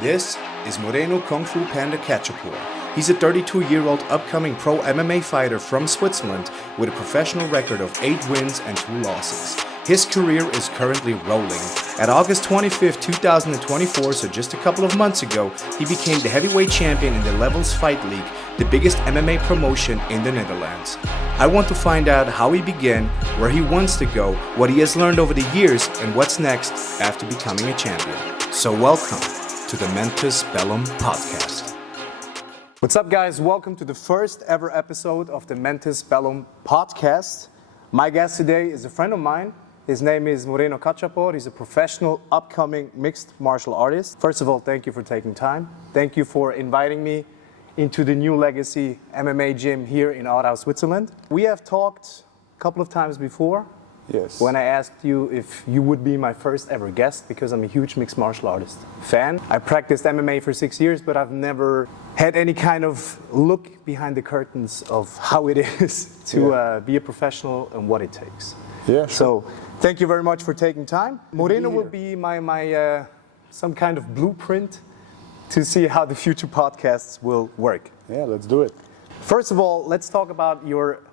This is Moreno Kung Fu Panda Kachapur. He's a 32-year-old upcoming pro MMA fighter from Switzerland with a professional record of 8 wins and 2 losses. His career is currently rolling. At August 25, 2024, so just a couple of months ago, he became the heavyweight champion in the Levels Fight League, the biggest MMA promotion in the Netherlands. I want to find out how he began, where he wants to go, what he has learned over the years, and what's next after becoming a champion. So welcome to the Mentis Bellum podcast. What's up, guys? Welcome to the first ever episode of the Mentis Bellum podcast. My guest today is a friend of mine. His name is Moreno Kachapur. He's a professional, upcoming mixed martial artist. First of all, thank you for taking time. Thank you for inviting me into the New Legacy MMA gym here in Aarau, Switzerland. We have talked a couple of times before. Yes. When I asked you if you would be my first ever guest, because I'm a huge mixed martial artist fan. I practiced MMA for 6 years, but I've never had any kind of look behind the curtains of how it is to be a professional and what it takes. Yeah, sure. So, thank you very much for taking time. Moreno will be my some kind of blueprint to see how the future podcasts will work. Yeah, let's do it. First of all, let's talk about your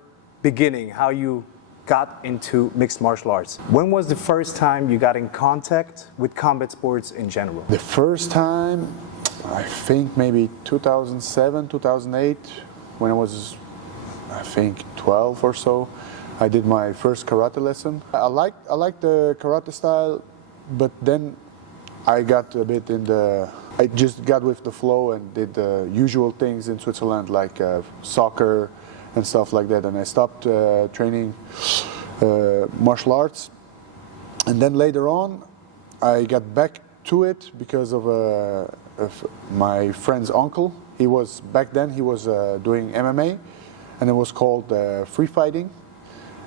beginning, how you got into mixed martial arts. When was the first time you got in contact with combat sports in general? The first time, I think maybe 2007, 2008, when I was, I think, 12 or so. I did my first karate lesson. I liked the karate style, but then I got a bit I just got with the flow and did the usual things in Switzerland, like soccer and stuff like that. And I stopped training martial arts. And then later on, I got back to it because of my friend's uncle. Back then he was doing MMA, and it was called free fighting.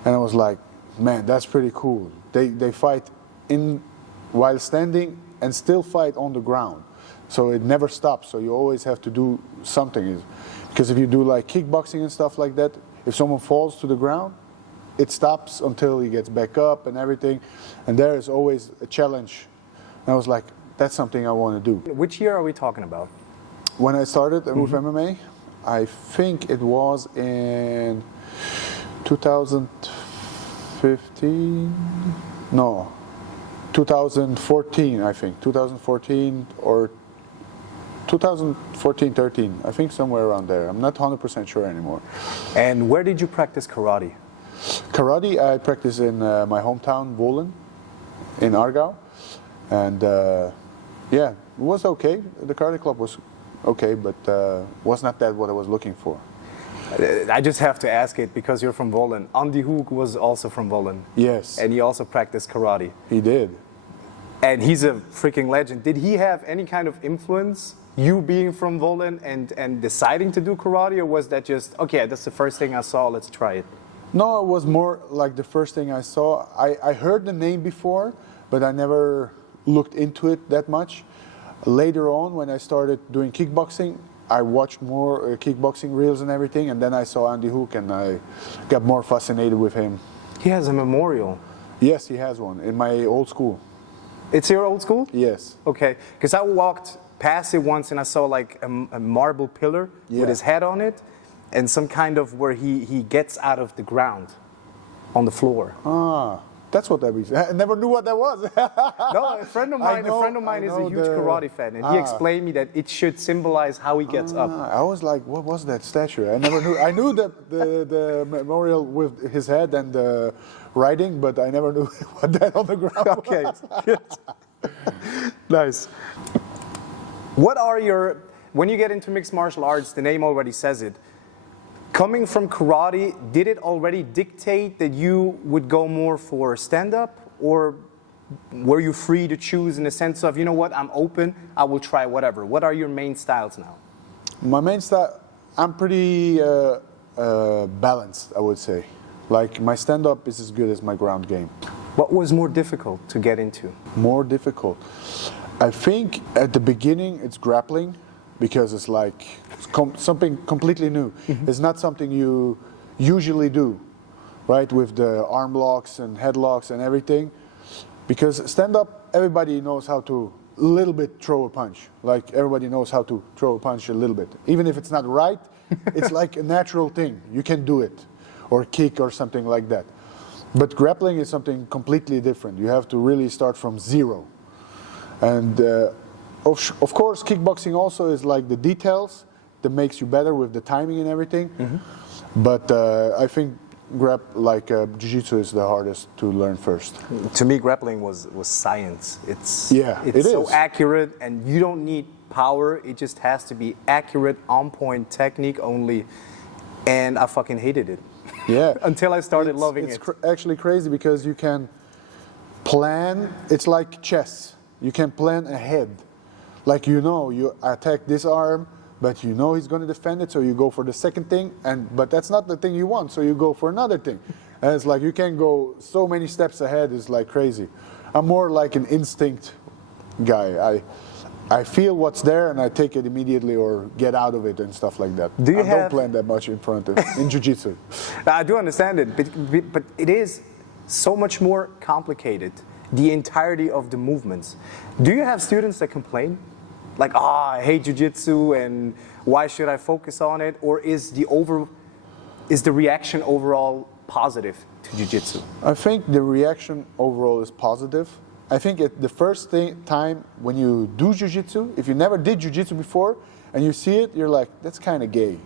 And I was like, man, that's pretty cool. They fight while standing and still fight on the ground. So it never stops. So you always have to do something. Because if you do like kickboxing and stuff like that, if someone falls to the ground, it stops until he gets back up and everything. And there is always a challenge. And I was like, that's something I want to do. Which year are we talking about? When I started with MMA, I think it was in 2015, no, 2014, I think, 2014 or 2014-13, I think somewhere around there. I'm not 100% sure anymore. And where did you practice karate? Karate, I practice in my hometown, Wohlen, in Aargau. And yeah, it was okay. The karate club was okay, but was not that what I was looking for. I just have to ask it because you're from Wohlen. Andy Hook was also from Wohlen. Yes. And he also practiced karate. He did. And he's a freaking legend. Did he have any kind of influence, you being from Wohlen and deciding to do karate, or was that just, okay, that's the first thing I saw, let's try it? No, it was more like the first thing I saw. I heard the name before, but I never looked into it that much. Later on, when I started doing kickboxing, I watched more kickboxing reels and everything, and then I saw Andy Hook and I got more fascinated with him. He has a memorial. Yes, he has one in my old school. It's your old school? Yes. Okay, because I walked past it once and I saw like a marble pillar with his head on it and some kind of where he gets out of the ground on the floor. Ah, that's what that means. I never knew what that was. No, a friend of mine is a huge karate fan, and he explained me that it should symbolize how he gets up. I was like, what was that statue? I never knew. I knew that the memorial with his head and the writing, but I never knew what that on the ground was. Okay, good. Nice. What are when you get into mixed martial arts, the name already says it. Coming from karate, did it already dictate that you would go more for stand-up, or were you free to choose in the sense of, you know what, I'm open, I will try whatever? What are your main styles now? My main style, I'm pretty balanced, I would say. Like my stand-up is as good as my ground game. What was more difficult to get into? More difficult. I think at the beginning it's grappling, because it's like something completely new. It's not something you usually do, right? With the arm locks and headlocks and everything. Because stand-up, everybody knows how to little bit throw a punch. Like everybody knows how to throw a punch a little bit. Even if it's not right, it's like a natural thing. You can do it, or kick or something like that. But grappling is something completely different. You have to really start from zero. And of course, kickboxing also is like the details that makes you better with the timing and everything. But I think jiu-jitsu is the hardest to learn first. To me, grappling was science. It's it so is. accurate, and you don't need power. It just has to be accurate, on point technique only. And I fucking hated it. Yeah. Until I started loving it. It's actually crazy because you can plan. It's like chess. You can plan ahead. Like you attack this arm, but you know he's going to defend it, so you go for the second thing, but that's not the thing you want, so you go for another thing. And it's like you can go so many steps ahead, it's like crazy. I'm more like an instinct guy. I feel what's there and I take it immediately or get out of it and stuff like that. Don't plan that much in jiu-jitsu. I do understand it, but it is so much more complicated, the entirety of the movements. Do you have students that complain? Like, I hate jiu-jitsu and why should I focus on it? Or is the reaction overall positive to jiu-jitsu? I think the reaction overall is positive. I think the first time when you do jiu-jitsu, if you never did jiu-jitsu before and you see it, you're like, that's kind of gay.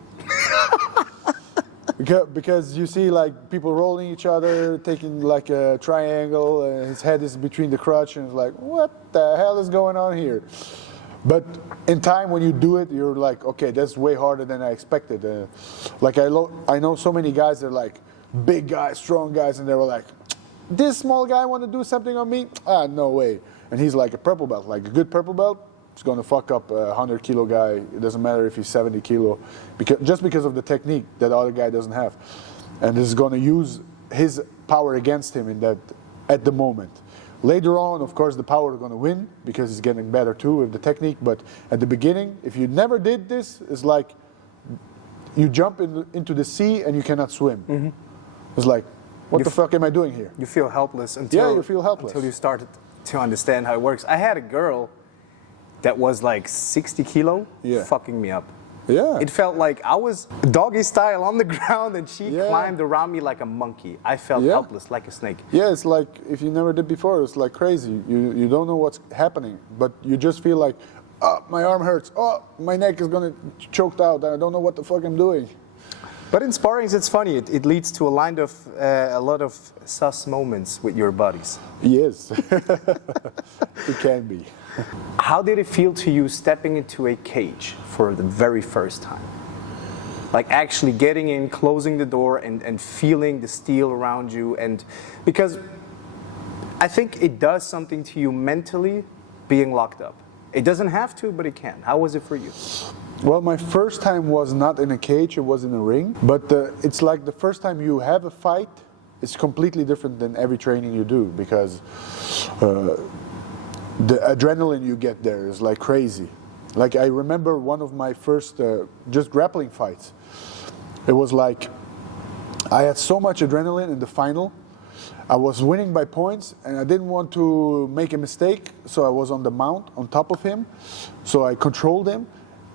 Because you see like people rolling each other, taking like a triangle, and his head is between the crotch, and it's like, what the hell is going on here? But in time, when you do it, you're like, okay, that's way harder than I expected. Like I know so many guys that are like big guys, strong guys, and they were like, this small guy want to do something on me? No way. And he's like a purple belt, like a good purple belt. It's going to fuck up a 100-kilo guy. It doesn't matter if he's 70 kilo, just because of the technique that the other guy doesn't have. And this is going to use his power against him at the moment. Later on, of course, the power is going to win because he's getting better too with the technique. But at the beginning, if you never did this, it's like you jump into the sea and you cannot swim. It's like, what the fuck am I doing here? You feel helpless until you feel helpless until you started to understand how it works. I had a girl that was like 60 kilo, fucking me up. Yeah. It felt like I was doggy style on the ground and she climbed around me like a monkey. I felt helpless, like a snake. Yeah, it's like if you never did before, it's like crazy. You don't know what's happening, but you just feel like, oh, my arm hurts. Oh, my neck is going to choke out. I don't know what the fuck I'm doing. But in sparrings, it's funny. It leads to a lot of sus moments with your buddies. Yes, it can be. How did it feel to you stepping into a cage for the very first time? Like actually getting in, closing the door, and feeling the steel around you. And because I think it does something to you mentally being locked up. It doesn't have to, but it can. How was it for you? Well, my first time was not in a cage, it was in a ring. But it's like the first time you have a fight, it's completely different than every training you do because the adrenaline you get there is like crazy. Like I remember one of my first just grappling fights. It was like I had so much adrenaline in the final. I was winning by points and I didn't want to make a mistake, so I was on the mount on top of him. So I controlled him.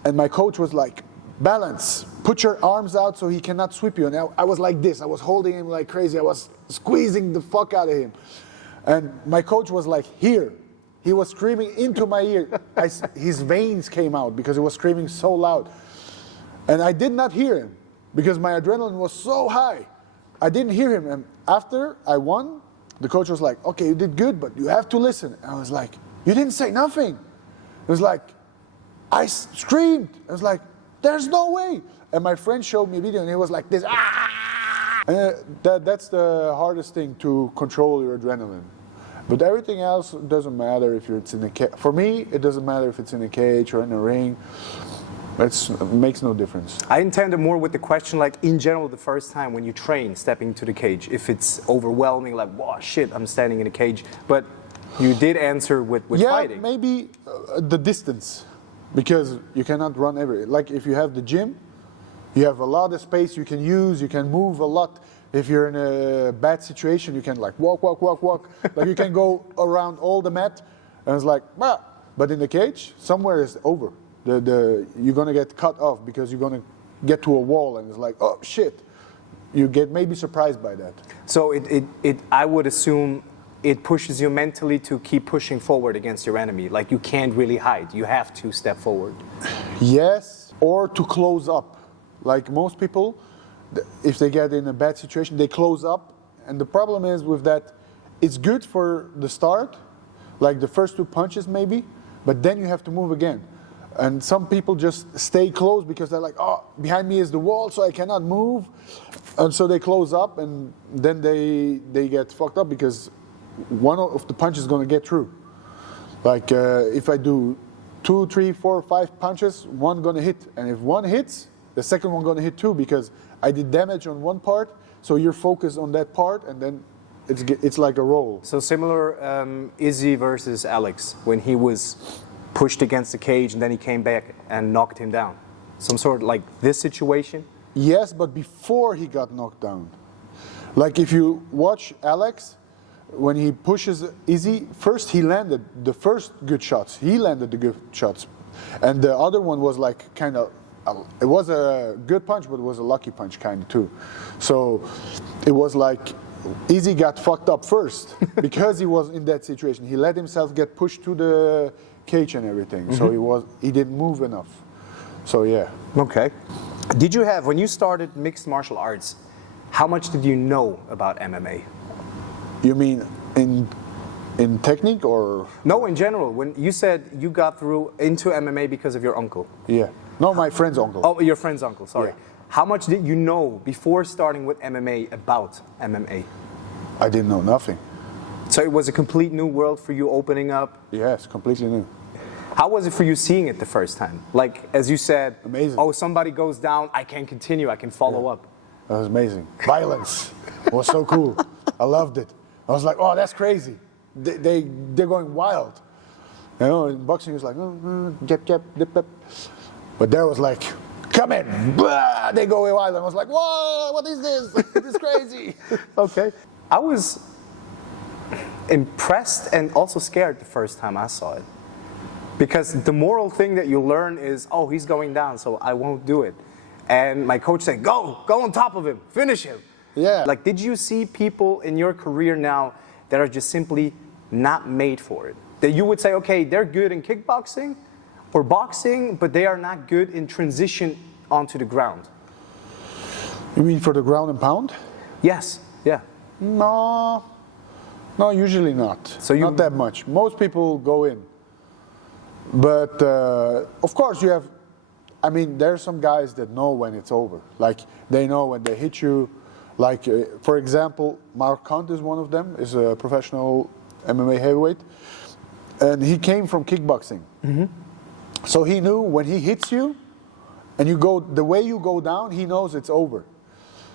And my coach was like, balance, put your arms out so he cannot sweep you. And I was like this, I was holding him like crazy. I was squeezing the fuck out of him. And my coach was like, here. He was screaming into my ear. His veins came out because he was screaming so loud. And I did not hear him because my adrenaline was so high. I didn't hear him. And after I won, the coach was like, okay, you did good, but you have to listen. And I was like, you didn't say nothing. It was like, I screamed. I was like, there's no way. And my friend showed me a video and he was like this. Ah! And that's the hardest thing, to control your adrenaline. But everything else doesn't matter if it's in a cage. For me, it doesn't matter if it's in a cage or in a ring. It makes no difference. I intended more with the question, like in general, the first time when you train, stepping into the cage, if it's overwhelming, like, wow, shit, I'm standing in a cage. But you did answer with fighting. Yeah, maybe the distance. Because you cannot run everywhere. Like if you have the gym, you have a lot of space you can use, you can move a lot. If you're in a bad situation, you can like walk. Like you can go around all the mat, and it's like, bah. But in the cage, somewhere it's over. You're gonna get cut off because you're gonna get to a wall and it's like, oh shit. You get maybe surprised by that. So I would assume it pushes you mentally to keep pushing forward against your enemy. Like you can't really hide. You have to step forward. Yes, or to close up. Like most people, if they get in a bad situation, they close up. And the problem is with that, it's good for the start, like the first 2 punches maybe, but then you have to move again. And some people just stay close because they're like, oh, behind me is the wall, so I cannot move. And so they close up, and then they get fucked up because one of the punches is going to get through. Like if I do 2, 3, 4, 5 punches, one going to hit. And if one hits, the second one going to hit too because I did damage on one part, so you're focused on that part, and then it's like a roll. So similar Izzy versus Alex, when he was pushed against the cage and then he came back and knocked him down. Some sort of like this situation? Yes, but before he got knocked down. Like if you watch Alex, when he pushes Izzy, first he landed the first good shots. He landed the good shots. And the other one was like kind of, it was a good punch, but it was a lucky punch kind of too. So it was like Izzy got fucked up first because he was in that situation. He let himself get pushed to the cage and everything. Mm-hmm. So he didn't move enough. So yeah. Okay. Did you have, when you started mixed martial arts, how much did you know about MMA? You mean in technique or? No, in general. When you said you got through into MMA because of your uncle. Yeah. No, my friend's uncle. Oh, your friend's uncle, sorry. Yeah. How much did you know before starting with MMA about MMA? I didn't know nothing. So it was a complete new world for you opening up? Yes, completely new. How was it for you seeing it the first time? Like, as you said, amazing. Oh, somebody goes down, I can continue, I can follow up. That was amazing. Violence was so cool. I loved it. I was like, oh, that's crazy. They're going wild. You know, in boxing it's like, jab, jab, dip, dip. But there was like, come in, blah, they go wild. I was like, whoa, what is this? This is crazy. Okay. I was impressed and also scared the first time I saw it. Because the moral thing that you learn is, oh, he's going down, so I won't do it. And my coach said, go on top of him, finish him. Yeah. Like, did you see people in your career now that are just simply not made for it? That you would say, okay, they're good in kickboxing or boxing, but they are not good in transition onto the ground. You mean for the ground and pound? Yes, yeah. No, usually not. So not that much. Most people go in. But of course you have, I mean, there are some guys that know when it's over. Like they know when they hit you. Like for example, Mark Hunt is one of them, is a professional MMA heavyweight. And he came from kickboxing. Mm-hmm. So he knew when he hits you and you go, the way you go down, he knows it's over.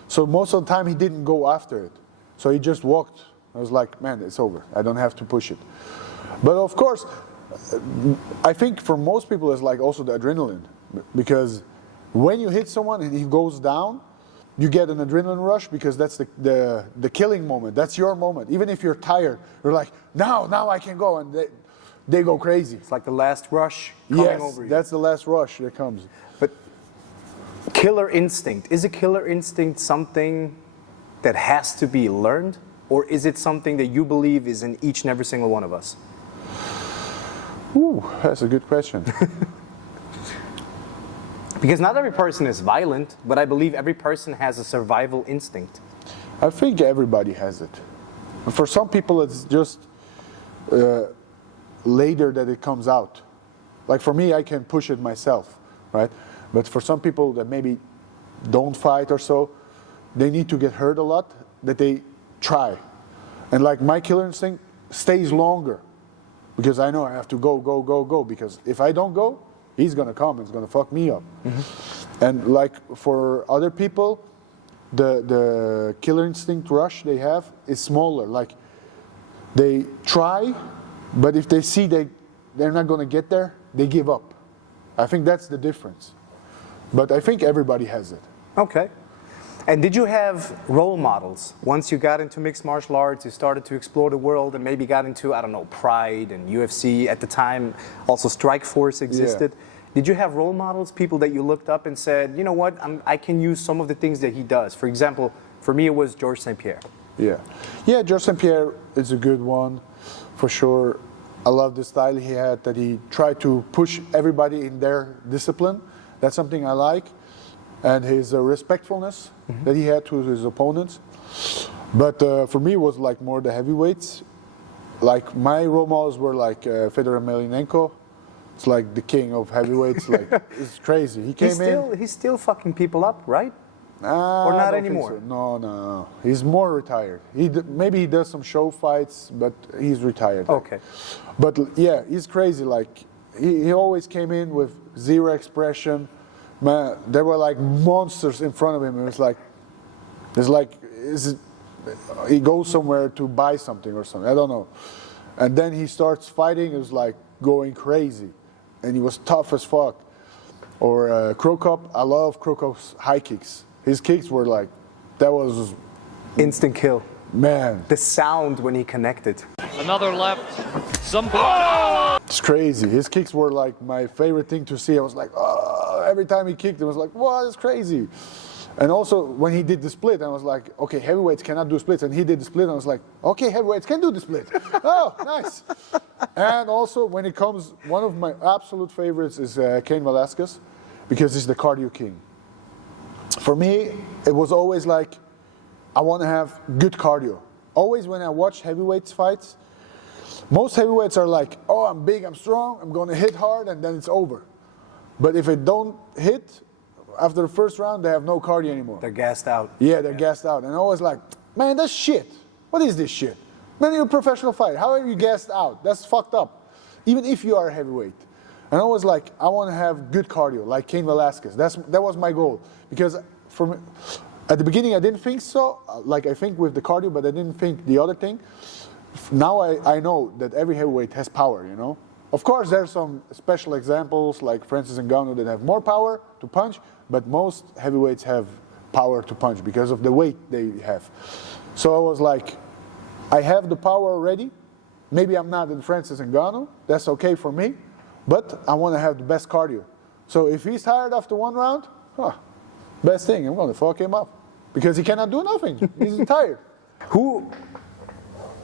So most of the time he didn't go after it. So he just walked. I was like, man, it's over. I don't have to push it. But of course, I think for most people it's like also the adrenaline. Because when you hit someone and he goes down, you get an adrenaline rush because that's the killing moment. That's your moment. Even if you're tired, you're like, now I can go. And they go crazy. It's like the last rush coming over you. Yes, that's the last rush that comes. But killer instinct, is a killer instinct something that has to be learned? Or is it something that you believe is in each and every single one of us? Ooh, that's a good question. Because not every person is violent, but I believe every person has a survival instinct. I think everybody has it. For some people it's just later that it comes out. Like for me, I can push it myself, right? But for some people that maybe don't fight or so, they need to get hurt a lot, that they try. And like my killer instinct stays longer because I know I have to go, because if I don't go, he's gonna come, it's gonna fuck me up. Mm-hmm. And like for other people, the killer instinct rush they have is smaller. Like they try, but if they see they're not gonna get there, they give up. I think that's the difference. But I think everybody has it. Okay. And did you have role models? Once you got into mixed martial arts, you started to explore the world and maybe got into, I don't know, Pride and UFC at the time, also Strikeforce existed. Yeah. Did you have role models, people that you looked up and said, you know what, I can use some of the things that he does? For example, for me it was Georges St-Pierre. Yeah. Yeah, Georges St-Pierre is a good one, for sure. I love the style he had, that he tried to push everybody in their discipline. That's something I like. And his respectfulness that he had to his opponents. But for me, it was like more the heavyweights. Like my role models were like Fedor Emelianenko. It's like the king of heavyweights. Like it's crazy. He came He's still fucking people up, right? Or not anymore? So. No. He's more retired. Maybe he does some show fights, but he's retired. Okay. But yeah, he's crazy. Like he always came in with zero expression. Man, there were like monsters in front of him. He goes somewhere to buy something or something. I don't know. And then he starts fighting. It was like going crazy, and he was tough as fuck. Or Cro Cop. I love Cro Cop's high kicks. His kicks were like, that was instant kill. Man. The sound when he connected. Another left. Some blood. It's crazy. His kicks were like my favorite thing to see. I was like, oh. Every time he kicked, I was like, wow, that's crazy. And also, when he did the split, I was like, okay, heavyweights cannot do splits. And he did the split, and I was like, okay, heavyweights can do the split. Oh, nice. And also, when it comes, one of my absolute favorites is Cain Velasquez, because he's the cardio king. For me, it was always like, I want to have good cardio. Always when I watch heavyweights fights, most heavyweights are like, oh, I'm big, I'm strong, I'm going to hit hard, and then it's over. But if it don't hit, after the first round, they have no cardio anymore. They're gassed out. Yeah, they're gassed out. And I was like, man, that's shit. What is this shit? Man, you're a professional fighter. How are you gassed out? That's fucked up. Even if you are a heavyweight. And I was like, I want to have good cardio, like Cain Velasquez. That was my goal. Because at the beginning, I didn't think so. Like, I think with the cardio, but I didn't think the other thing. Now I know that every heavyweight has power, you know? Of course, there are some special examples like Francis Ngannou that have more power to punch, but most heavyweights have power to punch because of the weight they have. So I was like, I have the power already. Maybe I'm not in Francis Ngannou. That's okay for me, but I want to have the best cardio. So if he's tired after one round, best thing, I'm going to fuck him up because he cannot do nothing. He's tired.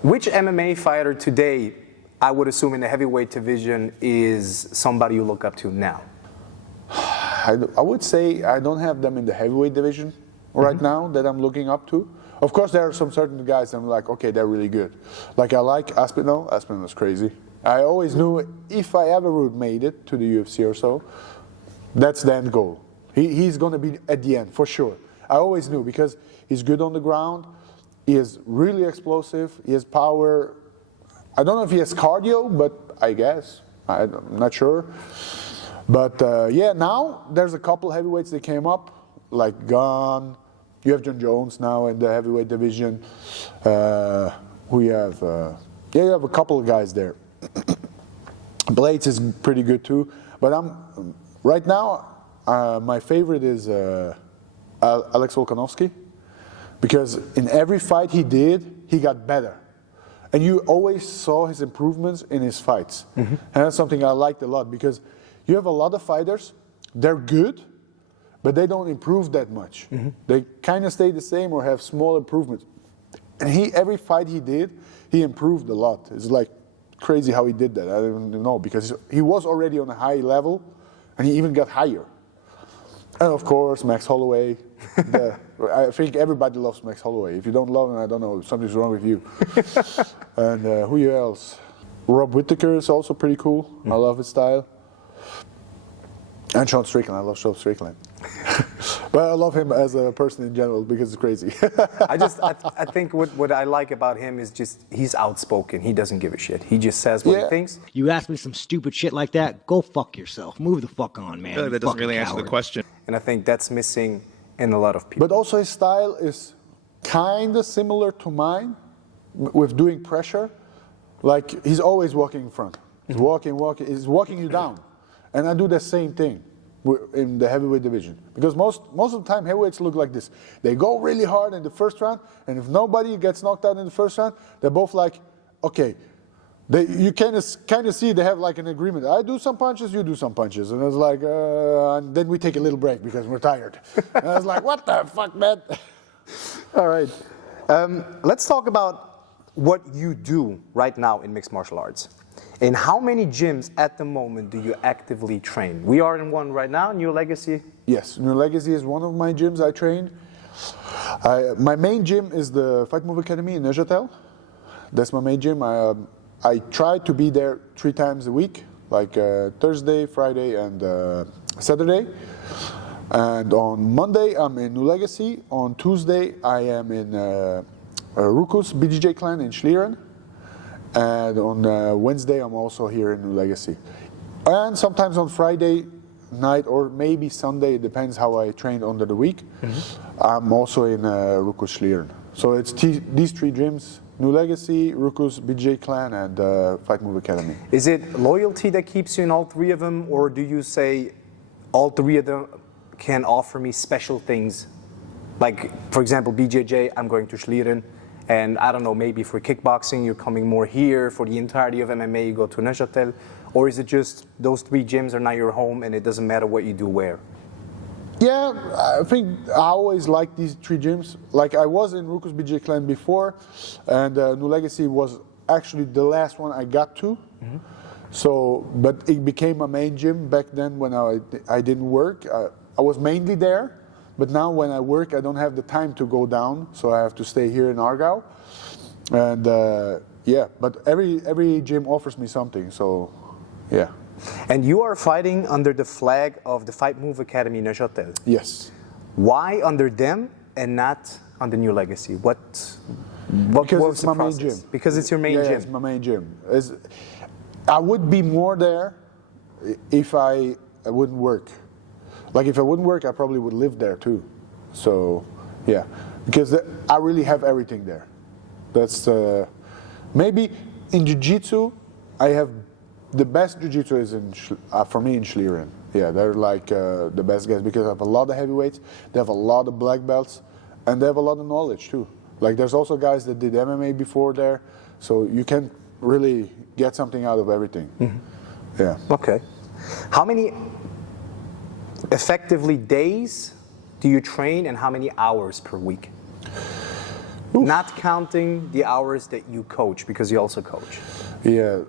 Which MMA fighter today, I would assume in the heavyweight division, is somebody you look up to now? I would say I don't have them in the heavyweight division right now that I'm looking up to. Of course, there are some certain guys I'm like, okay, they're really good. Like I like Aspinall. Aspinall was crazy. I always knew if I ever would made it to the UFC or so, that's the end goal. He's going to be at the end, for sure. I always knew because he's good on the ground. He is really explosive. He has power. I don't know if he has cardio, but I guess. I'm not sure. But yeah, now there's a couple heavyweights that came up, like Gunn. You have John Jones now in the heavyweight division. You have a couple of guys there. Blades is pretty good too. But right now, my favorite is Alex Volkanovski, because in every fight he did, he got better. And you always saw his improvements in his fights. And that's something I liked a lot, because you have a lot of fighters, they're good, but they don't improve that much. They kind of stay the same or have small improvements. And every fight he did, he improved a lot. It's like crazy how he did that. I don't even know, because he was already on a high level, and he even got higher. And of course, Max Holloway. I think everybody loves Max Holloway. If you don't love him, I don't know, something's wrong with you. And who else? Rob Whittaker is also pretty cool. I love his style. And Sean Strickland. I love Sean Strickland. But I love him as a person in general because it's crazy. I think what I like about him is just he's outspoken. He doesn't give a shit. He just says what he thinks. You ask me some stupid shit like that, go fuck yourself. Move the fuck on, man. I feel like that doesn't really answer the question. And I think that's missing in a lot of people. But also his style is kind of similar to mine with doing pressure. Like he's always walking in front. He's walking, he's walking you down. And I do the same thing. in the heavyweight division, because most of the time heavyweights look like this. They go really hard in the first round, and if nobody gets knocked out in the first round, they're both like, okay. You kind of see they have like an agreement. I do some punches, you do some punches, and it's like, and then we take a little break because we're tired. And I was like, what the fuck, man? All right. Let's talk about what you do right now in mixed martial arts. In how many gyms at the moment do you actively train? We are in one right now, New Legacy. Yes, New Legacy is one of my gyms I train. My main gym is the Fight Move Academy in Neuchâtel. That's my main gym. I try to be there 3 times a week, like Thursday, Friday, and Saturday. And on Monday, I'm in New Legacy. On Tuesday, I am in Rukus BJJ Clan in Schlieren. And on Wednesday, I'm also here in New Legacy. And sometimes on Friday night or maybe Sunday, it depends how I trained under the week. I'm also in Rukus Schlieren. So it's these 3 gyms. New Legacy, Rukus, BJJ Clan, and Fight Move Academy. Is it loyalty that keeps you in all 3 of them, or do you say all 3 of them can offer me special things? Like, for example, BJJ, I'm going to Schlieren, and I don't know, maybe for kickboxing, you're coming more here. For the entirety of MMA, you go to Neuchâtel. Or is it just those 3 gyms are now your home, and it doesn't matter what you do where? Yeah, I think I always liked these 3 gyms. Like I was in Rukus BJJ Clan before, and New Legacy was actually the last one I got to. So, but it became a main gym back then when I didn't work. I was mainly there, but now when I work, I don't have the time to go down, so I have to stay here in Aargau. And yeah, but every gym offers me something, so yeah. And you are fighting under the flag of the Fight Move Academy Neuchâtel. Yes. Why under them and not on the New Legacy? What Because was it's the my process? main gym. Because it's your main Yeah, gym. it's my main gym. I would be more there if I wouldn't work. Like if I wouldn't work, I probably would live there too. So yeah, because I really have everything there. That's maybe in jiu-jitsu, I have the best jiu-jitsu is for me in Schlieren. Yeah, they're like the best guys because I have a lot of heavyweights, they have a lot of black belts, and they have a lot of knowledge too. Like there's also guys that did MMA before there, so you can really get something out of everything. Yeah. Okay. How many effectively days do you train and how many hours per week? Oof. Not counting the hours that you coach, because you also coach. Yeah.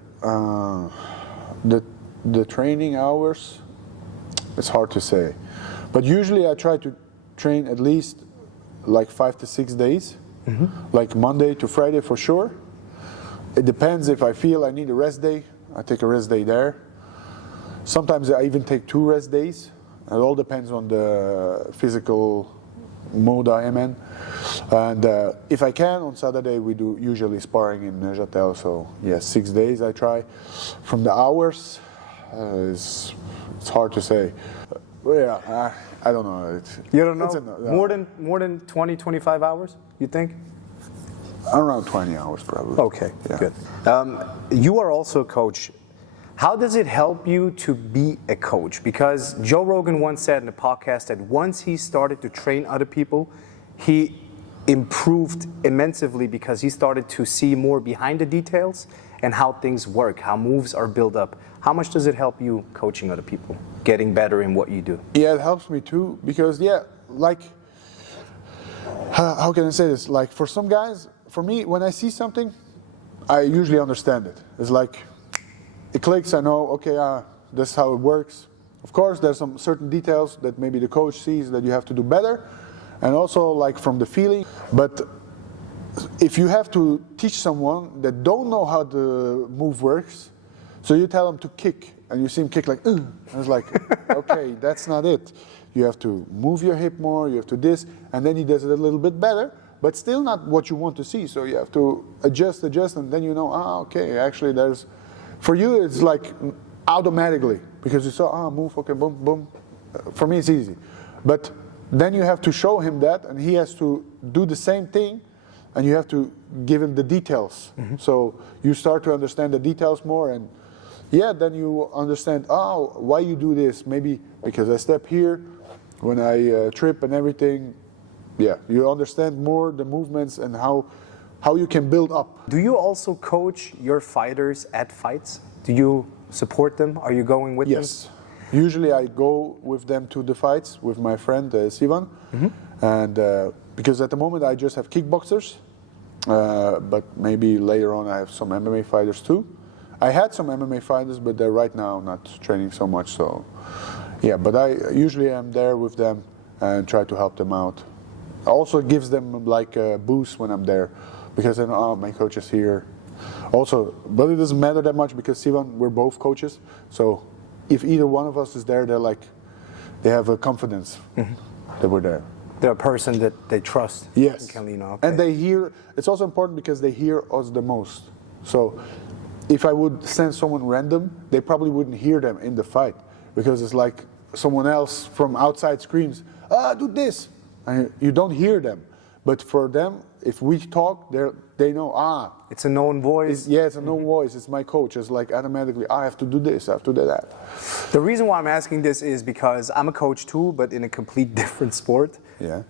The training hours, it's hard to say. But usually I try to train at least like 5 to 6 days, like Monday to Friday for sure. It depends if I feel I need a rest day, I take a rest day there. Sometimes I even take 2 rest days. It all depends on the physical mode I am in. And if I can, on Saturday we do usually sparring in Neuchâtel, so yeah, 6 days I try. From the hours, it's hard to say. Yeah, I don't know. You don't know? More than 20, 25 hours, you think? Around 20 hours probably. Okay, Yeah. good. You are also a coach. How does it help you to be a coach? Because Joe Rogan once said in a podcast that once he started to train other people, he improved immensely because he started to see more behind the details and how things work, how moves are built up. How much does it help you coaching other people, getting better in what you do? Yeah, it helps me too because like, how can I say this? Like for some guys, for me, when I see something, I usually understand it. It's like, it clicks, I know, okay, this is how it works. Of course, there's some certain details that maybe the coach sees that you have to do better, and also like from the feeling. But if you have to teach someone that don't know how the move works, so you tell them to kick, and you see him kick like, and it's like, okay, that's not it. You have to move your hip more, you have to this, and then he does it a little bit better, but still not what you want to see. So you have to adjust, and then you know, okay, actually there's, for you, it's like automatically because you saw, move, okay, boom, boom. For me, it's easy. But then you have to show him that, and he has to do the same thing, and you have to give him the details. So you start to understand the details more, and yeah, then you understand, oh, why you do this. Maybe because I step here, when I trip and everything. Yeah, you understand more the movements and how you can build up. Do you also coach your fighters at fights? Do you support them? Are you going with them? Yes. Usually I go with them to the fights with my friend Sivan. And because at the moment I just have kickboxers, but maybe later on I have some MMA fighters too. I had some MMA fighters, but they're right now not training so much. So yeah, but I usually am there with them and try to help them out. Also it gives them like a boost when I'm there, because I know, oh, my coach is here. Also, but it doesn't matter that much because Sivan, we're both coaches. So if either one of us is there, they have a confidence that we're there. They're a person that they trust. Yes. And can lean on. Okay. And they hear, it's also important because they hear us the most. So if I would send someone random, they probably wouldn't hear them in the fight, because it's like someone else from outside screams, do this. And you don't hear them. But for them, if we talk, they know, it's a known voice. It's a known voice. It's my coach. It's like automatically, I have to do this, I have to do that. The reason why I'm asking this is because I'm a coach too, but in a complete different sport. Yeah.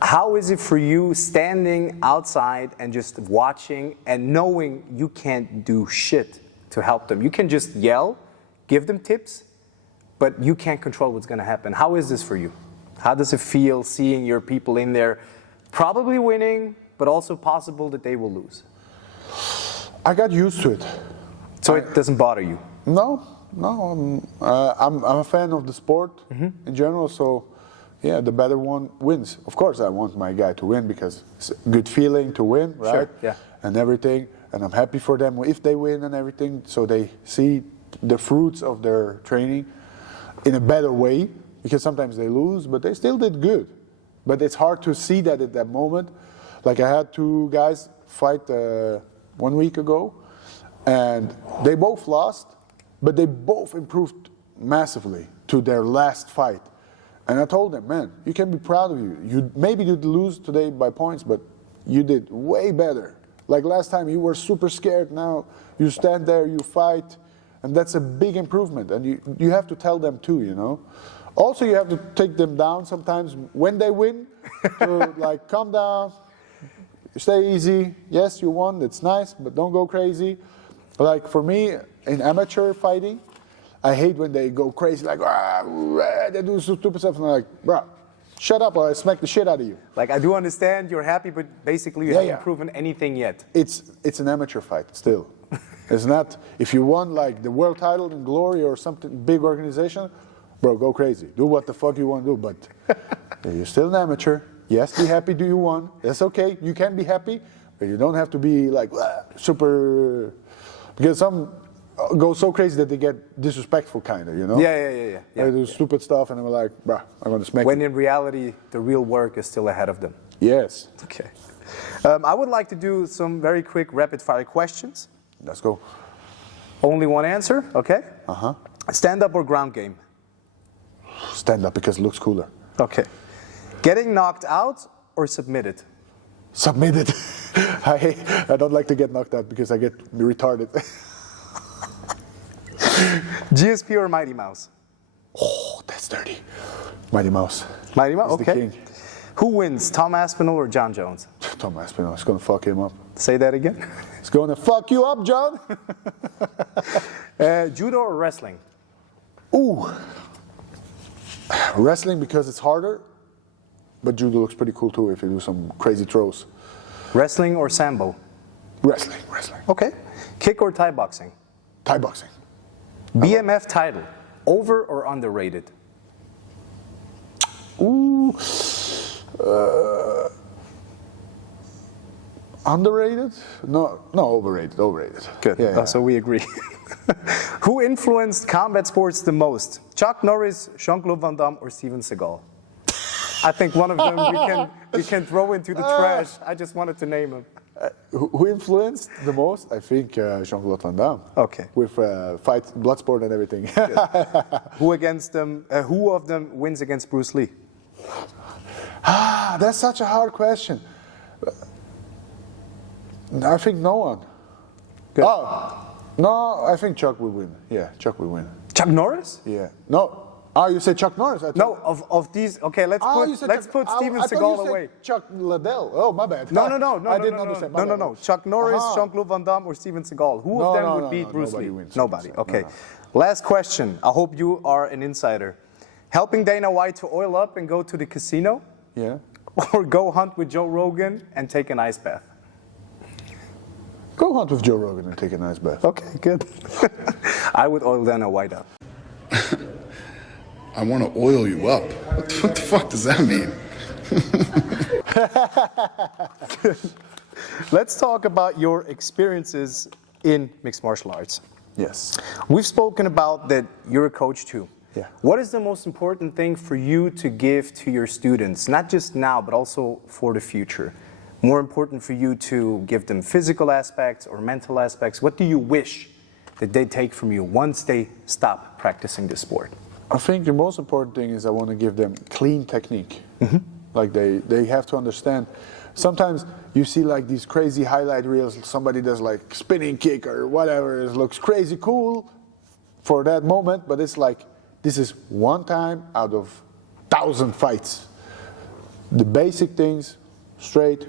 How is it for you standing outside and just watching and knowing you can't do shit to help them? You can just yell, give them tips, but you can't control what's going to happen. How is this for you? How does it feel seeing your people in there probably winning, but also possible that they will lose? I got used to it. So it doesn't bother you? No. I'm a fan of the sport in general, so yeah, the better one wins. Of course, I want my guy to win because it's a good feeling to win, right? Sure, yeah. And everything, and I'm happy for them if they win and everything, so they see the fruits of their training in a better way, because sometimes they lose, but they still did good. But it's hard to see that at that moment. Like I had two guys fight 1 week ago, and they both lost, but they both improved massively to their last fight. And I told them, man, you can be proud of you. Maybe you lose today by points, but you did way better. Like last time, you were super scared. Now you stand there, you fight, and that's a big improvement. And you have to tell them too, you know. Also, you have to take them down sometimes when they win, to like calm down, stay easy. Yes, you won, it's nice, but don't go crazy. Like for me, in amateur fighting, I hate when they go crazy, like, they do stupid stuff, and I'm like, bro, shut up or I smack the shit out of you. Like, I do understand you're happy, but basically you haven't proven anything yet. It's an amateur fight still. It's not, if you won like the world title in Glory or something, big organization, bro, go crazy. Do what the fuck you want to do, but you're still an amateur. Yes, be happy you won. That's okay. You can be happy, but you don't have to be like super, because some go so crazy that they get disrespectful kind of, you know? Yeah. They do stupid stuff and they're like, bruh, I'm going to smack When you. in reality, the real work is still ahead of them. Yes. Okay. I would like to do some very quick rapid fire questions. Let's go. Only one answer, okay? Uh-huh. Stand up or ground game? Stand up because it looks cooler. Okay. Getting knocked out or submitted? Submitted. I don't like to get knocked out because I get retarded. GSP or Mighty Mouse? Oh, that's dirty. Mighty Mouse. Mighty Mouse, He's the okay. king. Who wins, Tom Aspinall or John Jones? Tom Aspinall, it's going to fuck him up. Say that again. It's going to fuck you up, John. Judo or wrestling? Ooh. Wrestling because it's harder, but judo looks pretty cool too if you do some crazy throws. Wrestling or sambo? Wrestling. Okay. Kick or Thai boxing? Thai boxing. BMF title, over or underrated? Ooh. Underrated? No, overrated. Good. Yeah. So we agree. Who influenced combat sports the most? Chuck Norris, Jean-Claude Van Damme, or Steven Seagal? I think one of them we can throw into the trash. I just wanted to name him. Who influenced the most? I think Jean-Claude Van Damme. Okay. With fight, Bloodsport and everything. Who of them wins against Bruce Lee? That's such a hard question. I think no one. Good. Oh, No, I think Chuck will win. Yeah, Chuck will win. Chuck Norris? Yeah. No. Oh, you said Chuck Norris? No, of these. Okay, let's put Steven Seagal away. Chuck Liddell. Oh, my bad. No. I didn't understand. No. Chuck Norris, Jean-Claude Van Damme, or Steven Seagal. Who of them would beat Bruce Lee? Wins. Nobody. Okay. Last question. I hope you are an insider. Helping Dana White to oil up and go to the casino, Yeah. or go hunt with Joe Rogan and take an ice bath? Go hunt with Joe Rogan and take a nice bath. Okay, good. I would oil Dana White up. I want to oil you up. What the fuck does that mean? Let's talk about your experiences in mixed martial arts. Yes. We've spoken about that you're a coach too. Yeah. What is the most important thing for you to give to your students, not just now, but also for the future? More important for you to give them physical aspects or mental aspects? What do you wish that they take from you once they stop practicing this sport? I think the most important thing is I want to give them clean technique. Like they have to understand. Sometimes you see like these crazy highlight reels, somebody does like spinning kick or whatever, it looks crazy cool for that moment, but it's like, this is one time out of 1,000 fights. The basic things, straight,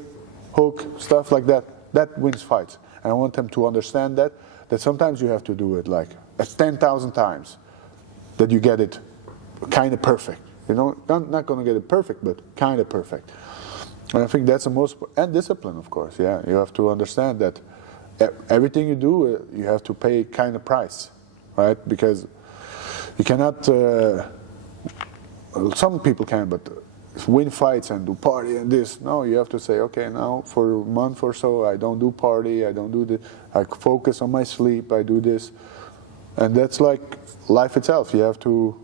hook, stuff like that, that wins fights. And I want them to understand that sometimes you have to do it like 10,000 times, that you get it kind of perfect. You know, not going to get it perfect, but kind of perfect. And I think that's the most, and discipline, of course, yeah. You have to understand that everything you do, you have to pay kind of price, right? Because you cannot, some people can, but win fights and do party and this. No, you have to say, okay, now for a month or so, I don't do party, I don't do this, I focus on my sleep, I do this. And that's like life itself. You have to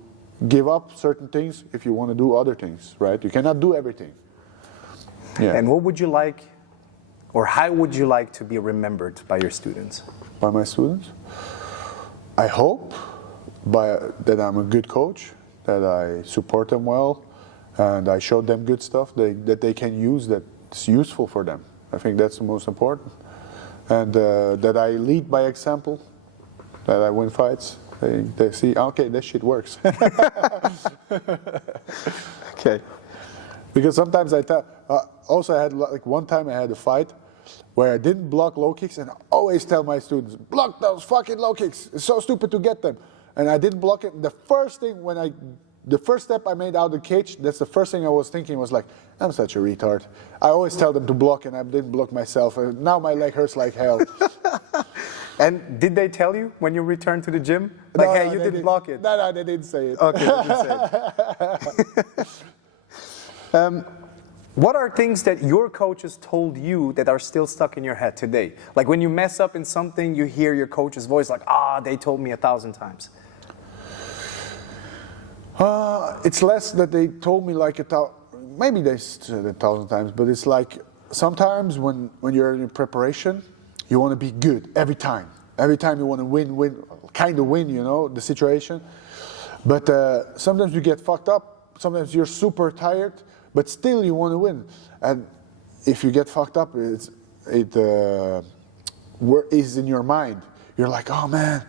give up certain things if you want to do other things, right? You cannot do everything. Yeah. And what would you like, or how would you like to be remembered by your students? By my students? I hope that I'm a good coach, that I support them well, and I show them good stuff that they can use that's useful for them. I think that's the most important. And that I lead by example, that I win fights. They see, okay, this shit works. Okay. Because sometimes also I had like one time I had a fight where I didn't block low kicks, and I always tell my students, block those fucking low kicks. It's so stupid to get them. And I didn't block it. The first step I made out of the cage, that's the first thing I was thinking was like, I'm such a retard. I always tell them to block, and I didn't block myself. And now my leg hurts like hell. And did they tell you when you returned to the gym? Like, No, hey, no, you they didn't block it. No, they didn't say it. Okay, they didn't say it. What are things that your coaches told you that are still stuck in your head today? Like when you mess up in something, you hear your coach's voice like, they told me 1,000 times. It's less that they told me like maybe they said 1,000 times, but it's like sometimes when you're in preparation, you want to be good every time. Every time you want to win, kind of win, you know, the situation. But sometimes you get fucked up. Sometimes you're super tired, but still you want to win. And if you get fucked up, it is in your mind. You're like, oh man,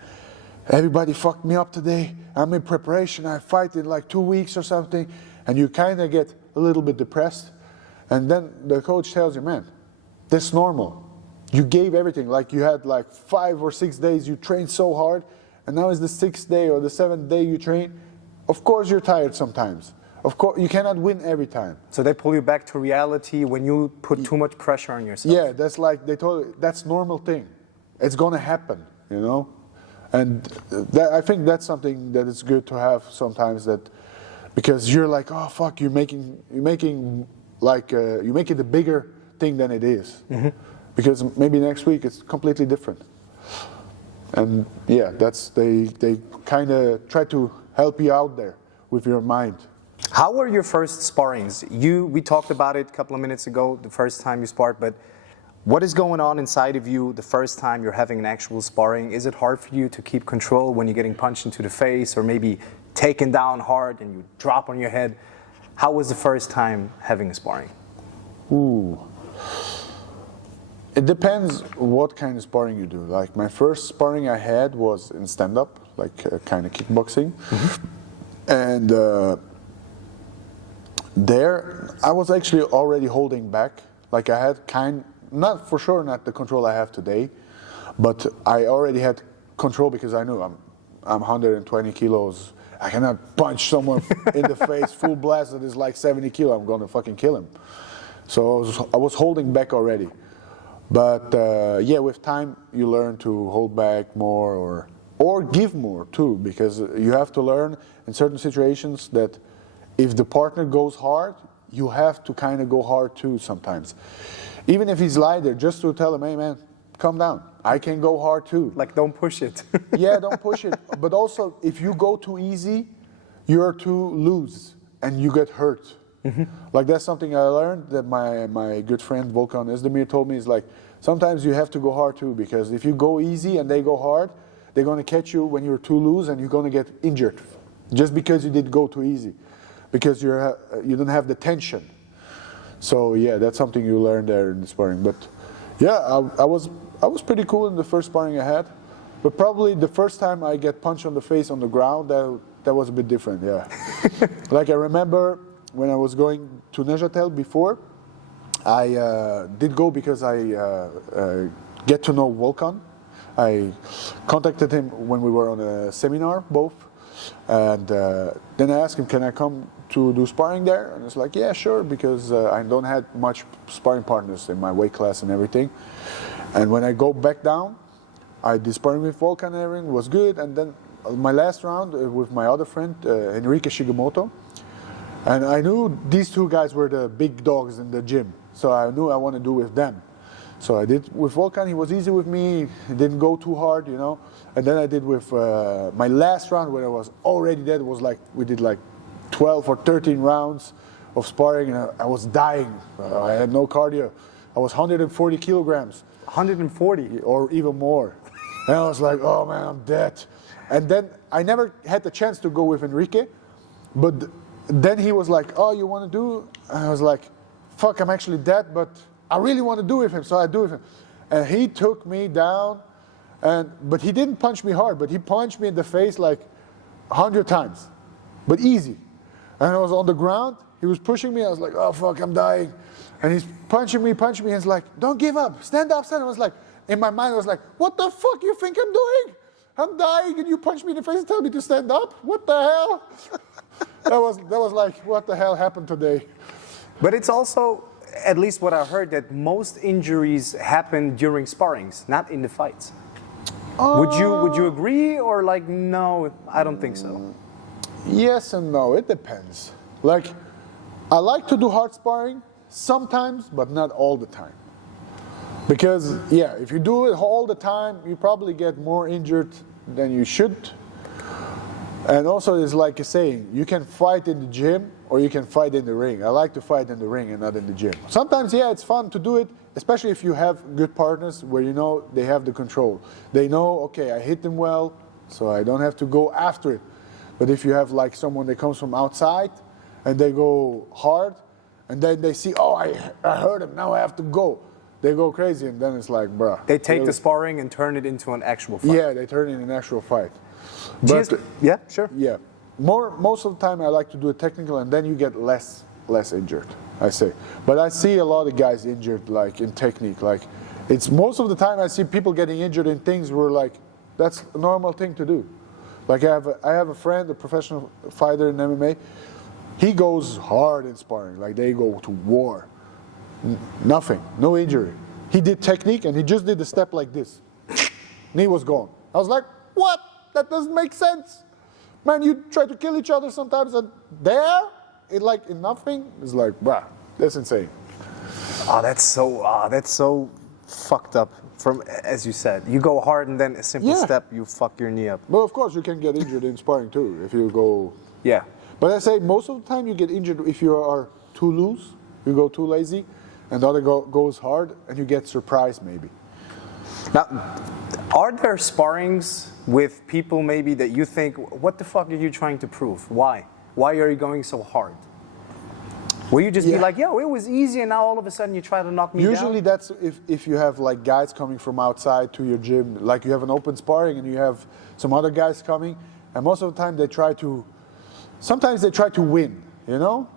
everybody fucked me up today. I'm in preparation. I fight in like 2 weeks or something. And you kind of get a little bit depressed. And then the coach tells you, man, that's normal. You gave everything. Like you had like 5 or 6 days you trained so hard. And now it's the 6th day or the 7th day you train. Of course you're tired sometimes. Of course, you cannot win every time. So they pull you back to reality when you put too much pressure on yourself. Yeah, that's like, they told you, that's normal thing. It's going to happen, you know? And I think that's something that is good to have sometimes, that because you're like, oh fuck, you're making it a bigger thing than it is. Mm-hmm. Because maybe next week it's completely different. And yeah, they kind of try to help you out there with your mind. How were your first sparrings? We talked about it a couple of minutes ago, the first time you sparred, but what is going on inside of you the first time you're having an actual sparring? Is it hard for you to keep control when you're getting punched into the face or maybe taken down hard and you drop on your head? How was the first time having a sparring? Ooh. It depends what kind of sparring you do. Like my first sparring I had was in stand-up, like kind of kickboxing. And there I was actually already holding back. Like I had not for sure not the control I have today, but I already had control because I knew I'm 120 kilos. I cannot punch someone in the face full blast that is like 70 kilos. I'm going to fucking kill him. So I was holding back already. But yeah, with time you learn to hold back more or give more too, because you have to learn in certain situations that if the partner goes hard, you have to kind of go hard too sometimes. Even if he's lighter, just to tell him, hey man, calm down. I can go hard too. Like, don't push it. Yeah, don't push it. But also, if you go too easy, you're too loose and you get hurt. Like that's something I learned that my good friend Volkan Özdemir told me is like, sometimes you have to go hard too, because if you go easy and they go hard, they're going to catch you when you're too loose and you're going to get injured just because you did go too easy, because you don't have the tension. So yeah, that's something you learn there in the sparring. But yeah, I was pretty cool in the first sparring I had, but probably the first time I get punched on the face on the ground, that was a bit different. Yeah. Like I remember when I was going to Neuchâtel before, I did go because I get to know Volkan. I contacted him when we were on a seminar, both. And then I asked him, can I come to do sparring there? And it's like, yeah, sure, because I don't have much sparring partners in my weight class and everything. And when I go back down, I did sparring with Volkan and everything, was good. And then my last round with my other friend, Enrique Shigemoto. And I knew these two guys were the big dogs in the gym. So I knew I want to do with them. So I did with Volkan, he was easy with me, he didn't go too hard, you know. And then I did with my last round when I was already dead, was like, we did like 12 or 13 rounds of sparring and I was dying. I had no cardio. I was 140 kilograms. 140? Or even more. And I was like, oh man, I'm dead. And then I never had the chance to go with Enrique, but then he was like, oh, you want to do? And I was like, fuck, I'm actually dead, but I really want to do with him, so I do with him. And he took me down, but he didn't punch me hard, but he punched me in the face like 100 times, but easy. And I was on the ground, he was pushing me, I was like, oh fuck, I'm dying. And he's punching me, and he's like, don't give up, stand up, stand up. I was like, in my mind I was like, what the fuck you think I'm doing? I'm dying and you punch me in the face and tell me to stand up? What the hell? That was like, what the hell happened today? But it's also, at least what I heard, that most injuries happen during sparrings, not in the fights. Would you agree, or like, no, I don't think so? Yes and no, it depends. Like, I like to do hard sparring sometimes, but not all the time. Because, yeah, if you do it all the time, you probably get more injured than you should. And also, it's like a saying, you can fight in the gym or you can fight in the ring. I like to fight in the ring and not in the gym. Sometimes, yeah, it's fun to do it, especially if you have good partners where you know they have the control. They know, okay, I hit them well, so I don't have to go after it. But if you have like someone that comes from outside and they go hard, and then they see, oh, I hurt him, now I have to go. They go crazy, and then it's like, bruh. They take the sparring and turn it into an actual fight. Yeah, they turn it into an actual fight. But yeah, sure. Yeah, most of the time I like to do it technical, and then you get less injured, I say. But I see a lot of guys injured, like in technique. Like, it's most of the time I see people getting injured in things where like that's a normal thing to do. Like I have a friend, a professional fighter in MMA. He goes hard in sparring, like they go to war. Nothing, no injury. He did technique and he just did a step like this. Knee was gone. I was like, what? That doesn't make sense. Man, you try to kill each other sometimes, and there, in nothing, it's like, bruh, that's insane. Oh, that's so fucked up. From, as you said, you go hard and then a simple step, you fuck your knee up. But of course, you can get injured in sparring too if you go. Yeah. But I say most of the time you get injured if you are too loose, you go too lazy, and the other goes hard, and you get surprised maybe. Now, are there sparrings with people maybe that you think, what the fuck are you trying to prove? Why? Why are you going so hard? Will you just be Yeah. like, yo, it was easy, and now all of a sudden you try to knock me down? Usually that's if you have like guys coming from outside to your gym, like you have an open sparring and you have some other guys coming, and most of the time sometimes they try to win, you know?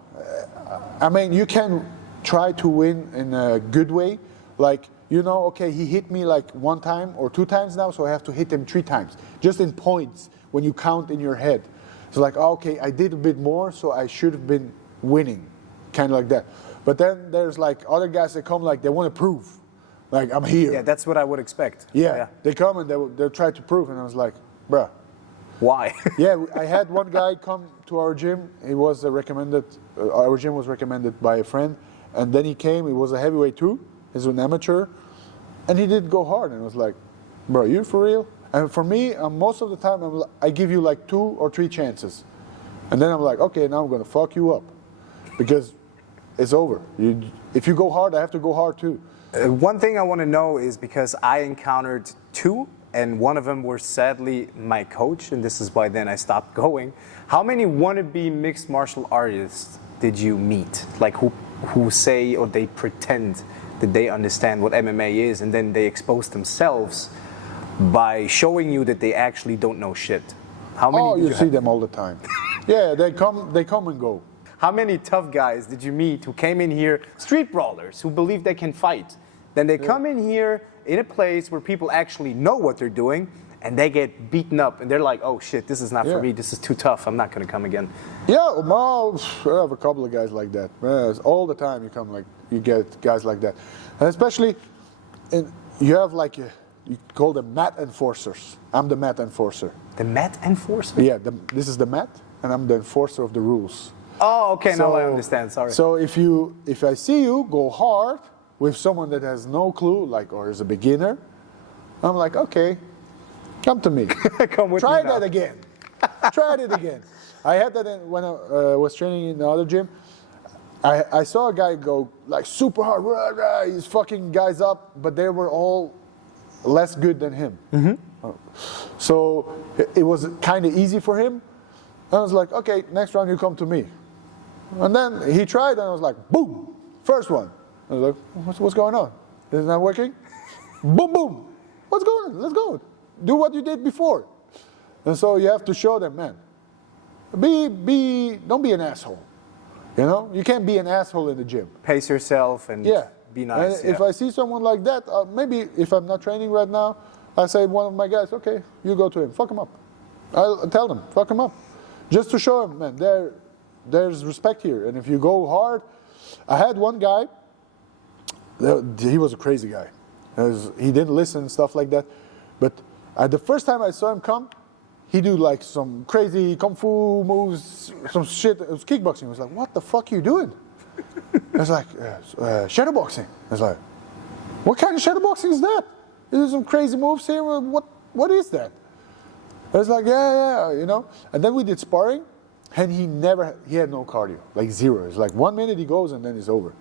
I mean, you can try to win in a good way, like, you know, okay, he hit me like 1 time or 2 times now, so I have to hit him 3 times, just in points when you count in your head. It's like, okay, I did a bit more, so I should have been winning, kind of like that. But then there's like other guys that come like they want to prove, like I'm here. Yeah, that's what I would expect. Yeah, they come and they try to prove, and I was like, bruh. Why? Yeah, I had one guy come to our gym. He was recommended. Our gym was recommended by a friend, and then he came. He was a heavyweight too. He's an amateur, and he did go hard. And I was like, bro, you for real? And for me, most of the time, I give you like 2 or 3 chances, and then I'm like, okay, now I'm gonna fuck you up, because it's over. If you go hard, I have to go hard too. One thing I want to know is, because I encountered 2, and one of them was sadly my coach, and this is why then I stopped going. How many wannabe mixed martial artists did you meet? Like who say, or they pretend that they understand what MMA is, and then they expose themselves by showing you that they actually don't know shit? How many? Oh, did you see have? them all the time. Yeah, they come and go. How many tough guys did you meet who came in here, street brawlers, who believe they can fight? Then they come in here in a place where people actually know what they're doing, and they get beaten up, and they're like, oh shit, this is not for me, this is too tough, I'm not gonna come again. Yeah, well, I have a couple of guys like that. Yes, all the time you get guys like that. And especially, you have like, you call them mat enforcers. I'm the mat enforcer. The mat enforcer? Yeah, this is the mat, and I'm the enforcer of the rules. Oh, okay, now I understand, sorry. So if I see you go hard with someone that has no clue, like, or is a beginner, I'm like, okay, come to me. Come with Try me now. that again. Try it again. I had that when I was training in the other gym. I saw a guy go like super hard. Rah, rah, he's fucking guys up, but they were all less good than him. So it was kind of easy for him. I was like, okay, next round you come to me. And then he tried, and I was like, boom, first one. I was like, what's going on? This is not working? Boom, boom. What's going on? Let's go. Do what you did before. And so you have to show them, man, don't be an asshole. You know, you can't be an asshole in the gym. Pace yourself and be nice. And if I see someone like that, maybe if I'm not training right now, I say one of my guys, okay, you go to him, fuck him up. I'll tell them, fuck him up. Just to show him, man, there's respect here. And if you go hard, I had one guy, he was a crazy guy. He didn't listen and stuff like that. But the first time I saw him come, he do like some crazy kung fu moves, some shit. It was kickboxing. I was like, what the fuck are you doing? I was like, shadow boxing. I was like, what kind of shadow boxing is that? There's some crazy moves here. What is that? I was like, yeah, you know. And then we did sparring, and he had no cardio, like zero. It's like 1 minute he goes, and then it's over.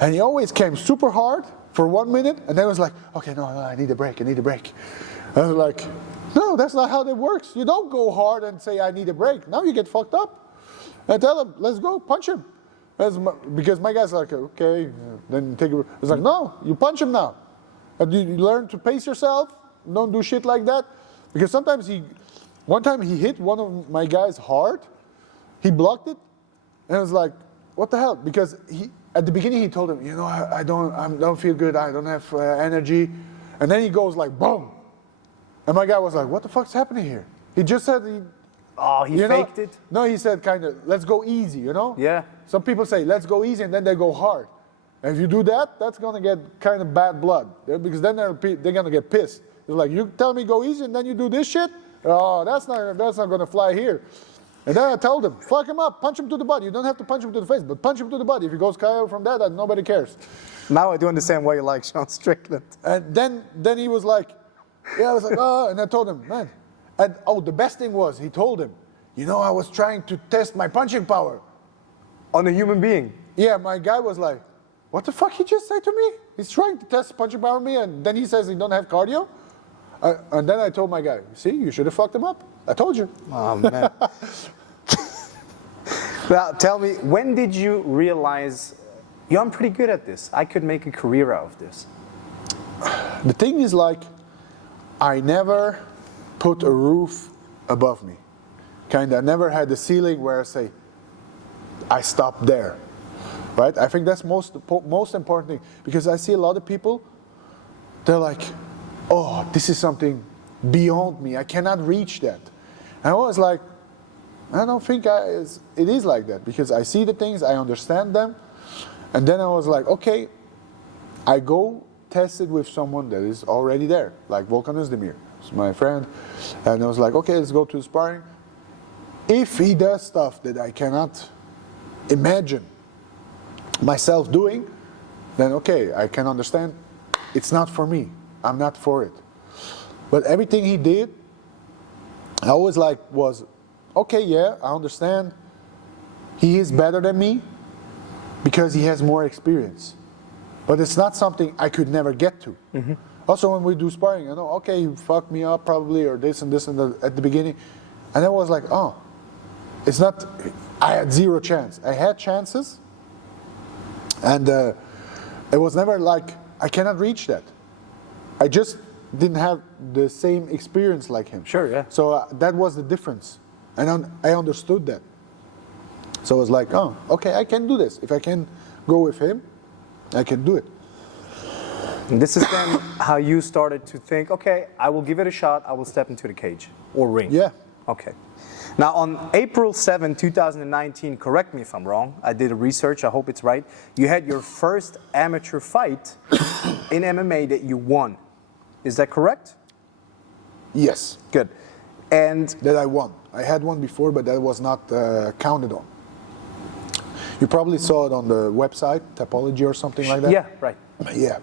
And he always came super hard for 1 minute, and then was like, okay, no, I need a break. I was like, no, that's not how that works. You don't go hard and say, I need a break. Now you get fucked up. I tell him, let's go, punch him. Because my guy's like, okay, then take it. It's like, no, you punch him now. And you learn to pace yourself. Don't do shit like that. Because sometimes one time he hit one of my guys hard. He blocked it. And I was like, what the hell? Because at the beginning he told him, you know, I don't feel good. I don't have energy. And then he goes like, boom. And my guy was like, what the fuck's happening here? He just said he faked it? No, he said kind of, let's go easy, you know? Yeah. Some people say, let's go easy, and then they go hard. And if you do that, that's going to get kind of bad blood. Because then they're going to get pissed. They're like, you tell me go easy, and then you do this shit? Oh, that's not going to fly here. And then I told him, fuck him up, punch him to the body. You don't have to punch him to the face, but punch him to the body. If he goes KO from that, nobody cares. Now I do understand why you like Sean Strickland. And then he was like, yeah, I was like, oh, and I told him, man. And the best thing was, he told him, you know, I was trying to test my punching power. On a human being? Yeah, my guy was like, what the fuck he just said to me? He's trying to test punching power on me, and then he says he don't have cardio? And then I told my guy, see, you should have fucked him up. I told you. Oh, man. Now, tell me, when did you realize, yo, I'm pretty good at this. I could make a career out of this. The thing is, like, I never put a roof above me. I never had a ceiling where I say, I stop there. Right? I think that's most important thing, because I see a lot of people, they're like, oh, this is something beyond me. I cannot reach that. And I was like, I don't think it is like that, because I see the things, I understand them, and then I was like, okay, I go test it with someone that is already there, like Volkan Özdemir, my friend, and I was like, okay, let's go to the sparring. If he does stuff that I cannot imagine myself doing, then okay, I can understand it's not for me. I'm not for it. But everything he did, I always was, okay, yeah, I understand. He is better than me because he has more experience. But it's not something I could never get to. Mm-hmm. Also, when we do sparring, I know, okay, you fucked me up probably, or this and this at the beginning. And I was like, oh, it's not, I had zero chance. I had chances, and it was never like, I cannot reach that. I just didn't have the same experience like him. Sure, yeah. So that was the difference. And I understood that. So I was like, oh, okay, I can do this. If I can go with him, I can do it. And this is then how you started to think, okay, I will give it a shot, I will step into the cage or ring. Yeah. Okay. Now on April 7, 2019, correct me if I'm wrong, I did a research, I hope it's right, you had your first amateur fight in MMA that you won. Is that correct? Yes. Good. And that I won. I had one before, but that was not counted on. You probably saw it on the website, Tapology or something like that? Yeah, right. Yeah.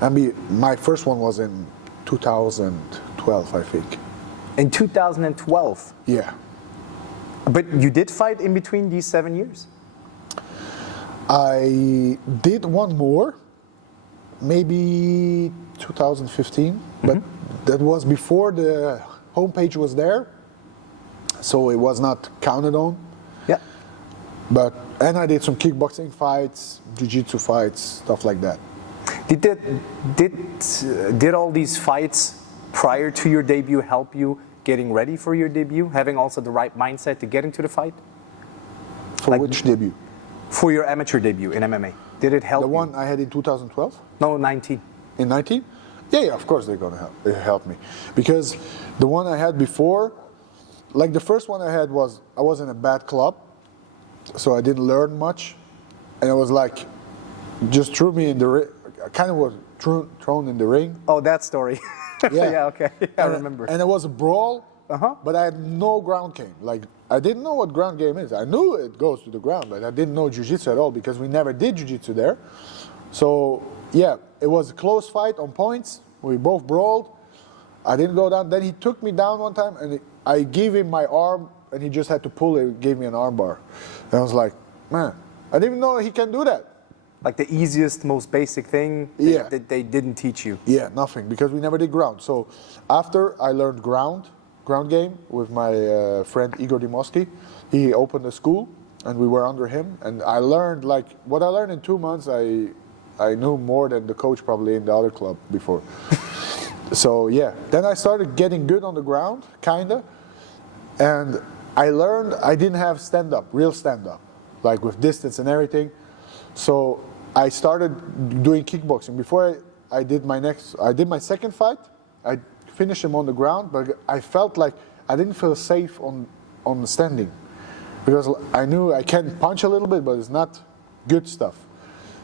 I mean, my first one was in 2012, I think. In 2012? Yeah. But you did fight in between these 7 years? I did one more, maybe 2015, but that was before the homepage was there, so it was not counted on. Yeah. And I did some kickboxing fights, jiu-jitsu fights, stuff like that. Did all these fights prior to your debut help you getting ready for your debut, having also the right mindset to get into the fight? For which debut? For your amateur debut in MMA. Did it help The you? one I had in 2012? No, 19. In 19? Yeah, of course they're going to help me. Because the one I had before, like the first one I had I was in a bad club, so I didn't learn much. And it was like, just threw me in the ring, I kind of was thrown in the ring. Oh, that story. Yeah, yeah, okay, I remember. And it was a brawl, but I had no ground game. Like, I didn't know what ground game is. I knew it goes to the ground, but I didn't know jiu-jitsu at all because we never did jiu-jitsu there. So, yeah, it was a close fight on points. We both brawled. I didn't go down. Then he took me down one time, and I gave him my arm, and he just had to pull it, gave me an arm bar. And I was like, man, I didn't even know he can do that. Like the easiest, most basic thing that they didn't teach you. Yeah, nothing, because we never did ground. So after I learned ground game with my friend Igor Dimoski, he opened a school, and we were under him. And I learned, like, what I learned in 2 months, I knew more than the coach probably in the other club before. So yeah, then I started getting good on the ground, kinda. And I learned I didn't have stand-up, real stand-up, like with distance and everything. So I started doing kickboxing. Before I did my second fight, I finished him on the ground, but I felt like I didn't feel safe on standing. Because I knew I can punch a little bit, but it's not good stuff.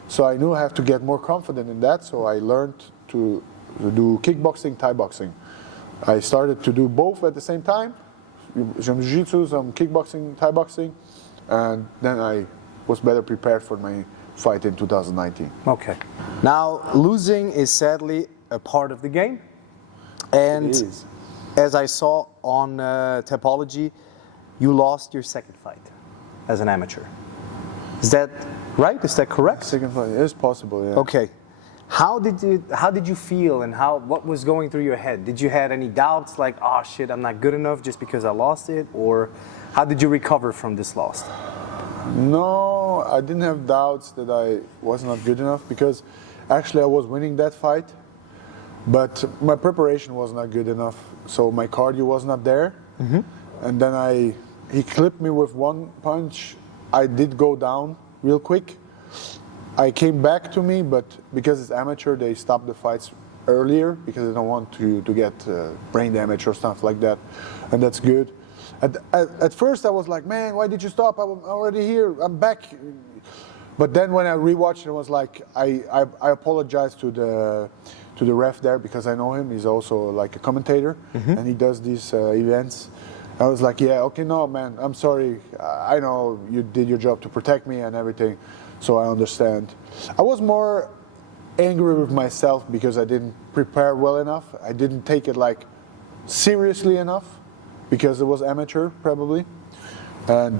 So I knew I have to get more confident in that, so I learned to do kickboxing, Thai boxing. I started to do both at the same time, some jiu-jitsu, some kickboxing, Thai boxing, and then I was better prepared for my fight in 2019. Okay. Now, losing is sadly a part of the game. And It is. as I saw on Tapology, you lost your second fight as an amateur. Is that right? Is that correct? Second fight is possible, yeah. Okay. How did you feel, and what was going through your head? Did you had any doubts like, oh shit, I'm not good enough just because I lost it, or how did you recover from this loss? No, I didn't have doubts that I was not good enough, because actually I was winning that fight, but my preparation was not good enough, so my cardio was not there. And then he clipped me with one punch. I did go down real quick. I came back to me, but because it's amateur, they stop the fights earlier because they don't want to get brain damage or stuff like that, and that's good. At first I was like, man, why did you stop? I'm already here, I'm back. But then when I rewatched it, I was like, I apologized to the ref there, because I know him. He's also like a commentator, and he does these events. I was like, yeah, okay, no, man, I'm sorry. I know you did your job to protect me and everything, so I understand. I was more angry with myself because I didn't prepare well enough. I didn't take it like seriously enough, because it was amateur probably. And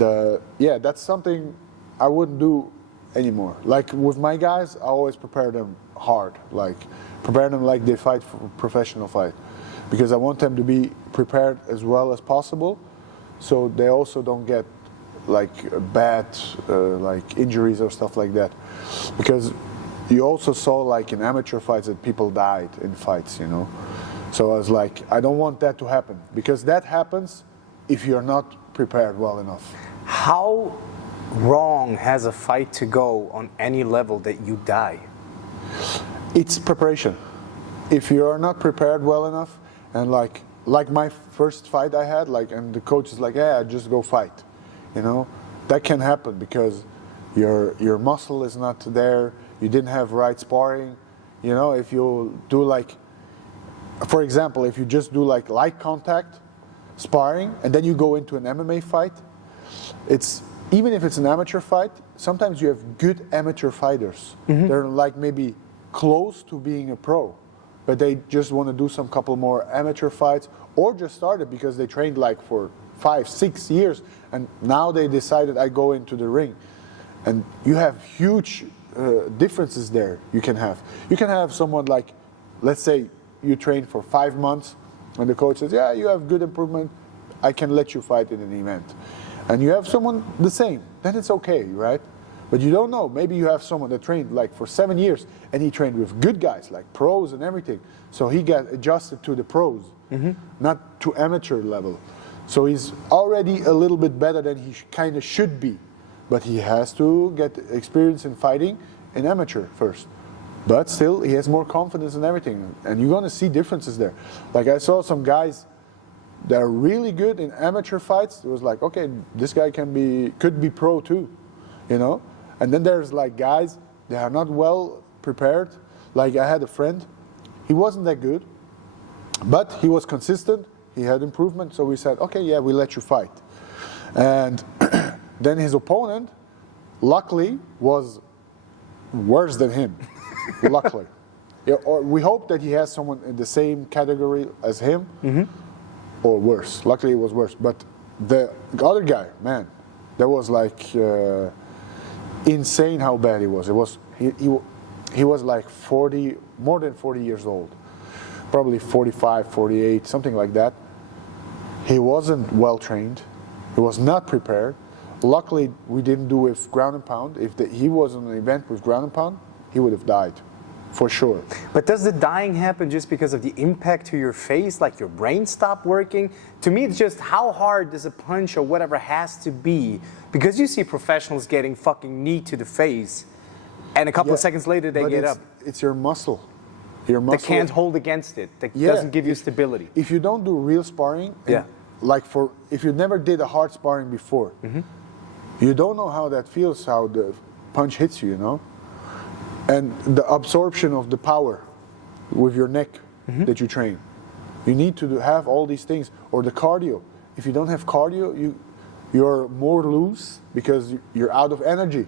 yeah, that's something I wouldn't do anymore. Like with my guys, I always prepare them hard, like prepare them like they fight for a professional fight, because I want them to be prepared as well as possible, so they also don't get like bad like injuries or stuff like that. Because you also saw like in amateur fights that people died in fights, you know. So I was like, I don't want that to happen, because that happens if you're not prepared well enough. How wrong has a fight to go on any level that you die? It's preparation. If you are not prepared well enough, and like my first fight I had, like, and the coach is like, yeah, just go fight, you know, that can happen because your muscle is not there, you didn't have right sparring, you know. If you do like, for example, if you just do like light contact sparring and then you go into an MMA fight, it's, even if it's an amateur fight, sometimes you have good amateur fighters. They're like maybe close to being a pro, but they just want to do some couple more amateur fights, or just started because they trained like for 5-6 years and now they decided I go into the ring. And you have huge differences there. You can have someone like, let's say you train for 5 months and the coach says, yeah, you have good improvement, I can let you fight in an event. And you have someone the same, then it's okay, right? But you don't know, maybe you have someone that trained like for 7 years and he trained with good guys, like pros and everything. So he got adjusted to the pros, not to amateur level. So he's already a little bit better than he kind of should be. But he has to get experience in fighting in amateur first. But still, he has more confidence in everything. And you're going to see differences there. Like I saw some guys that are really good in amateur fights. It was like, okay, this guy could be pro too, you know? And then there's like guys that are not well prepared. Like I had a friend, he wasn't that good, but he was consistent, he had improvement, so we said, okay, yeah, we let you fight. And then his opponent, luckily, was worse than him, luckily. Yeah, or we hope that he has someone in the same category as him, or worse. Luckily, it was worse. But the other guy, man, that was like insane how bad he was. It was he was like 40, more than 40 years old, probably 45, 48, something like that. He wasn't well trained. He was not prepared. Luckily, we didn't do with ground and pound. If he was in an event with ground and pound, he would have died, for sure. But does the dying happen just because of the impact to your face, like your brain stopped working? To me, it's just how hard does a punch or whatever has to be? Because you see professionals getting fucking knee to the face, and a couple of seconds later they get up. It's your muscle. Your muscle. That can't hold against it. That doesn't give you stability. If you don't do real sparring, like if you never did a hard sparring before, you don't know how that feels, how the punch hits you, you know? And the absorption of the power with your neck that you train. You need to have all these things, or the cardio. If you don't have cardio, you're more loose because you're out of energy,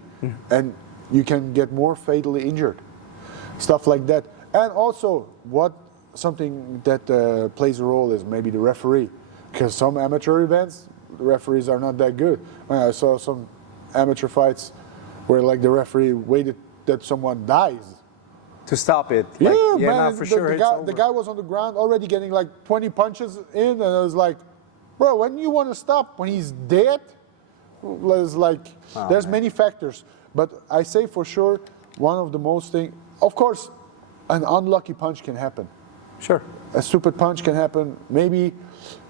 and you can get more fatally injured. Stuff like that. And also, something that plays a role is maybe the referee. Because some amateur events, the referees are not that good. I saw some amateur fights where like the referee waited that someone dies to stop it. Like, Yeah, yeah, man. no, for sure. The guy was on the ground already getting like 20 punches in, and I was like, bro, when you want to stop? When he's dead? It's like, there's many factors. But I say for sure, one of the most thing, of course, an unlucky punch can happen. Sure. A stupid punch can happen. Maybe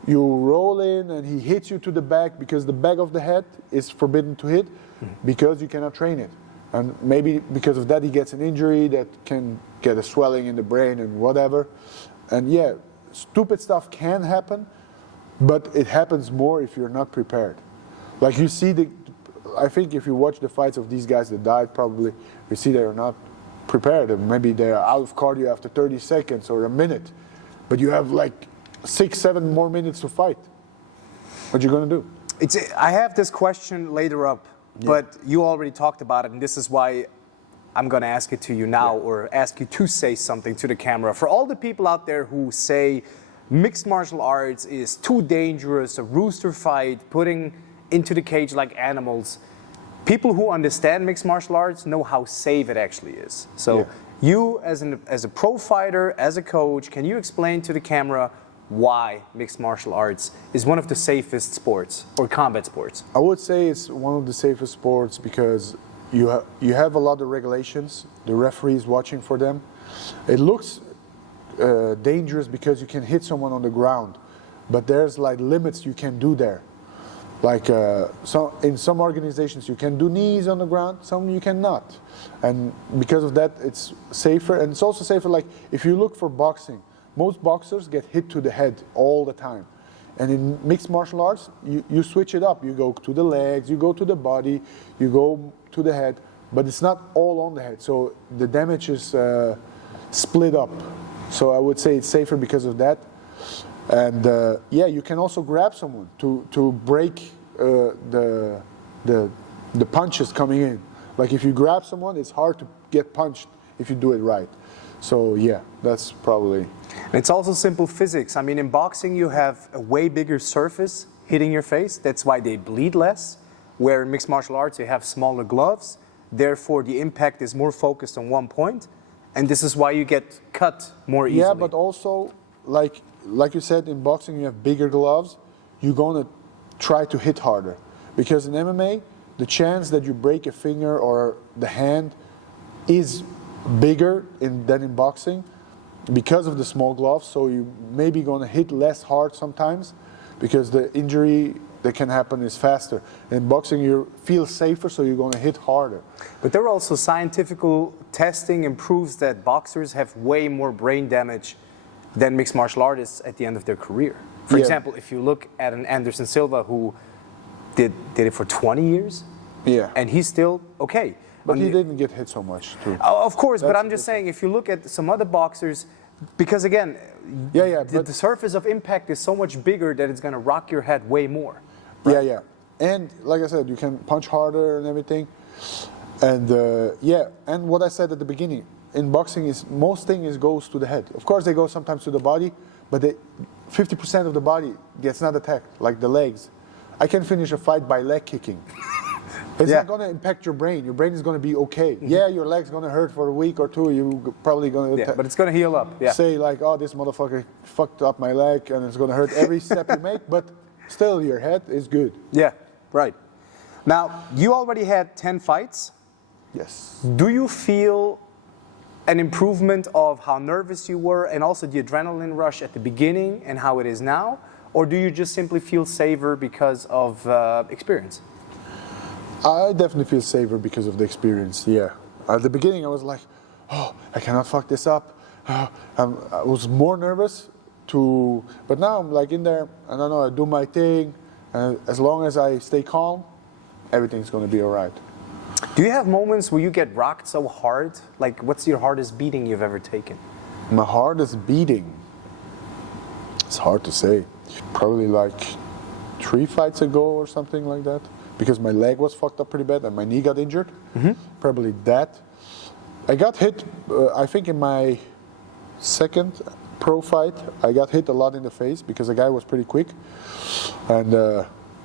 you roll in and he hits you to the back because the back of the head is forbidden to hit because you cannot train it. And maybe because of that he gets an injury that can get a swelling in the brain and whatever. And yeah, stupid stuff can happen, but it happens more if you're not prepared. Like you see I think if you watch the fights of these guys that died, probably you see they're not prepared. And maybe they're out of cardio after 30 seconds or a minute, but you have like 6-7 more minutes to fight. What you gonna do? I have this question later up, but you already talked about it, and this is why I'm gonna ask it to you now, or ask you to say something to the camera. For all the people out there who say mixed martial arts is too dangerous, a rooster fight, putting into the cage like animals, people who understand mixed martial arts know how safe it actually is. So you, as a pro fighter, as a coach, can you explain to the camera why mixed martial arts is one of the safest sports or combat sports? I would say it's one of the safest sports because you have a lot of regulations. The referee is watching for them. It looks dangerous because you can hit someone on the ground, but there's like limits you can do there. Like in some organizations you can do knees on the ground, some you cannot. And because of that it's safer, and it's also safer like if you look for boxing, most boxers get hit to the head all the time. And in mixed martial arts, you switch it up. You go to the legs, you go to the body, you go to the head, but it's not all on the head. So the damage is split up. So I would say it's safer because of that. And yeah, you can also grab someone to break the punches coming in. Like if you grab someone, it's hard to get punched if you do it right. So yeah, that's probably. And it's also simple physics. I mean, in boxing you have a way bigger surface hitting your face. That's why they bleed less. Where in mixed martial arts you have smaller gloves. Therefore, the impact is more focused on one point. And this is why you get cut more easily. Yeah, but also, like you said, in boxing you have bigger gloves. You're going to try to hit harder. Because in MMA, the chance that you break a finger or the hand is bigger than in boxing because of the small gloves. So you may be going to hit less hard sometimes because the injury that can happen is faster. In boxing, you feel safer, so you're going to hit harder. But there are also scientific testing and proves that boxers have way more brain damage than mixed martial artists at the end of their career. For example, if you look at an Anderson Silva who did it for 20 years, and he's still okay. But he didn't get hit so much, too. Of course, but I'm just saying, if you look at some other boxers, because again, the surface of impact is so much bigger that it's going to rock your head way more. Right? Yeah. And like I said, you can punch harder and everything. And and what I said at the beginning, in boxing is most things goes to the head. Of course, they go sometimes to the body, but 50% of the body gets not attacked, like the legs. I can finish a fight by leg kicking. It's not going to impact your brain. Your brain is going to be okay. Yeah, your leg's going to hurt for a week or two. You're probably going to but it's going to heal up. Say like, oh, this motherfucker fucked up my leg, and it's going to hurt every step you make. But still, your head is good. Yeah, right. Now, you already had 10 fights. Yes. Do you feel an improvement of how nervous you were and also the adrenaline rush at the beginning and how it is now? Or do you just simply feel safer because of experience? I definitely feel safer because of the experience, yeah. At the beginning, I was like, oh, I cannot fuck this up. I was more nervous but now I'm like in there, I don't know, I do my thing, and as long as I stay calm, everything's gonna be all right. Do you have moments where you get rocked so hard? Like, what's your hardest beating you've ever taken? My hardest beating? It's hard to say. Probably like 3 fights ago or something like that. Because my leg was fucked up pretty bad and my knee got injured. Probably that. I got hit, I think in my second pro fight, I got hit a lot in the face because the guy was pretty quick. And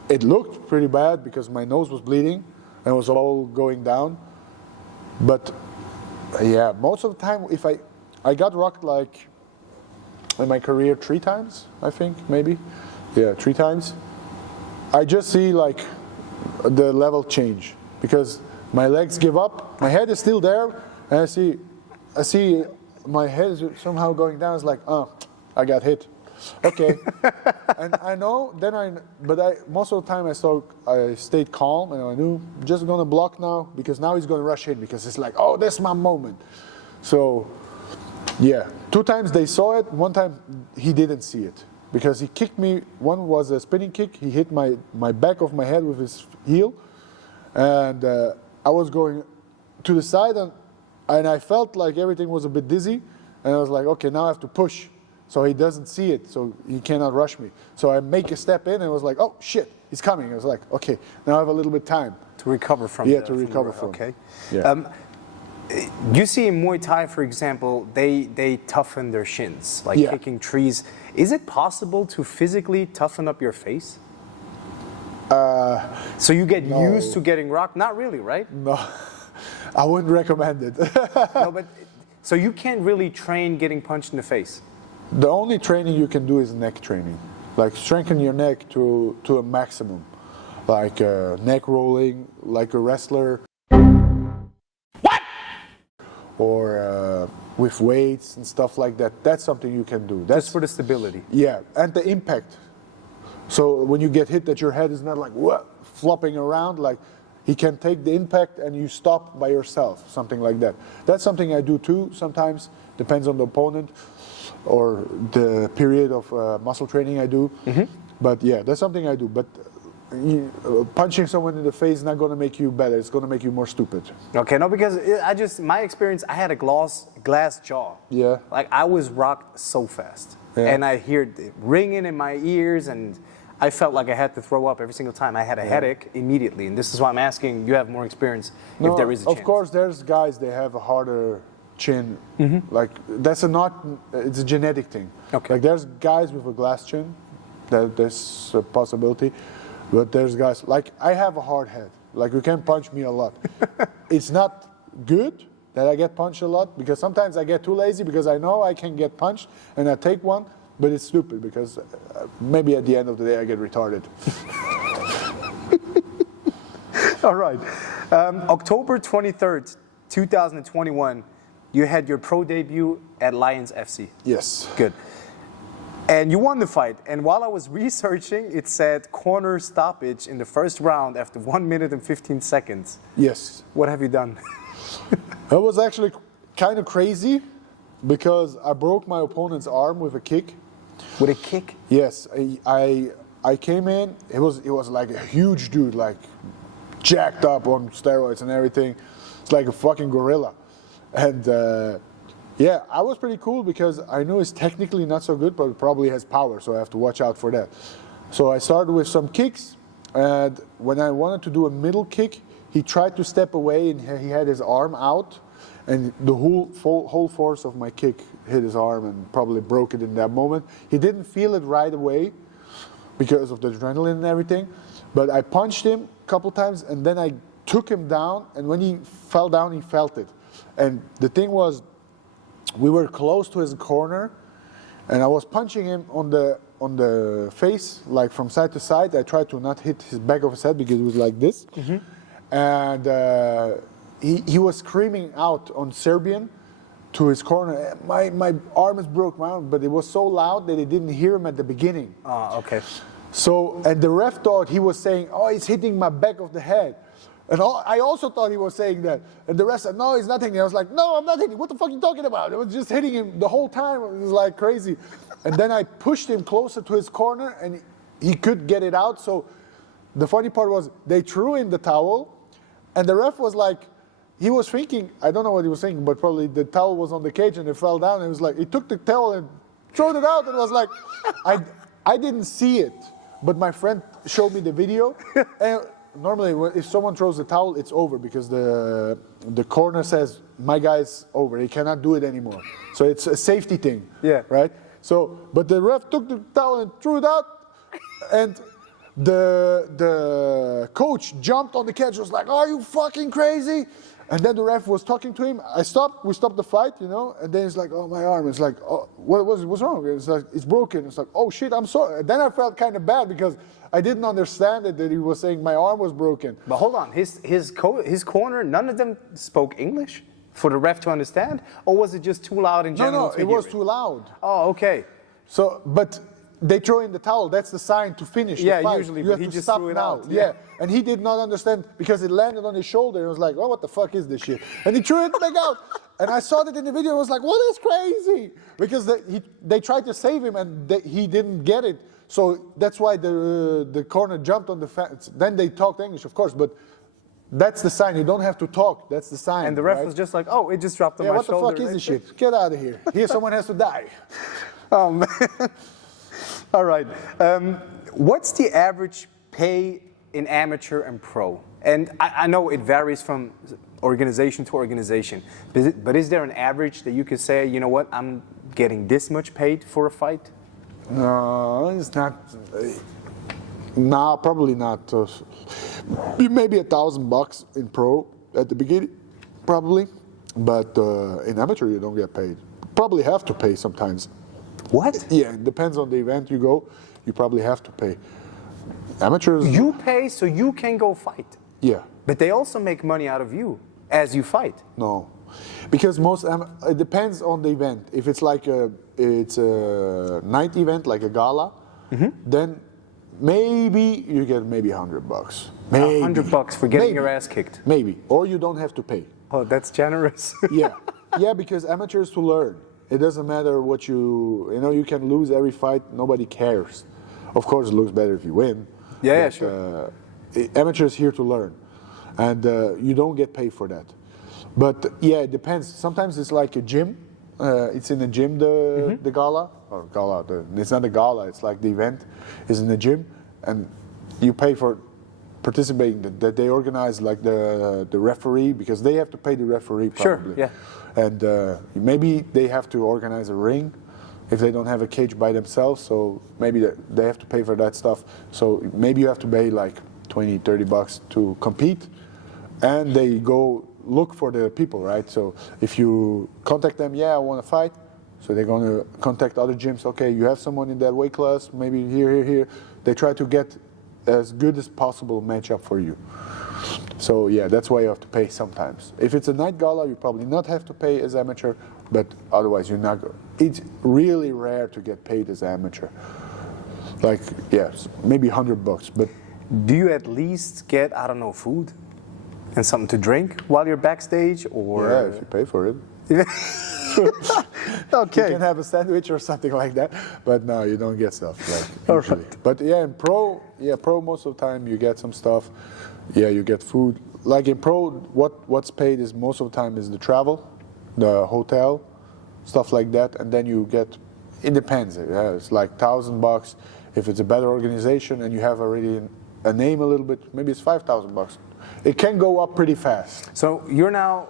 it looked pretty bad because my nose was bleeding and it was all going down. But Yeah, most of the time, if I got rocked like in my career 3 times, I think, maybe. Yeah, 3 times. I just see like the level change because my legs give up, my head is still there, and I see my head is somehow going down. It's like, oh, I got hit. Okay, and I know. Most of the time I stayed calm, and I knew just gonna block now because now he's gonna rush in because it's like, oh, that's my moment. So, yeah, 2 times they saw it. 1 time he didn't see it because he kicked me. One was a spinning kick. He hit my back of my head with his heel, and I was going to the side, and I felt like everything was a bit dizzy, and I was like, okay, now I have to push. So he doesn't see it, so he cannot rush me. So I make a step in, and I was like, oh, shit, he's coming. I was like, okay, now I have a little bit of time. To recover from to recover from. Okay. Yeah. You see in Muay Thai, for example, they toughen their shins, like Yeah. kicking trees. Is it possible to physically toughen up your face? So you get used to getting rocked? Not really, right? No, I wouldn't recommend it. No, but so you can't really train getting punched in the face? The only training you can do is neck training, like strengthen your neck to a maximum, like neck rolling, like a wrestler. What? Or with weights and stuff like that. That's something you can do. That's for the stability. Yeah, and the impact. So when you get hit, that your head is not like what, flopping around. Like he can take the impact and you stop by yourself, something like that. That's something I do too. Sometimes depends on the opponent or the period of muscle training I do. Mm-hmm. But yeah, that's something I do. But punching someone in the face is not going to make you better. It's going to make you more stupid. Okay, no, because my experience, I had a glass jaw. Yeah. Like I was rocked so fast. Yeah. And I hear it ringing in my ears, and I felt like I had to throw up every single time. I had a headache immediately. And this is why I'm asking, you have more experience if there is a chance. Of course, there's guys, they have a harder chin. Mm-hmm. Like it's a genetic thing. Okay. Like there's guys with a glass chin, there's a possibility. But there's guys, like I have a hard head. Like you can punch me a lot. It's not good that I get punched a lot because sometimes I get too lazy because I know I can get punched and I take one, but it's stupid because maybe at the end of the day I get retarded. All right. October 23rd, 2021, you had your pro debut at Lions FC. Yes. Good. And you won the fight. And while I was researching, it said corner stoppage in the first round after 1 minute and 15 seconds. Yes. What have you done? It was actually kind of crazy because I broke my opponent's arm with a kick. With a kick? Yes. I came in, it was like a huge dude, like jacked up on steroids and everything. It's like a fucking gorilla. And yeah, I was pretty cool because I knew it's technically not so good, but it probably has power, so I have to watch out for that. So I started with some kicks, and when I wanted to do a middle kick, he tried to step away and he had his arm out, and the whole force of my kick hit his arm and probably broke it in that moment. He didn't feel it right away because of the adrenaline and everything, but I punched him a couple times, and then I took him down, and when he fell down, he felt it. And the thing was, we were close to his corner, and I was punching him on the face, like from side to side. I tried to not hit his back of his head because it was like this. Mm-hmm. And he was screaming out on Serbian to his corner, my arm is broke, but it was so loud that they didn't hear him at the beginning. Okay. So, and the ref thought he was saying, oh, he's hitting my back of the head. And I also thought he was saying that. And the rest said, no, he's not hitting. I was like, no, I'm not hitting. What the fuck are you talking about? It was just hitting him the whole time. It was like crazy. And then I pushed him closer to his corner, and he could get it out. So the funny part was they threw in the towel, and the ref was like, he was thinking, I don't know what he was thinking, but probably the towel was on the cage and it fell down. And it was like, he took the towel and threw it out. And it was like, I didn't see it, but my friend showed me the video. And normally, if someone throws the towel, it's over because the corner says, my guy's over. He cannot do it anymore. So it's a safety thing. Yeah. Right? So, but the ref took the towel and threw it out. And the coach jumped on the catch, was like, "Are you fucking crazy?" And then the ref was talking to him. We stopped the fight, you know, and then it's like, "Oh, my arm." It's like, "Oh, what's wrong?" It's like, "It's broken." It's like, "Oh shit, I'm sorry." And then I felt kind of bad because I didn't understand it, that he was saying my arm was broken. But hold on, his corner, none of them spoke English for the ref to understand, or was it just too loud in general? No, it was too loud. Oh, okay. So, but they throw in the towel. That's the sign to finish the fight. Yeah, usually, you but have he to just stop threw it now. out. Yeah, and he did not understand because it landed on his shoulder. And was like, "Oh, what the fuck is this shit?" And he threw it back out. And I saw that in the video. I was like, "What is crazy?" Because they tried to save him and he didn't get it. So that's why the corner jumped on the fence. Then they talked English, of course, but that's the sign. You don't have to talk. That's the sign. And the ref right? was just like, "Oh, it just dropped on Yeah, my what the shoulder." fuck is this shit? Get out of here. Here, someone has to die. Oh, man. All right. What's the average pay in amateur and pro? And I know it varies from organization to organization, but is there an average that you could say, you know what, I'm getting this much paid for a fight? No, it's not. No, probably not. Maybe $1,000 in pro at the beginning, probably. But in amateur, you don't get paid. Probably have to pay sometimes. What? Yeah, it depends on the event you go. You probably have to pay. Amateurs. You pay so you can go fight. Yeah. But they also make money out of you as you fight. No, because it depends on the event. If it's like it's a night event, like a gala, then maybe you get maybe $100. Maybe $100 for getting Maybe. your ass kicked. Maybe, or you don't have to pay. Oh, that's generous. Yeah, because amateurs to learn. It doesn't matter what you can lose every fight. Nobody cares. Of course, it looks better if you win. Yeah, but, sure. Amateurs here to learn, and you don't get paid for that. But yeah, it depends. Sometimes it's like a gym. It's in a gym, the gala, or gala. It's not a gala. It's like the event is in the gym, and you pay for participating. That they organize like the referee, because they have to pay the referee probably. Sure. Yeah. And maybe they have to organize a ring if they don't have a cage by themselves. So maybe they have to pay for that stuff. So maybe you have to pay like $20, $30 to compete, and they go look for the people, right? So if you contact them, I want to fight. So they're going to contact other gyms. Okay, you have someone in that weight class, maybe here. They try to get as good as possible matchup for you. So yeah, that's why you have to pay sometimes. If it's a night gala, you probably not have to pay as amateur, but otherwise you're not. It's really rare to get paid as amateur. Like maybe $100, but Do you at least get, I don't know, food and something to drink while you're backstage, or? yeah, if you pay for it. Okay. You can have a sandwich or something like that, but no, you don't get stuff like All usually. right. But in pro most of the time you get some stuff. Yeah, you get food. Like in pro, what's paid is most of the time is the travel, the hotel, stuff like that, and then you get. It depends. Yeah, it's like $1,000 if it's a better organization and you have already a name a little bit. Maybe it's $5,000. It can go up pretty fast. So you're now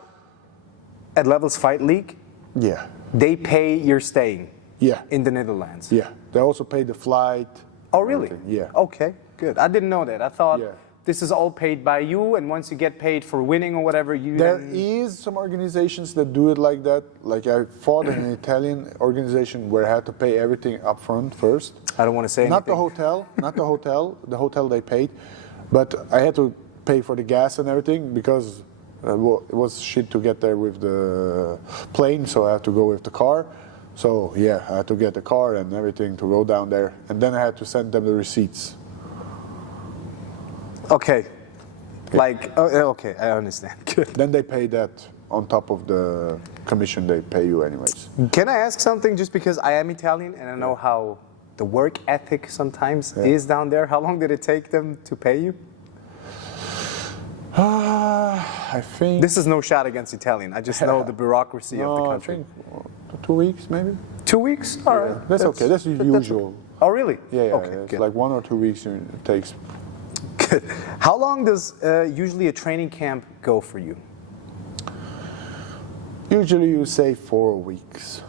at Levels Fight League. Yeah. They pay your staying. Yeah. In the Netherlands. Yeah. They also pay the flight. Oh, really? everything. Yeah. Okay, good. I didn't know that. I thought Yeah. this is all paid by you, and once you get paid for winning or whatever, you There then... is some organizations that do it like that. Like I fought in an Italian organization where I had to pay everything up front first. I don't want to say anything. Not the hotel. The hotel they paid, but I had to pay for the gas and everything because it was shit to get there with the plane, so I had to go with the car. So yeah, I had to get the car and everything to go down there, and then I had to send them the receipts. Okay. Like, okay, I understand. Good. Then they pay that on top of the commission they pay you anyways. Can I ask something, just because I am Italian and I know how the work ethic sometimes is down there? How long did it take them to pay you? I think. This is no shot against Italian. I just know the bureaucracy of the I country. think 2 weeks maybe. 2 weeks? All right. That's okay. That's usual. Oh, really? Yeah, Okay, it's good. like 1 or 2 weeks it takes. Good. How long does usually a training camp go for you? Usually you say 4 weeks.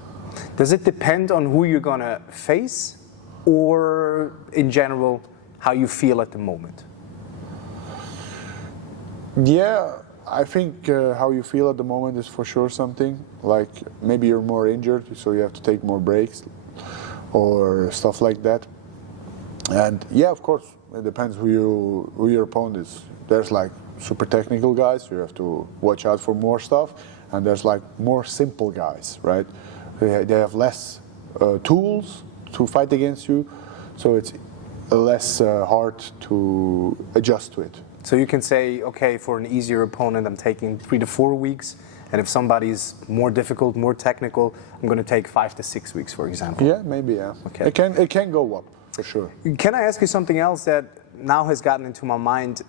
Does it depend on who you're gonna face, or in general, how you feel at the moment? Yeah, I think how you feel at the moment is for sure something. Like maybe you're more injured, so you have to take more breaks or stuff like that. And yeah, of course, it depends who your opponent is. There's like super technical guys, you have to watch out for more stuff, and there's like more simple guys, right? They have less tools to fight against you, so it's less hard to adjust to it. So you can say, okay, for an easier opponent, I'm taking 3 to 4 weeks, and if somebody's more difficult, more technical, I'm going to take 5 to 6 weeks, for example. Yeah, maybe, yeah. Okay. It can go up, for sure. Can I ask you something else that now has gotten into my mind?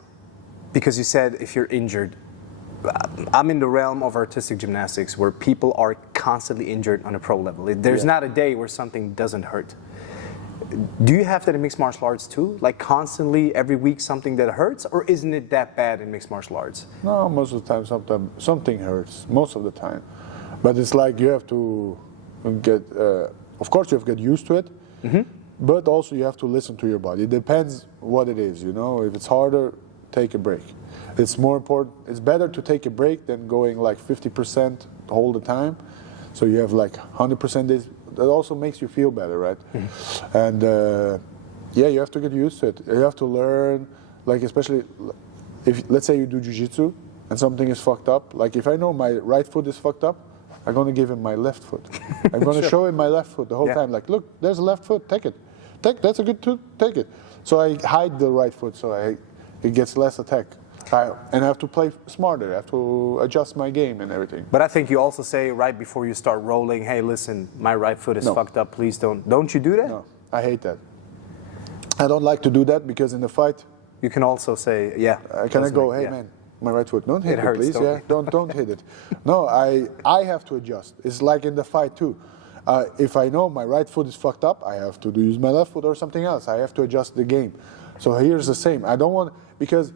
Because you said if you're injured, I'm in the realm of artistic gymnastics where people are constantly injured on a pro level. There's not a day where something doesn't hurt. Do you have that in mixed martial arts too? Like constantly, every week, something that hurts? Or isn't it that bad in mixed martial arts? No, most of the time, something hurts, most of the time. But it's like you have to get, of course you have to get used to it, but also you have to listen to your body. It depends what it is, you know. If it's harder, take a break. It's more important, it's better to take a break than going like 50% all the time. So you have like 100% days. That also makes you feel better, right? And yeah, you have to get used to it. You have to learn, like especially if, let's say you do jiu-jitsu and something is fucked up. Like if I know my right foot is fucked up, I'm gonna give him my left foot. I'm gonna show him my left foot the whole time. Like, look, there's a left foot, take it. That's a good foot, take it. So I hide the right foot so it gets less attack. And I have to play smarter. I have to adjust my game and everything. But I think you also say right before you start rolling, hey, listen, my right foot is fucked up. Please don't. Don't you do that? No, I hate that. I don't like to do that because in the fight, you can also say, yeah. Can I go, hey man, my right foot, don't hit it, hurts, please. Yeah, don't hit it. No, I have to adjust. It's like in the fight too. If I know my right foot is fucked up, I have to use my left foot or something else. I have to adjust the game. So here's the same. I don't want, because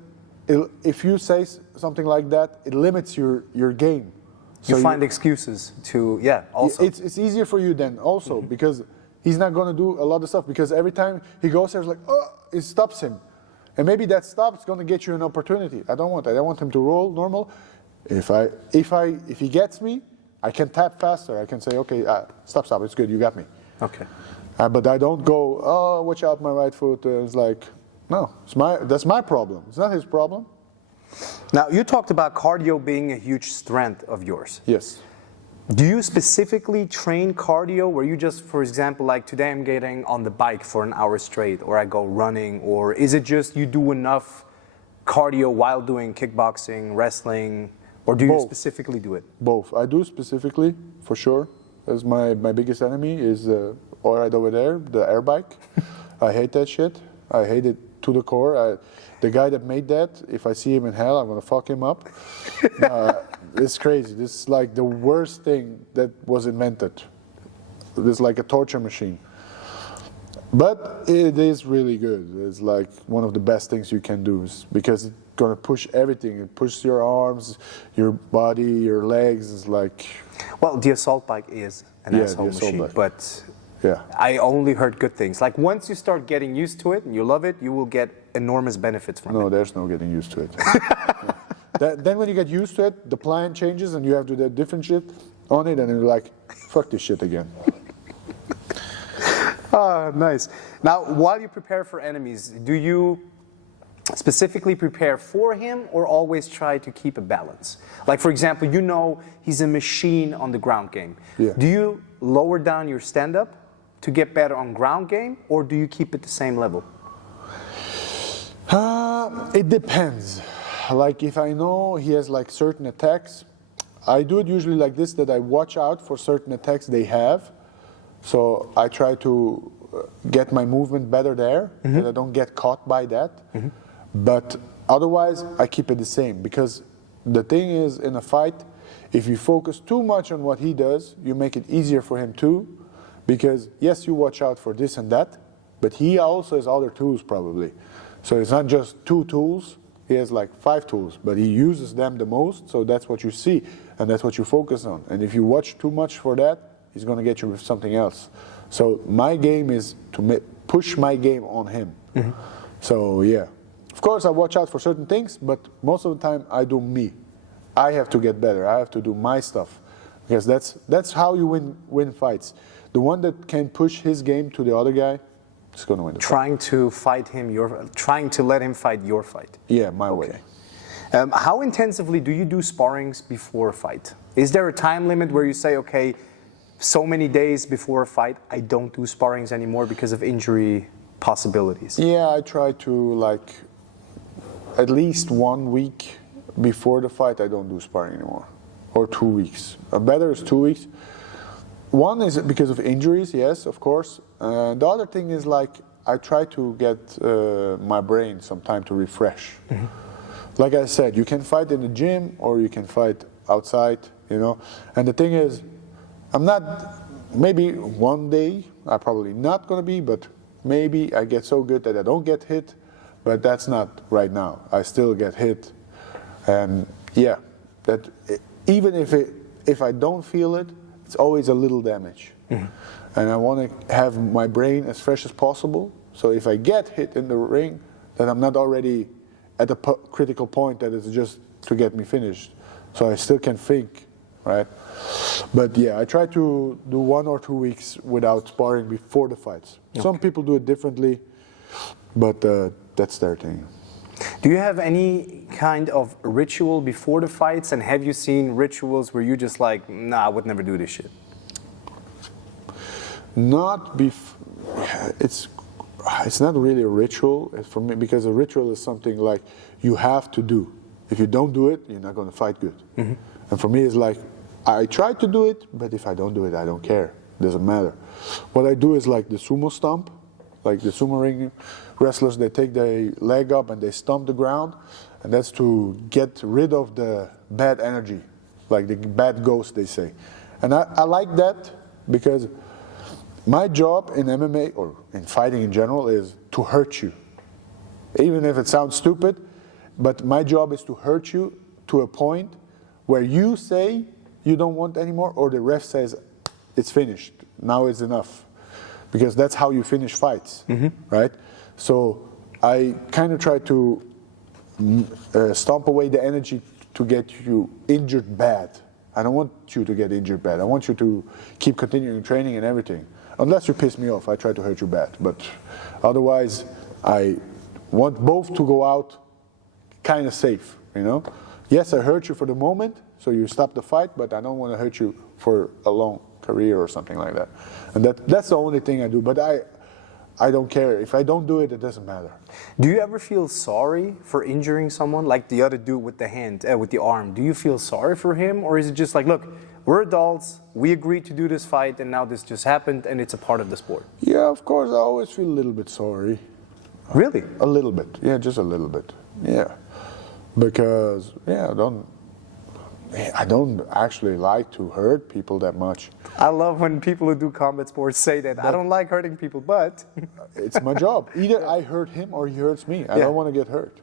if you say something like that, it limits your game. So you find excuses to, also. It's easier for you then also because he's not going to do a lot of stuff because every time he goes there, it's like, oh, it stops him. And maybe that stop is going to get you an opportunity. I don't want that. I want him to roll normal. If he gets me, I can tap faster. I can say, okay, stop, it's good, you got me. Okay. But I don't go, oh, watch out, my right foot. It's like, no, that's my problem. It's not his problem. Now, you talked about cardio being a huge strength of yours. Yes. Do you specifically train cardio where you just, for example, like today I'm getting on the bike for an hour straight, or I go running, or is it just you do enough cardio while doing kickboxing, wrestling, or do you specifically do it? Both. I do specifically, for sure. As my biggest enemy is right over there, the air bike. I hate that shit. I hate it to the core. The guy that made that, if I see him in hell, I'm gonna fuck him up. It's crazy. This is like the worst thing that was invented. This is like a torture machine. But it is really good. It's like one of the best things you can do because it's gonna push everything. It pushes your arms, your body, your legs. It's like. Well, the assault bike is an asshole machine, bike. but. Yeah. I only heard good things. Like once you start getting used to it and you love it, you will get enormous benefits from it. No, there's no getting used to it. Then when you get used to it, the plan changes and you have to do different shit on it and you're like, fuck this shit again. Nice. Now, while you prepare for enemies, do you specifically prepare for him or always try to keep a balance? Like, for example, you know he's a machine on the ground game. Yeah. Do you lower down your stand-up to get better on ground game, or do you keep it the same level? It depends. Like if I know he has like certain attacks, I do it usually like this, that I watch out for certain attacks they have. So I try to get my movement better there, that I don't get caught by that. But otherwise, I keep it the same because the thing is, in a fight, if you focus too much on what he does, you make it easier for him too. Because yes, you watch out for this and that, but he also has other tools probably. So it's not just 2 tools, he has like 5 tools, but he uses them the most, so that's what you see, and that's what you focus on. And if you watch too much for that, he's gonna get you with something else. So my game is to push my game on him. So yeah, of course I watch out for certain things, but most of the time I do me. I have to get better. I have to do my stuff, because that's how you win fights. The one that can push his game to the other guy is going to win the fight. Trying to let him fight your fight. Yeah, my way. How intensively do you do sparrings before a fight? Is there a time limit where you say, okay, so many days before a fight, I don't do sparrings anymore because of injury possibilities? Yeah, I try to, like, at least 1 week before the fight, I don't do sparring anymore, or 2 weeks. Better is 2 weeks. One is because of injuries, yes, of course. The other thing is, like, I try to get my brain some time to refresh. Mm-hmm. Like I said, you can fight in the gym or you can fight outside, you know. And the thing is, I'm not, maybe one day, I'm probably not going to be, but maybe I get so good that I don't get hit, but that's not right now. I still get hit. And yeah, that even if I don't feel it, it's always a little damage. Mm-hmm. And I want to have my brain as fresh as possible. So if I get hit in the ring, that I'm not already at a critical point that it's just to get me finished. So I still can think, right? But yeah, I try to do 1 or 2 weeks without sparring before the fights. Okay. Some people do it differently, but that's their thing. Do you have any kind of ritual before the fights, and have you seen rituals where you just like, nah, I would never do this shit? Not it's not really a ritual for me, because a ritual is something like you have to do. If you don't do it, you're not going to fight good. Mm-hmm. And for me, it's like I try to do it, but if I don't do it, I don't care. It doesn't matter. What I do is like the sumo stomp, like the sumo ring wrestlers, they take their leg up and they stomp the ground, and that's to get rid of the bad energy, like the bad ghost, they say. And I like that, because my job in MMA, or in fighting in general, is to hurt you. Even if it sounds stupid, but my job is to hurt you to a point where you say you don't want anymore, or the ref says it's finished, now it's enough. Because that's how you finish fights, mm-hmm. right? So I kind of try to stomp away the energy to get you injured bad. I don't want you to get injured bad. I want you to keep continuing training and everything. Unless you piss me off, I try to hurt you bad. But otherwise, I want both to go out kind of safe, you know? Yes, I hurt you for the moment, so you stop the fight, but I don't want to hurt you for a long career or something like that. And that's the only thing I do. But I don't care. If I don't do it, it doesn't matter. Do you ever feel sorry for injuring someone, like the other dude with the hand, with the arm? Do you feel sorry for him, or is it just like, look, we're adults, we agreed to do this fight, and now this just happened, and it's a part of the sport? Yeah, of course, I always feel a little bit sorry. Really? A little bit. Yeah, just a little bit. Yeah. Because, yeah, I don't actually like to hurt people that much. I love when people who do combat sports say that. But I don't like hurting people, but it's my job. Either I hurt him or he hurts me. I don't want to get hurt.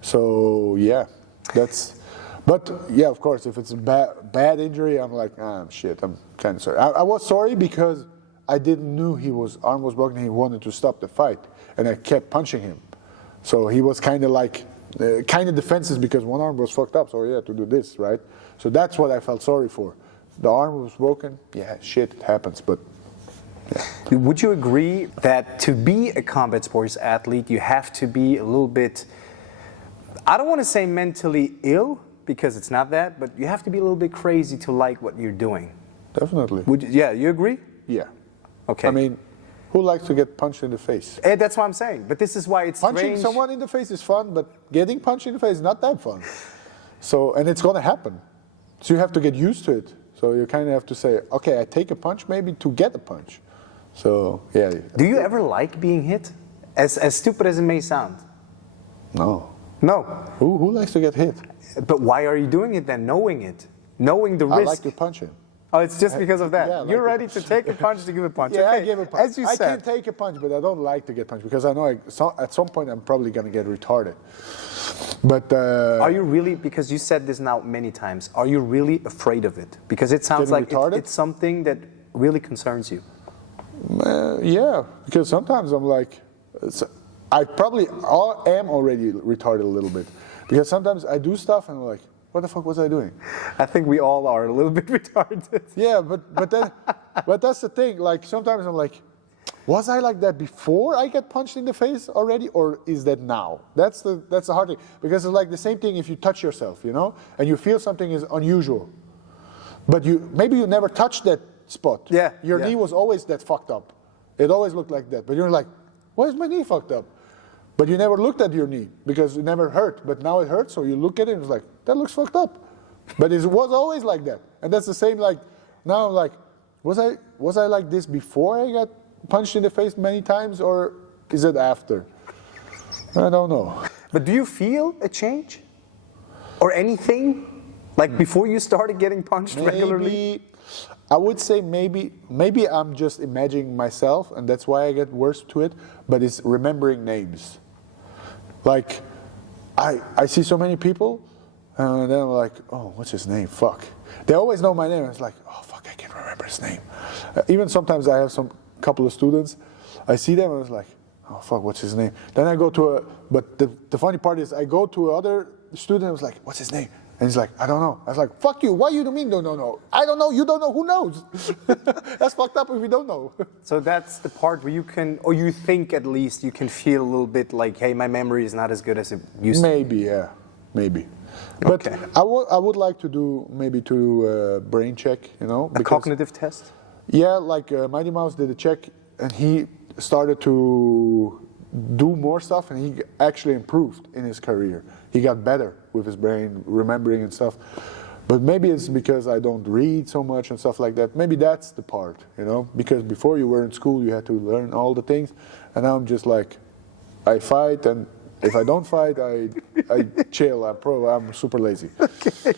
So yeah, but yeah, of course, if it's a bad injury, I'm like, shit, I'm kind of sorry. I was sorry because I didn't know his arm was broken. He wanted to stop the fight, and I kept punching him. So he was kind of like, kind of defensive because one arm was fucked up, so he had to do this, right? So that's what I felt sorry for. The arm was broken, yeah, shit, it happens, but yeah. Would you agree that to be a combat sports athlete, you have to be a little bit, I don't want to say mentally ill, because it's not that, but you have to be a little bit crazy to like what you're doing? Definitely. You agree? Yeah. Okay. I mean, who likes to get punched in the face? That's what I'm saying. But this is why it's punching strange. Someone in the face is fun, but getting punched in the face is not that fun. So, and it's going to happen. So you have to get used to it. So you kind of have to say, okay, I take a punch maybe to get a punch. So, yeah. Do you ever like being hit? As stupid as it may sound. No. No. Who likes to get hit? But why are you doing it then, knowing it? Knowing the risk? I like to punch him. Oh, it's just because of that. Yeah, You're ready to take a punch to give a punch. Yeah, okay. I give a punch. As you said. I can take a punch, but I don't like to get punched because I know at some point I'm probably going to get retarded. But are you really, because you said this now many times, are you really afraid of it? Because it sounds like it's something that really concerns you. Yeah, because sometimes I'm like, I probably am already retarded a little bit, because sometimes I do stuff and I'm like, what the fuck was I doing? I think we all are a little bit retarded. Yeah, but then, but that's the thing. Like sometimes I'm like, was I like that before I get punched in the face already, or is that now? That's the hard thing, because it's like the same thing if you touch yourself, you know, and you feel something is unusual, but maybe you never touched that spot. Yeah. Your knee was always that fucked up. It always looked like that, but you're like, why is my knee fucked up? But you never looked at your knee because it never hurt. But now it hurts, so you look at it and it's like, that looks fucked up. But it was always like that. And that's the same, like, now I'm like, was I like this before I got punched in the face many times, or is it after? I don't know. But do you feel a change? Or anything? Like before you started getting punched regularly? I would say maybe I'm just imagining myself, and that's why I get worse to it, but it's remembering names. Like, I see so many people, and then I'm like, oh, what's his name? Fuck. They always know my name. It's like, oh, fuck, I can't remember his name. Even sometimes I have couple of students, I see them, and it's like, oh, fuck, what's his name? Then I go but the funny part is I go to another student, and I was like, what's his name? And he's like, I don't know. I was like, fuck you, why you mean don't know? I don't know, you don't know, who knows? That's fucked up if you don't know. So that's the part where you can, or you think at least, you can feel a little bit like, hey, my memory is not as good as it used to be. Maybe, yeah, maybe. But Okay. I would like to do a brain check, you know? A cognitive test? Yeah, like Mighty Mouse did a check, and he started to do more stuff, and he actually improved in his career. He got better with his brain, remembering and stuff. But maybe it's because I don't read so much and stuff like that. Maybe that's the part, you know? Because before you were in school, you had to learn all the things, and now I'm just like, I fight, and if I don't fight, I chill. I'm super lazy. Okay.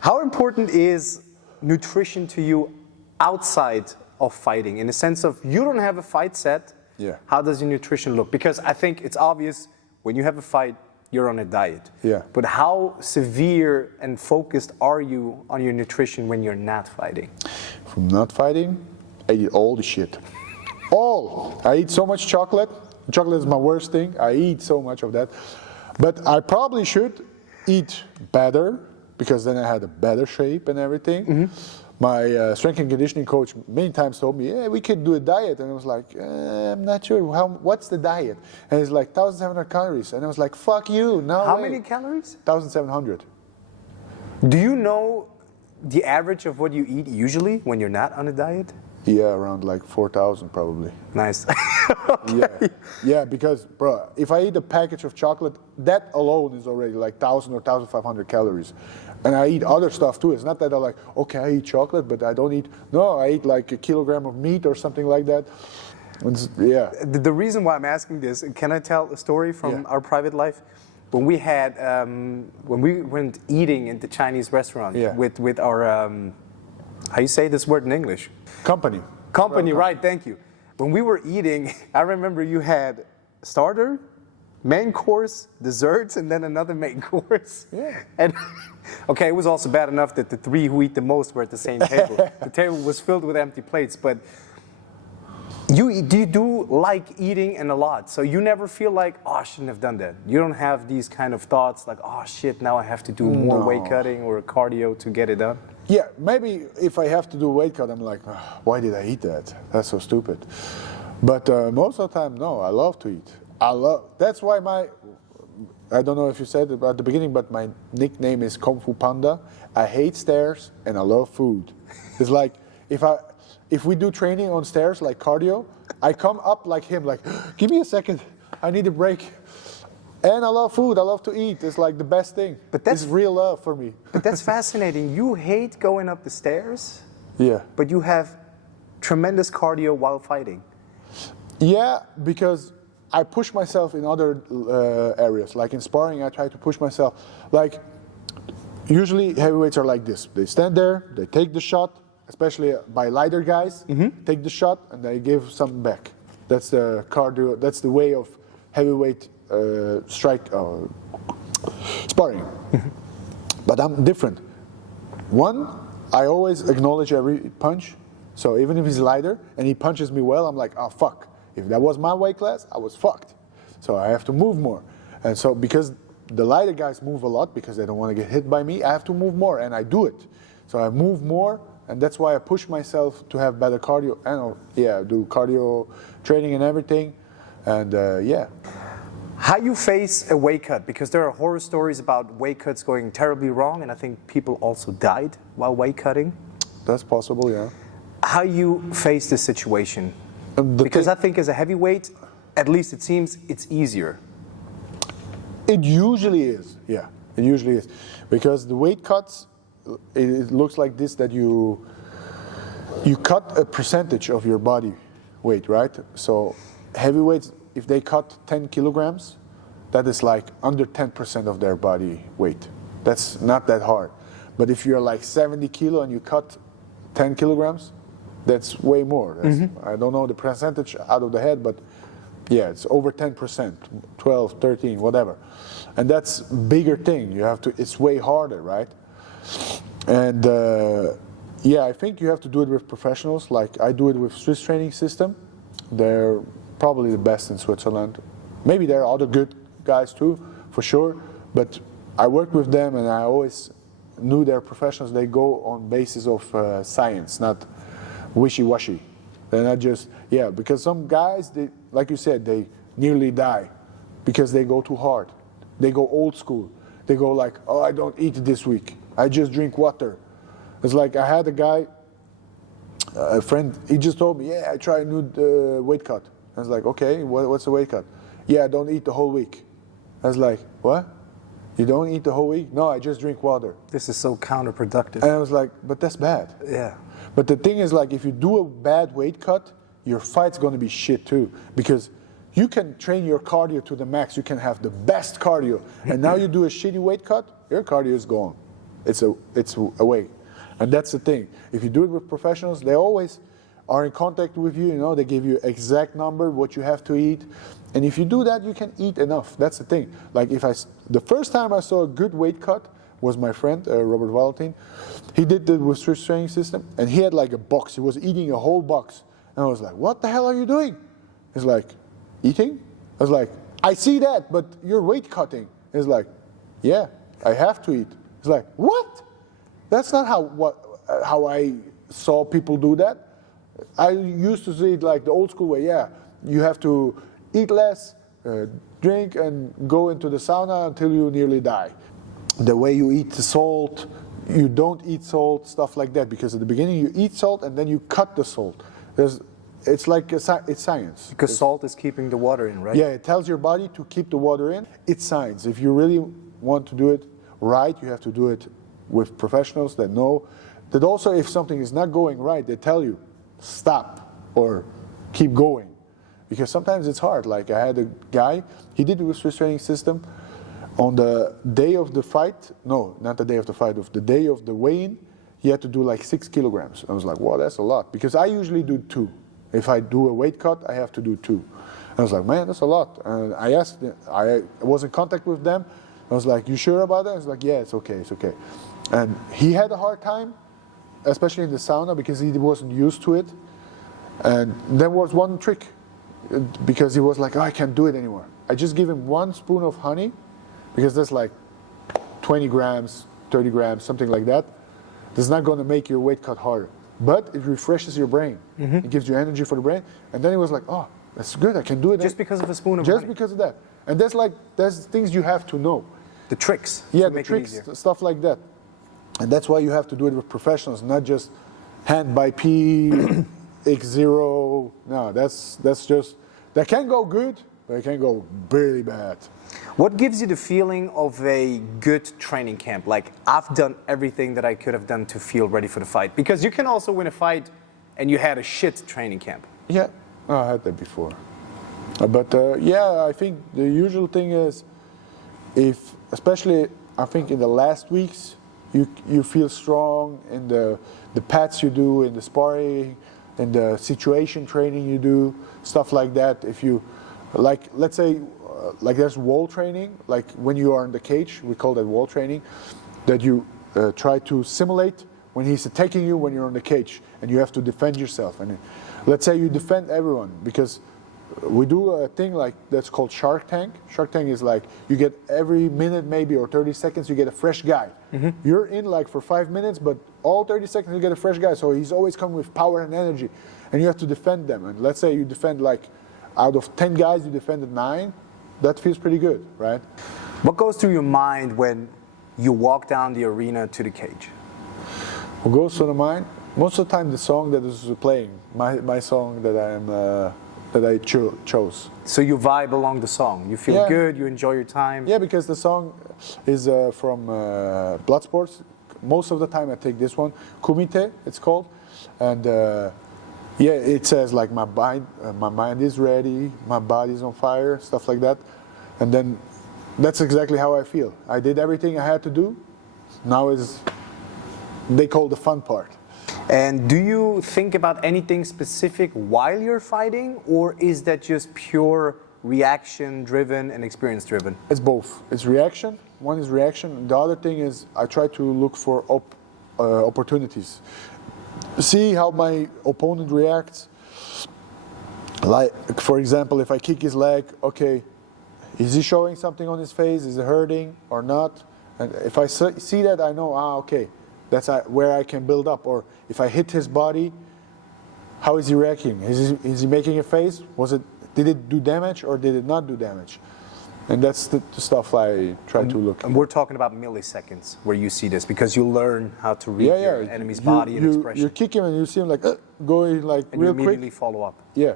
How important is nutrition to you outside of fighting? In the sense of, you don't have a fight set, Yeah. how does your nutrition look? Because I think it's obvious, when you have a fight, you're on a diet. Yeah. But how severe and focused are you on your nutrition when you're not fighting? From not fighting, I eat all the shit. All. I eat so much chocolate. Chocolate is my worst thing. I eat so much of that. But I probably should eat better, because then I had a better shape and everything. Mm-hmm. My strength and conditioning coach many times told me, yeah, we could do a diet. And I was like, I'm not sure. What's the diet? And it's like 1,700 calories. And I was like, fuck you. No How way. many calories? 1,700. Do you know the average of what you eat usually when you're not on a diet? Yeah, around like 4,000 probably. Nice. Yeah, because, bro, if I eat a package of chocolate, that alone is already like 1,000 or 1,500 calories. And I eat other stuff too. It's not that I'm like, okay, I eat chocolate, but I don't eat. No, I eat like a kilogram of meat or something like that. Yeah. The reason why I'm asking this, can I tell a story from our private life? When we had, when we went eating in the Chinese restaurant with our, how you say this word in English? Company, right, thank you. When we were eating, I remember you had starter, main course, desserts, and then another main course. Yeah. And okay, it was also bad enough that the three who eat the most were at the same table. The table was filled with empty plates, but you do like eating and a lot, so you never feel like, oh, I shouldn't have done that. You don't have these kind of thoughts like, oh shit, now I have to do more weight cutting or cardio to get it done. Yeah, maybe if I have to do weight cut, I'm like, oh, why did I eat that? That's so stupid. But most of the time, no, I love to eat. That's why I don't know if you said it at the beginning, but my nickname is Kung Fu Panda. I hate stairs and I love food. It's like, if we do training on stairs, like cardio, I come up like him, like, give me a second, I need a break. And I love food, I love to eat, it's like the best thing. But that's real love for me. But that's fascinating. You hate going up the stairs, Yeah. but you have tremendous cardio while fighting. Yeah, because I push myself in other areas. Like in sparring, I try to push myself. Like, usually heavyweights are like this. They stand there, they take the shot, especially by lighter guys, take the shot, and they give something back. That's the cardio, that's the way of heavyweight sparring. But I'm different. One, I always acknowledge every punch. So even if he's lighter and he punches me well, I'm like, oh fuck. If that was my weight class, I was fucked. So I have to move more. And so because the lighter guys move a lot because they don't want to get hit by me, I have to move more, and I do it. So I move more, and that's why I push myself to have better cardio, and do cardio training and everything, and How you face a weight cut? Because there are horror stories about weight cuts going terribly wrong, and I think people also died while weight cutting. That's possible, yeah. How you face this situation? Because I think as a heavyweight, at least it seems it's easier. It usually is, yeah. It usually is. Because the weight cuts, it looks like this, that you cut a percentage of your body weight, right? So heavyweights, if they cut 10 kilograms, that is like under 10% of their body weight. That's not that hard. But if you're like 70 kilo and you cut 10 kilograms, that's way more. I don't know the percentage out of the head, but yeah, it's over 10%, 12, 13, whatever. And that's a bigger thing. It's way harder, right? And I think you have to do it with professionals. Like I do it with Swiss Training System. They're probably the best in Switzerland. Maybe there are other good guys too, for sure. But I worked with them, and I always knew they're professionals. They go on basis of science, not wishy-washy. They're not just, because some guys, they, like you said, they nearly die because they go too hard. They go old school. They go like, oh, I don't eat this week. I just drink water. It's like I had a guy, a friend, he just told me, I try a new weight cut. I was like, okay, what's the weight cut? Yeah, I don't eat the whole week. I was like, what? You don't eat the whole week? No, I just drink water. This is so counterproductive. And I was like, but that's bad. Yeah. But the thing is, like, if you do a bad weight cut, your fight's going to be shit too. Because you can train your cardio to the max. You can have the best cardio. And now you do a shitty weight cut, your cardio is gone. It's away. And that's the thing. If you do it with professionals, they always are in contact with you. You know, they give you exact number, what you have to eat. And if you do that, you can eat enough. That's the thing. Like the first time I saw a good weight cut was my friend, Robert Valentin. He did the with Swiss Training System, and he had like a box. He was eating a whole box. And I was like, what the hell are you doing? He's like, eating? I was like, I see that, but you're weight cutting. He's like, yeah, I have to eat. He's like, what? That's not how I saw people do that. I used to see it like the old school way. Yeah, you have to eat less, drink, and go into the sauna until you nearly die. The way you eat the salt, you don't eat salt, stuff like that. Because at the beginning you eat salt and then you cut the salt. It's like it's science. Because salt is keeping the water in, right? Yeah, it tells your body to keep the water in. It's science. If you really want to do it right, you have to do it with professionals that know. That also, if something is not going right, they tell you, stop or keep going. Because sometimes it's hard. Like I had a guy, he did it with Swiss Training System. On the day of the fight, no, not the day of the fight, of the day of the weigh-in, he had to do like 6 kilograms. I was like, wow, that's a lot. Because I usually do 2. If I do a weight cut, I have to do 2. I was like, man, that's a lot. And I asked, I was in contact with them. I was like, you sure about that? I was like, yeah, it's okay, it's okay. And he had a hard time, especially in the sauna, because he wasn't used to it. And there was one trick, because he was like, oh, I can't do it anymore. I just give him 1 spoon of honey, because that's like 20 grams, 30 grams, something like that. That's not going to make your weight cut harder. But it refreshes your brain. It gives you energy for the brain. And then he was like, oh, that's good, I can do it. Just because of a spoon of honey? Just because of that. And that's things you have to know. The tricks. Yeah, the tricks, stuff like that. And that's why you have to do it with professionals, not just hand by P, X0. No, that's just, that can go good, but it can go really bad. What gives you the feeling of a good training camp? Like, I've done everything that I could have done to feel ready for the fight. Because you can also win a fight and you had a shit training camp. Yeah, I had that before. But I think the usual thing is, especially I think in the last weeks, you feel strong in the pads you do, in the sparring, in the situation training you do, stuff like that. If you, like, let's say, like there's wall training, like when you are in the cage, we call that wall training, that you try to simulate when he's attacking you when you're in the cage and you have to defend yourself. And let's say you defend everyone, because we do a thing like that's called Shark Tank. Shark Tank is like you get every minute maybe or 30 seconds you get a fresh guy. You're in like for 5 minutes, but all 30 seconds you get a fresh guy. So he's always coming with power and energy, and you have to defend them. And let's say you defend like out of 10 guys you defended 9. That feels pretty good, right? What goes through your mind when you walk down the arena to the cage? What goes through the mind? Most of the time, the song that is playing, my song that I chose. So you vibe along the song. You feel good. You enjoy your time. Yeah, because the song is from Bloodsports. Most of the time, I take this one, Kumite. It's called, and yeah, it says like my mind is ready, my body's on fire, stuff like that, and then that's exactly how I feel. I did everything I had to do. Now is they call the fun part. And do you think about anything specific while you're fighting, or is that just pure reaction-driven and experience-driven? It's both. It's reaction. One is reaction. The other thing is I try to look for opportunities. See how my opponent reacts. Like, for example, if I kick his leg, okay, is he showing something on his face? Is it hurting or not? And if I see that, I know, okay, that's where I can build up. Or if I hit his body, how is he reacting? Is he making a face? Did it do damage or did it not do damage? And that's the stuff I try to look at. And we're talking about milliseconds where you see this, because you learn how to read your enemy's body and expression. You kick him and you see him like going like and real you immediately quick. follow up. Yeah,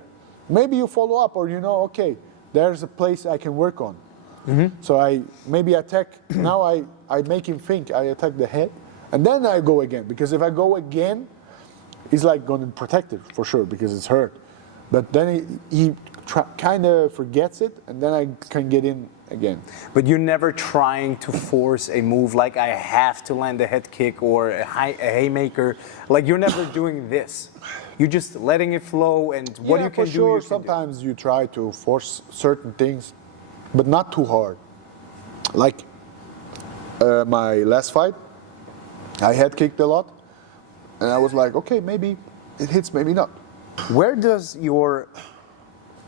maybe you follow up, or you know, okay, there's a place I can work on. So I maybe attack. Now I make him think. I attack the head, and then I go again. Because if I go again, he's like going to protect it for sure because it's hurt. But then he kind of forgets it, and then I can get in again. But you're never trying to force a move like I have to land a head kick or a haymaker. Like you're never doing this. You're just letting it flow, and what you can do. Sure. Sometimes you try to force certain things, but not too hard. Like my last fight, I head kicked a lot, and I was like, okay, maybe it hits, maybe not. Where does your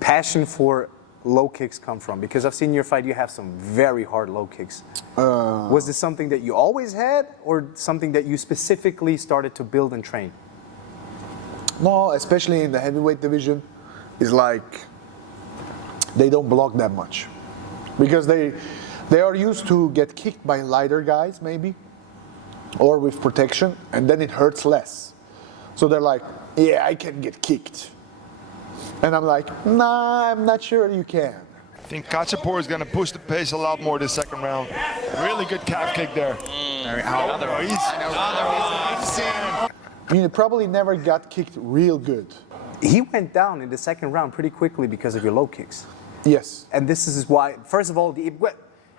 passion for low kicks come from? Because I've seen your fight, you have some very hard low kicks. Was this something that you always had, or something that you specifically started to build and train? No, especially in the heavyweight division, it's like they don't block that much. Because they are used to get kicked by lighter guys, maybe, or with protection, and then it hurts less. So they're like, yeah, I can get kicked. And I'm like, nah, I'm not sure you can. I think Katsapor is going to push the pace a lot more this second round. Really good calf kick there. You probably never got kicked real good. He went down in the second round pretty quickly because of your low kicks. Yes. And this is why, first of all,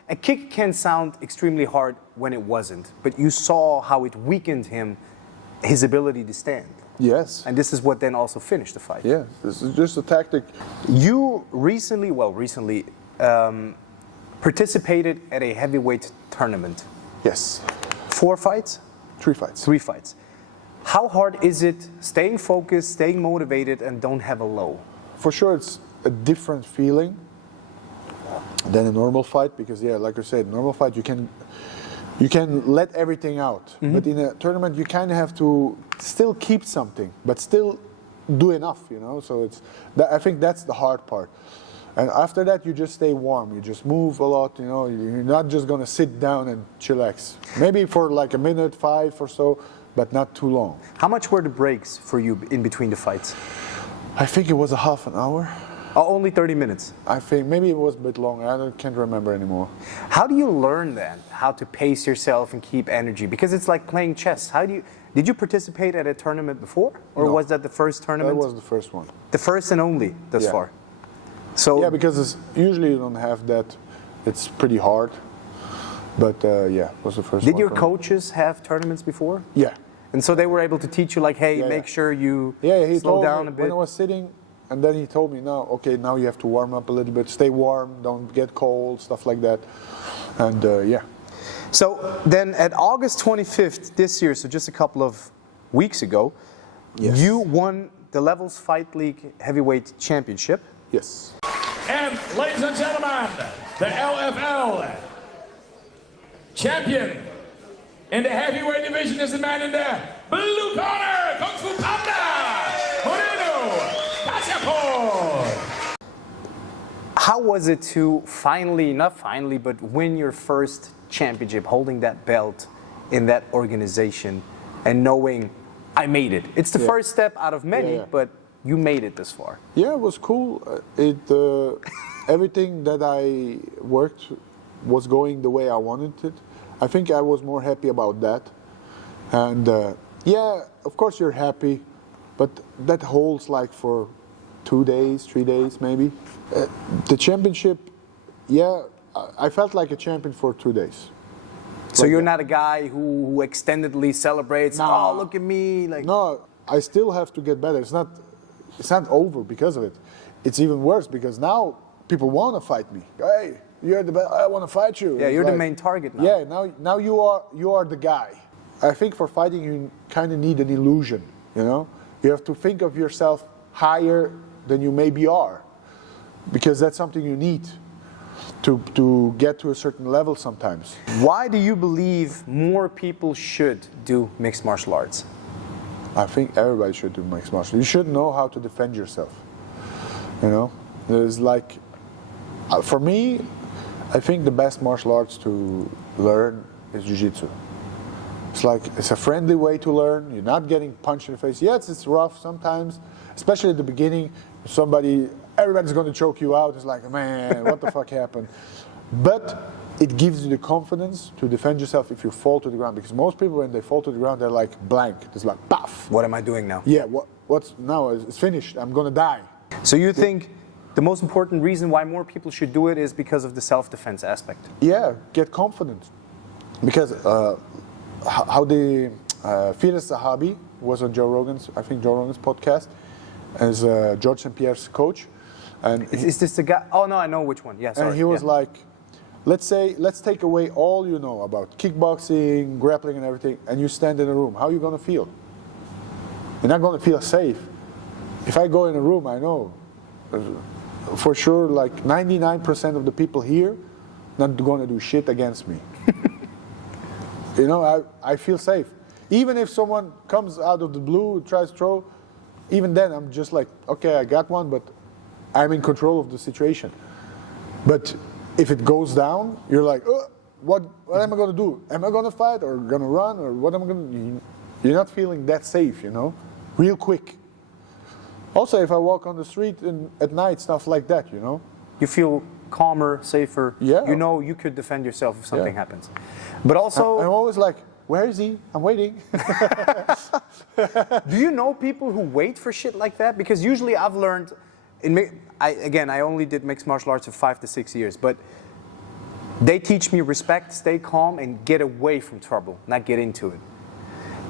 a kick can sound extremely hard when it wasn't, but you saw how it weakened him, his ability to stand. Yes. And this is what then also finished the fight. Yeah, this is just a tactic. You recently participated at a heavyweight tournament. Yes. 4 fights? 3 fights. 3 fights. How hard is it staying focused, staying motivated, and don't have a low? For sure, it's a different feeling than a normal fight because, yeah, like I said, normal fight you can let everything out. But in a tournament, you kind of have to still keep something, but still do enough, you know? So I think that's the hard part. And after that, you just stay warm. You just move a lot, you know? You're not just going to sit down and chillax. Maybe for like a minute, 5 or so, but not too long. How much were the breaks for you in between the fights? I think it was a half an hour. Only 30 minutes? I think maybe it was a bit longer. I can't remember anymore. How do you learn then how to pace yourself and keep energy? Because it's like playing chess. Did you participate at a tournament before? Or No. Was that the first tournament? That was the first one. The first and only thus far? So yeah, because usually you don't have that. It's pretty hard. But yeah, it was the first one. Did your coaches have tournaments before? Yeah. And so they were able to teach you like, hey, make sure you he slow told down me a bit? when I was sitting, and then he told me, now you have to warm up a little bit, stay warm, don't get cold, stuff like that. And yeah. So then at August 25th this year, so just a couple of weeks ago, Yes. you won the Levels Fight League Heavyweight Championship. Yes. And ladies and gentlemen, the LFL champion in the heavyweight division is the man in the blue corner, Kung Fu Panda, Moreno Cachapur. How was it to finally, not finally, but win your first championship, holding that belt in that organization and knowing I made it? It's the first step out of many, but you made it this far. Yeah, it was cool. Everything that I worked was going the way I wanted it. I think I was more happy about that. And yeah, of course you're happy, but that holds like for 2 days, 3 days maybe. The championship, yeah, I felt like a champion for 2 days. So you're not a guy who extendedly celebrates, oh, look at me. Like. No, I still have to get better. It's not over because of it. It's even worse because now people want to fight me. Hey, you're the best. I want to fight you. Yeah, it's you're like, the main target now. Yeah, now you are the guy. I think for fighting you kind of need an illusion, you know? You have to think of yourself higher than you maybe are, because that's something you need to get to a certain level sometimes. Why do you believe more people should do mixed martial arts? I think everybody should do mixed martial arts. You should know how to defend yourself. You know, there's like, for me, I think the best martial arts to learn is jiu-jitsu. It's like, it's a friendly way to learn. You're not getting punched in the face. Yes, it's rough sometimes, especially at the beginning. Everybody's going to choke you out. It's like, man, what the fuck happened? But it gives you the confidence to defend yourself if you fall to the ground. Because most people, when they fall to the ground, they're like blank. It's like, paf. What am I doing now? Yeah, what's now? It's finished. I'm going to die. So you think the most important reason why more people should do it is because of the self-defense aspect? Yeah, get confident. Because how the Firas Zahabi was on Joe Rogan's podcast as George St. Pierre's coach. And is this the guy? Oh no, I know which one. Yeah, sorry. And he was like, let's take away all you know about kickboxing, grappling and everything, and you stand in a room. How are you going to feel? You're not going to feel safe. If I go in a room, I know for sure like 99% of the people here not going to do shit against me. You know, I feel safe. Even if someone comes out of the blue, tries to throw, even then I'm just like, okay, I got one, but I'm in control of the situation. But if it goes down, you're like, what am I going to do? Am I going to fight or going to run or what am I going to do? You're not feeling that safe, you know, real quick. Also, if I walk on the street at night, stuff like that, you know. You feel calmer, safer. Yeah. You know you could defend yourself if something happens. But also... I'm always like, where is he? I'm waiting. Do you know people who wait for shit like that? Because usually I've learned... I only did mixed martial arts for 5 to 6 years, but they teach me respect, stay calm, and get away from trouble, not get into it.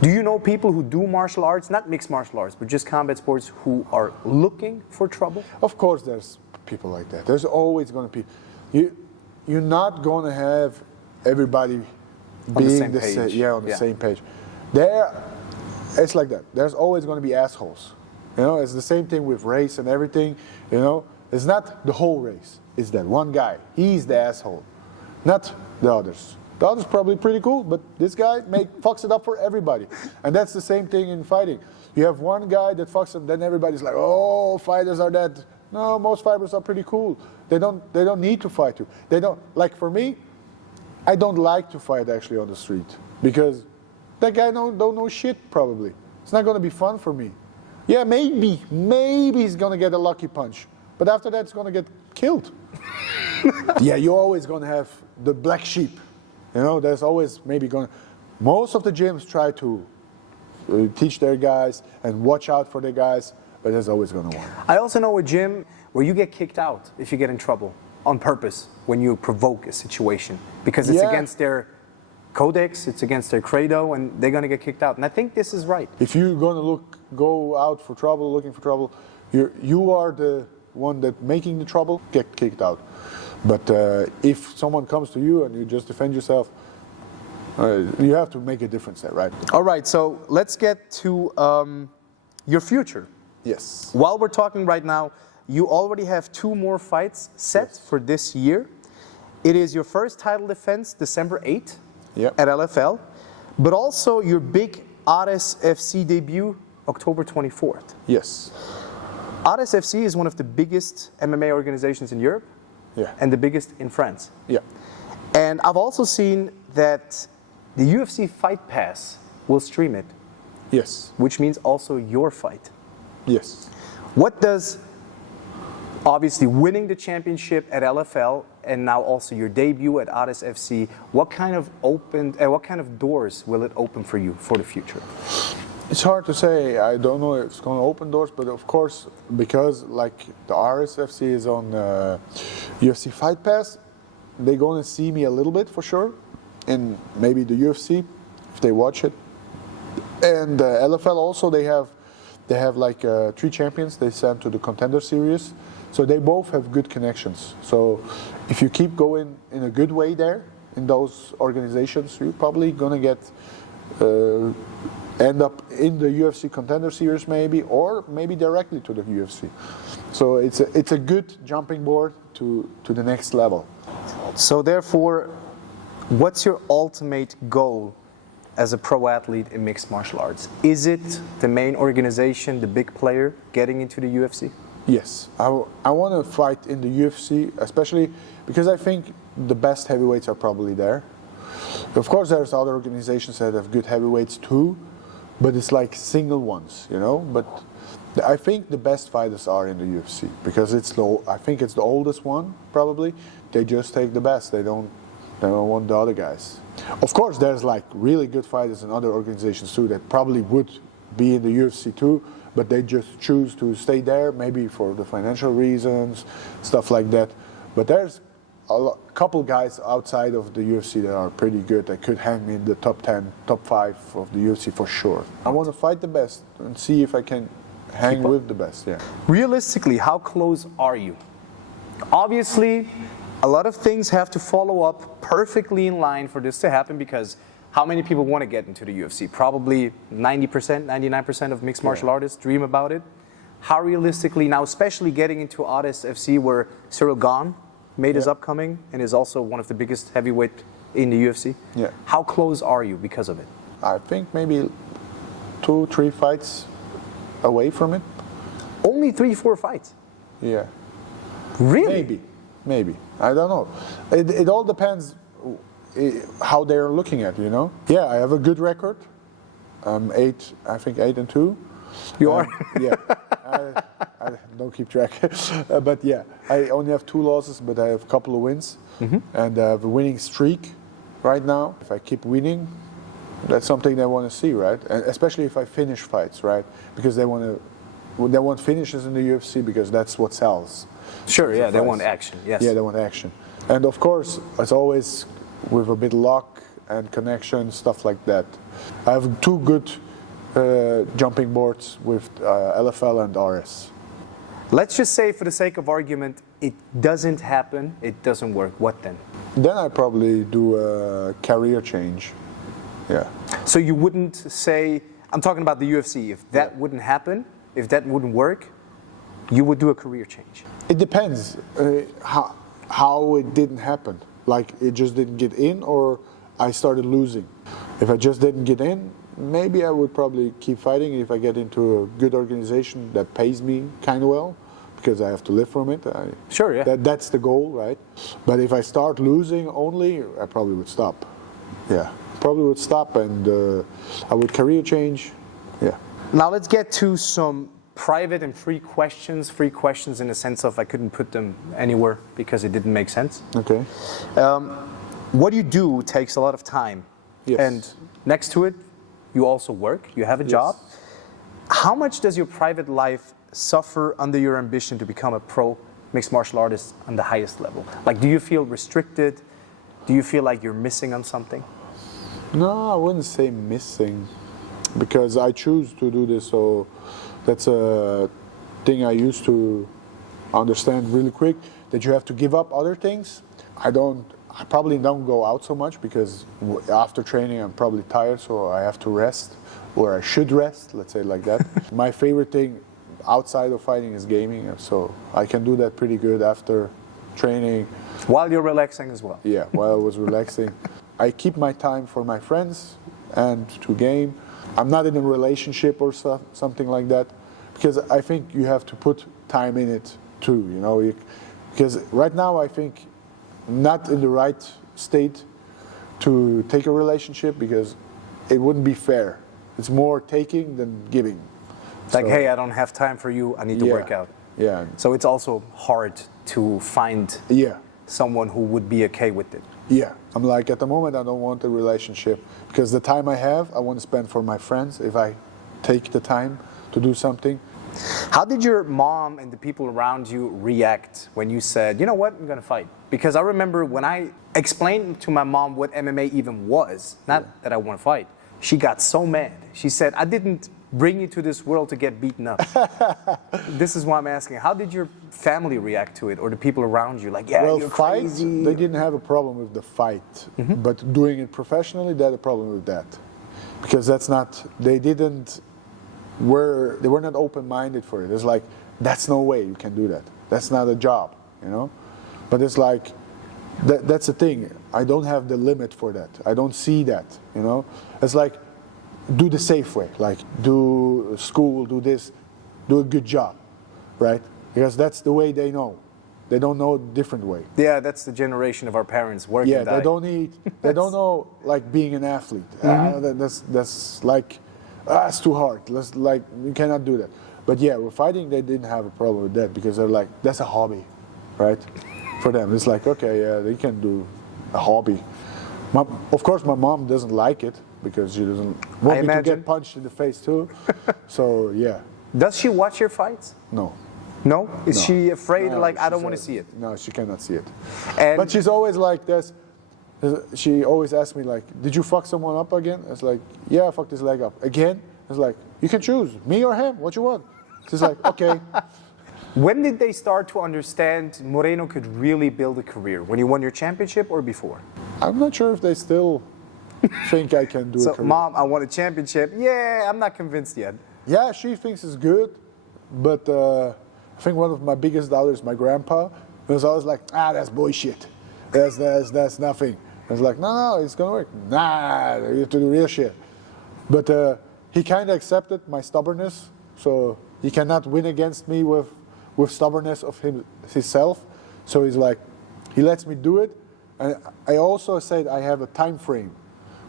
Do you know people who do martial arts, not mixed martial arts, but just combat sports, who are looking for trouble? Of course there's people like that. There's always going to be... You're not going to have everybody being the same page. It's like that. There's always going to be assholes. You know, it's the same thing with race and everything. You know, it's not the whole race. It's that one guy. He's the asshole, not the others. The others probably pretty cool, but this guy fucks it up for everybody. And that's the same thing in fighting. You have one guy that fucks up, then everybody's like, oh, fighters are that. No, most fighters are pretty cool. They don't need to fight you. They don't, like for me, I don't like to fight actually on the street because that guy don't know shit probably. It's not going to be fun for me. Yeah, maybe he's going to get a lucky punch. But after that, it's going to get killed. Yeah, you're always going to have the black sheep. You know, there's always most of the gyms try to teach their guys and watch out for their guys, but there's always going to one. I also know a gym where you get kicked out if you get in trouble on purpose when you provoke a situation because it's against their codex, it's against their credo, and they're going to get kicked out. And I think this is right. If you're going to go out for trouble, looking for trouble, you are the one that making the trouble, get kicked out. But if someone comes to you and you just defend yourself, you have to make a difference there, right? All right, so let's get to your future. Yes. While we're talking right now, you already have 2 more fights set for this year. It is your first title defense, December 8th at LFL, but also your big Ares FC debut, October 24th. Yes. Ares FC is one of the biggest MMA organizations in Europe and the biggest in France. Yeah. And I've also seen that the UFC Fight Pass will stream it. Yes. Which means also your fight. Yes. What does obviously winning the championship at LFL and now also your debut at Ares FC, what kind of doors will it open for you for the future? It's hard to say. I don't know if it's going to open doors, but of course, because like the Ares FC is on UFC Fight Pass, they're going to see me a little bit for sure, and maybe the UFC if they watch it. And LFL also, they have like 3 champions they sent to the Contender Series, so they both have good connections. So if you keep going in a good way there in those organizations, you're probably gonna get end up in the UFC Contender Series maybe, or maybe directly to the UFC. So it's a good jumping board to the next level. So therefore, what's your ultimate goal as a pro athlete in mixed martial arts? Is it the main organization, the big player, getting into the UFC? Yes, I want to fight in the UFC, especially because I think the best heavyweights are probably there. Of course, there's other organizations that have good heavyweights too, but it's like single ones, you know. But I think the best fighters are in the UFC because I think it's the oldest one probably. They just take the best. They don't want the other guys. Of course, there's like really good fighters in other organizations too that probably would be in the UFC too, but they just choose to stay there, maybe for the financial reasons, stuff like that. But there's a couple guys outside of the UFC that are pretty good that could hang in the top 10, top 5 of the UFC for sure. I want to fight the best and see if I can hang with the best. Yeah. Realistically, how close are you? Obviously, a lot of things have to follow up perfectly in line for this to happen, because how many people want to get into the UFC? Probably 90%, 99% of mixed martial artists dream about it. How realistically, now especially getting into Ares FC where Cyril Gane made his upcoming and is also one of the biggest heavyweight in the UFC. Yeah. How close are you because of it? I think maybe 2-3 fights away from it. Only 3-4 fights? Yeah. Really? Maybe. I don't know. It all depends how they're looking at, you know. Yeah, I have a good record. I think 8-2. You are? Yeah. I don't keep track. But yeah, I only have 2 losses, but I have a couple of wins. And I have a winning streak right now. If I keep winning, that's something they want to see, right? And especially if I finish fights, right? Because they want finishes in the UFC because that's what sells. Sure, yeah, they want action, yes. Yeah, they want action. And of course, as always, with a bit of luck and connection, stuff like that. I have 2 good jumping boards with LFL and RS. Let's just say, for the sake of argument, it doesn't happen, it doesn't work. What then? Then I probably do a career change. Yeah. So you wouldn't say, I'm talking about the UFC, if that wouldn't happen, if that wouldn't work, you would do a career change? It depends how it didn't happen. Like it just didn't get in, or I started losing. If I just didn't get in, maybe I would probably keep fighting if I get into a good organization that pays me kind of well, because I have to live from it. Sure, yeah. That's the goal, right? But if I start losing only, I probably would stop. Yeah, probably would stop, and I would career change. Yeah. Now let's get to some private and free questions in the sense of I couldn't put them anywhere because it didn't make sense. Okay. What you do takes a lot of time. Yes. And next to it, you also work, you have a job. How much does your private life suffer under your ambition to become a pro mixed martial artist on the highest level? Like, do you feel restricted? Do you feel like you're missing on something? No, I wouldn't say missing, because I choose to do this, so that's a thing I used to understand really quick, that you have to give up other things. I probably don't go out so much because after training I'm probably tired, so I have to rest, or I should rest, let's say it like that. My favorite thing outside of fighting is gaming, so I can do that pretty good after training. While you're relaxing as well. Yeah, while I was relaxing. I keep my time for my friends and to game. I'm not in a relationship or something like that, because I think you have to put time in it too, you know. Because right now I think not in the right state to take a relationship, because it wouldn't be fair. It's more taking than giving. Like, hey, I don't have time for you, I need to work out. Yeah. So it's also hard to find someone who would be okay with it. Yeah. I'm like, at the moment, I don't want a relationship, because the time I have, I want to spend for my friends if I take the time to do something. How did your mom and the people around you react when you said, you know what, I'm going to fight? Because I remember when I explained to my mom what MMA even was, not that I want to fight, she got so mad. She said, I didn't bring you to this world to get beaten up. This is why I'm asking. How did your family react to it, or the people around you? Like, yeah, well, you're fight, crazy. they didn't have a problem with the fight, but doing it professionally, they had a problem with that, because that's not. They were not open-minded for it. It's like, that's no way you can do that. That's not a job, you know. But it's like, that's the thing. I don't have the limit for that. I don't see that, you know. It's like, do the safe way, like do school, do this, do a good job, right? Because that's the way they know. They don't know a different way. Yeah, that's the generation of our parents working. Yeah, they don't need. They don't know like being an athlete. That's like, it's too hard. Let's like, you cannot do that. But yeah, with fighting, they didn't have a problem with that, because they're like, that's a hobby, right? For them, it's like, okay, yeah, they can do a hobby. Of course, my mom doesn't like it, because she doesn't want me to get punched in the face too. So yeah. Does she watch your fights? No. No? Is she afraid? No, like, I don't she want to said- see it. No, she cannot see it. And But she's always like this. She always asks me like, did you fuck someone up again? It's like, yeah, I fucked his leg up. Again? It's like, you can choose, me or him, what you want. She's like, okay. when did they start to understand Moreno could really build a career? When you won your championship or before? I'm not sure if they still think I can do So, a career. Mom, I won a championship. Yeah, I'm not convinced yet. Yeah, she thinks it's good, but I think one of my biggest doubters, my grandpa, was always like, that's bullshit. That's nothing. I was like, no, it's gonna work. Nah, you have to do real shit. But he kind of accepted my stubbornness, so he cannot win against me with stubbornness of himself. So he's like, he lets me do it. And I also said I have a time frame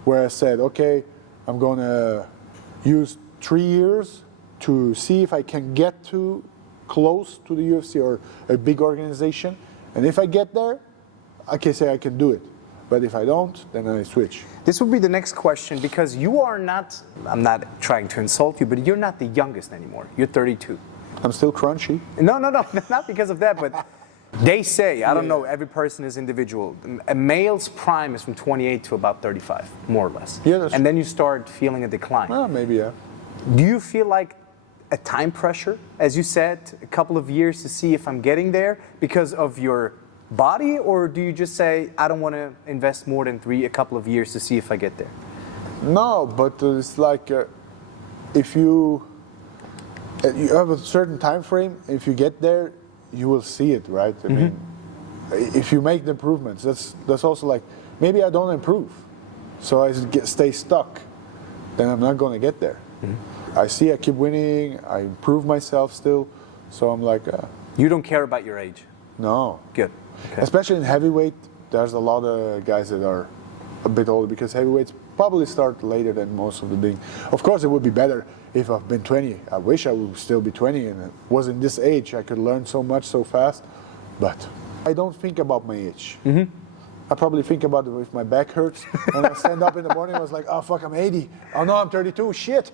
where I said, okay, I'm gonna use 3 years to see if I can get close to the UFC or a big organization. And if I get there, I can say I can do it. But if I don't, then I switch. This would be the next question, because you are not, I'm not trying to insult you, but you're not the youngest anymore. You're 32. I'm still crunchy. No, not because of that, but they say, I don't know, every person is individual. A male's prime is from 28 to about 35, more or less. Yeah, that's and then you start feeling a decline. Well, maybe, yeah. Do you feel like a time pressure, as you said, a couple of years to see if I'm getting there because of your body, or do you just say, I don't want to invest more than a couple of years to see if I get there? No, but it's like if you have a certain time frame, if you get there, you will see it, right? I mean, if you make the improvements, that's also like, maybe I don't improve, so I stay stuck, then I'm not going to get there. I see I keep winning, I improve myself still, so I'm like... you don't care about your age? No. Good. Okay. Especially in heavyweight, there's a lot of guys that are a bit older, because heavyweights probably start later than most of the thing. Of course, it would be better if I've been 20. I wish I would still be 20 and it was in this age. I could learn so much so fast, but I don't think about my age. I probably think about it if my back hurts and I stand up in the morning, I was like, oh fuck, I'm 80. Oh no, I'm 32, shit.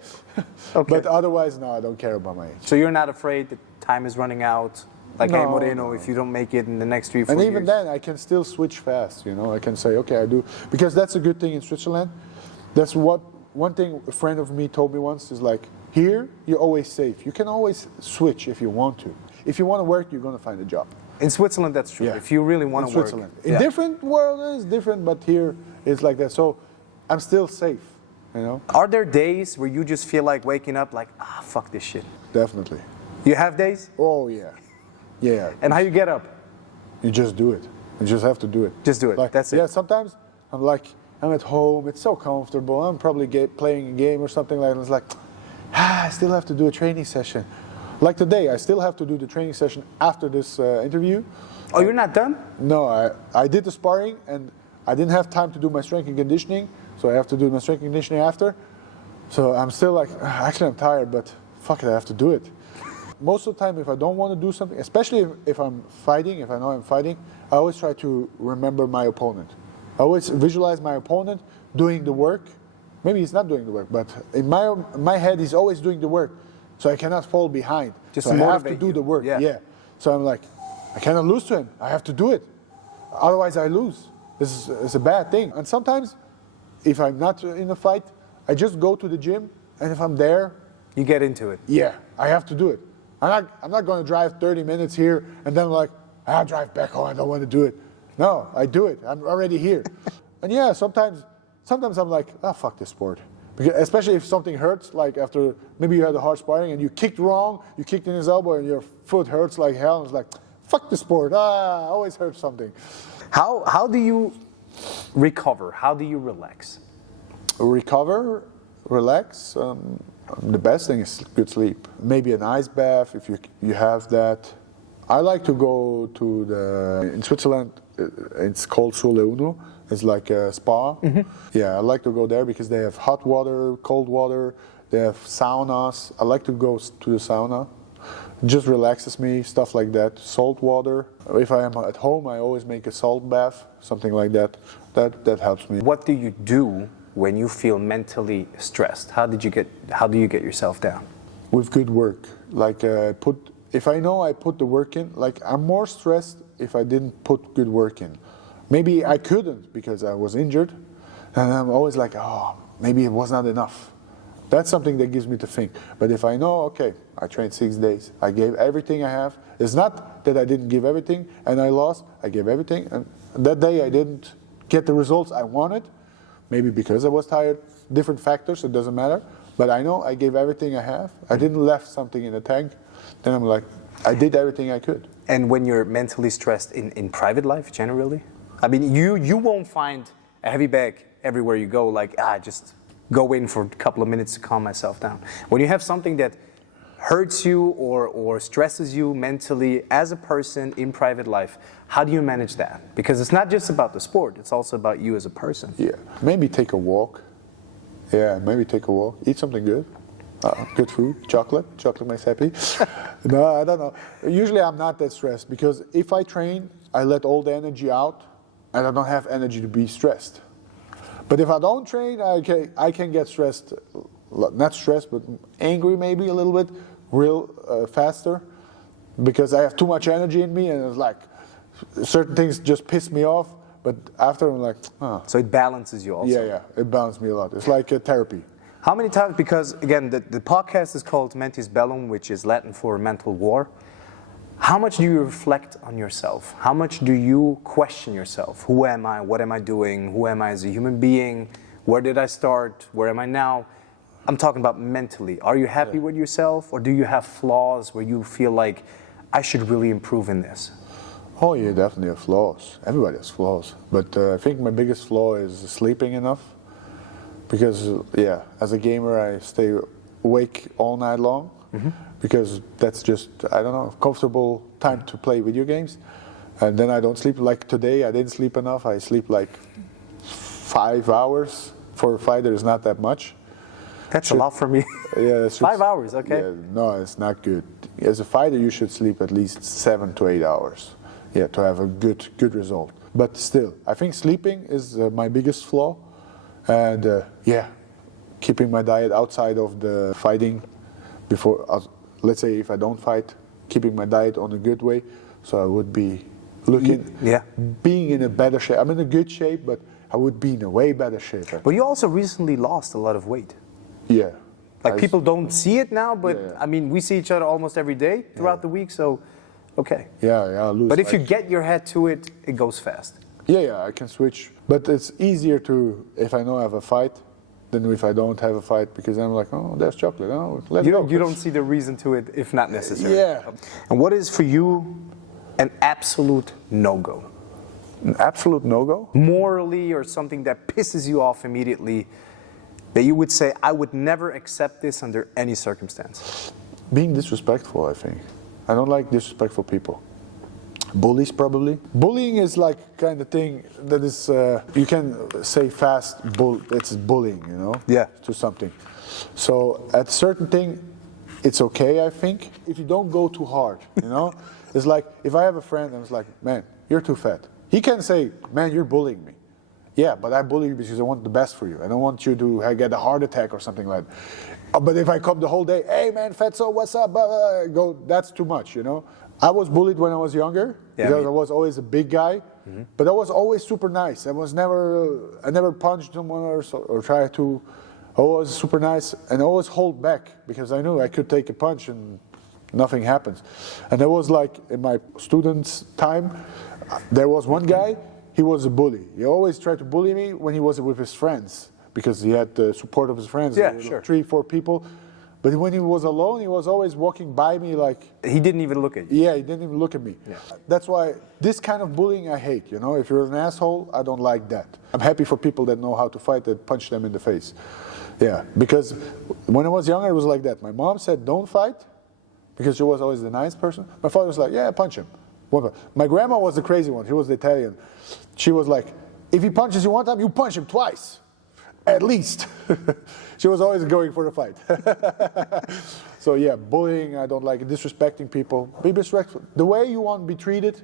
Okay. But otherwise, no, I don't care about my age. So you're not afraid that time is running out? Like, hey, No, Moreno, no. if you don't make it in the next 3 or 4 And years. even then, I can still switch fast, you know. I can say, okay, I do. Because that's a good thing in Switzerland. That's what, one thing a friend of me told me once is like, here, you're always safe. You can always switch if you want to. If you want to work, you're going to find a job. In Switzerland, that's true. Yeah. If you really want In to work. Switzerland. In different world, it's different, but here, it's like that. So I'm still safe, you know. Are there days where you just feel like waking up like, fuck this shit? Definitely. You have days? Oh yeah, yeah. And how you get up? You just do it. You just have to do it. Just do it. Like, That's it. Yeah, sometimes I'm at home. It's so comfortable. I'm probably playing a game or something like that. It's like, I still have to do a training session. Like today, I still have to do the training session after this interview. Oh, you're not done? No, I did the sparring and I didn't have time to do my strength and conditioning, so I have to do my strength and conditioning after. So I'm still like, actually I'm tired, but fuck it, I have to do it. Most of the time, if I don't want to do something, especially if I'm fighting, if I know I'm fighting, I always try to remember my opponent. I always visualize my opponent doing the work. Maybe he's not doing the work, but in my head, he's always doing the work. So I cannot fall behind. Just so I have to motivate do you. the work. Yeah. Yeah. So I'm like, I cannot lose to him. I have to do it. Otherwise, I lose. This is a bad thing. And sometimes, if I'm not in a fight, I just go to the gym, and if I'm there, You get into it. yeah, I have to do it. I'm not going to drive 30 minutes here and then like, I'll drive back home. I don't want to do it. No, I do it. I'm already here. And yeah, sometimes I'm like, fuck this sport. Because especially if something hurts, like after maybe you had a hard sparring and you kicked wrong, you kicked in his elbow and your foot hurts like hell. And it's like, fuck the sport. Always hurts something. How do you recover? How do you relax? Recover, relax. The best thing is good sleep. Maybe an ice bath if you have that. I like to go to in Switzerland, it's called Sole Uno. It's like a spa. Mm-hmm. Yeah, I like to go there because they have hot water, cold water, they have saunas. I like to go to the sauna. It just relaxes me, stuff like that. Salt water. If I am at home, I always make a salt bath, something like that. That helps me. What do you do when you feel mentally stressed? How do you get yourself down? With good work. Like if I know I put the work in, like I'm more stressed if I didn't put good work in. Maybe I couldn't because I was injured, and I'm always like, maybe it was not enough. That's something that gives me to think. But if I know, okay, I trained 6 days, I gave everything I have. It's not that I didn't give everything and I lost. I gave everything, and that day I didn't get the results I wanted. Maybe because I was tired, different factors, it doesn't matter. But I know I gave everything I have. I didn't left something in the tank. Then I'm like, I did everything I could. And when you're mentally stressed in private life generally? I mean, you won't find a heavy bag everywhere you go, like, just go in for a couple of minutes to calm myself down. When you have something that hurts you or stresses you mentally as a person in private life, how do you manage that? Because it's not just about the sport, it's also about you as a person. Yeah, maybe take a walk. Yeah, maybe take a walk. Eat something good. Good food. Chocolate makes happy. No, I don't know. Usually I'm not that stressed because if I train, I let all the energy out and I don't have energy to be stressed. But if I don't train, I can get stressed, not stressed, but angry maybe a little bit, faster, because I have too much energy in me and it's like, certain things just piss me off, but after I'm like, So it balances you also. Yeah, it balances me a lot. It's like a therapy. How many times, because again, the podcast is called Mentis Bellum, which is Latin for mental war. How much do you reflect on yourself? How much do you question yourself? Who am I? What am I doing? Who am I as a human being? Where did I start? Where am I now? I'm talking about mentally. Are you happy with yourself, or do you have flaws where you feel like, I should really improve in this? Oh, yeah, definitely have flaws. Everybody has flaws. But I think my biggest flaw is sleeping enough. Because, as a gamer, I stay awake all night long. Mm-hmm. Because that's just, I don't know, comfortable time to play video games. And then I don't sleep. Like today, I didn't sleep enough. I sleep like 5 hours. For a fighter, is not that much. That's a lot for me. Yeah, 5 hours, okay. Yeah, no, it's not good. As a fighter, you should sleep at least 7 to 8 hours. Yeah, to have a good result. But still, I think sleeping is my biggest flaw. And keeping my diet outside of the fighting before, let's say if I don't fight, keeping my diet on a good way. So I would be being in a better shape. I'm in a good shape, but I would be in a way better shape. But you also recently lost a lot of weight. Yeah. Like people don't see it now, but I mean, we see each other almost every day throughout the week, so okay. Yeah, I lose. But if you get your head to it, it goes fast. Yeah, I can switch. But it's easier if I know I have a fight, than if I don't have a fight, because I'm like, oh, there's chocolate. Oh, let's go. You don't see the reason to it if not necessary. Yeah. And what is for you an absolute no-go? An absolute no-go? Morally, or something that pisses you off immediately, that you would say, I would never accept this under any circumstance? Being disrespectful, I think. I don't like disrespectful people. Bullies, probably. Bullying is like kind of thing that is, you can say fast, it's bullying, you know? Yeah. To something. So at a certain thing, it's okay, I think. If you don't go too hard, you know? It's like, if I have a friend and it's like, man, you're too fat. He can say, man, you're bullying me. Yeah, but I bully you because I want the best for you. I don't want you to get a heart attack or something like that. But if I come the whole day, hey man, fatso, what's up? Go, that's too much, you know? I was bullied when I was younger, because I was always a big guy, but I was always super nice. I never punched someone or tried to. I was super nice and always hold back, because I knew I could take a punch and nothing happens. And it was like in my students' time, there was one guy, he was a bully. He always tried to bully me when he was with his friends, because he had the support of his friends, sure. 3, 4 people. But when he was alone, he was always walking by me like... He didn't even look at you. Yeah, he didn't even look at me. Yeah. That's why this kind of bullying I hate, you know? If you're an asshole, I don't like that. I'm happy for people that know how to fight, that punch them in the face. Yeah, because when I was younger, it was like that. My mom said, don't fight, because she was always the nice person. My father was like, yeah, punch him. My grandma was the crazy one. She was the Italian. She was like, if he punches you one time, you punch him twice. At least. She was always going for the fight. So yeah, bullying, I don't like it. Disrespecting people. Be respectful. The way you want to be treated,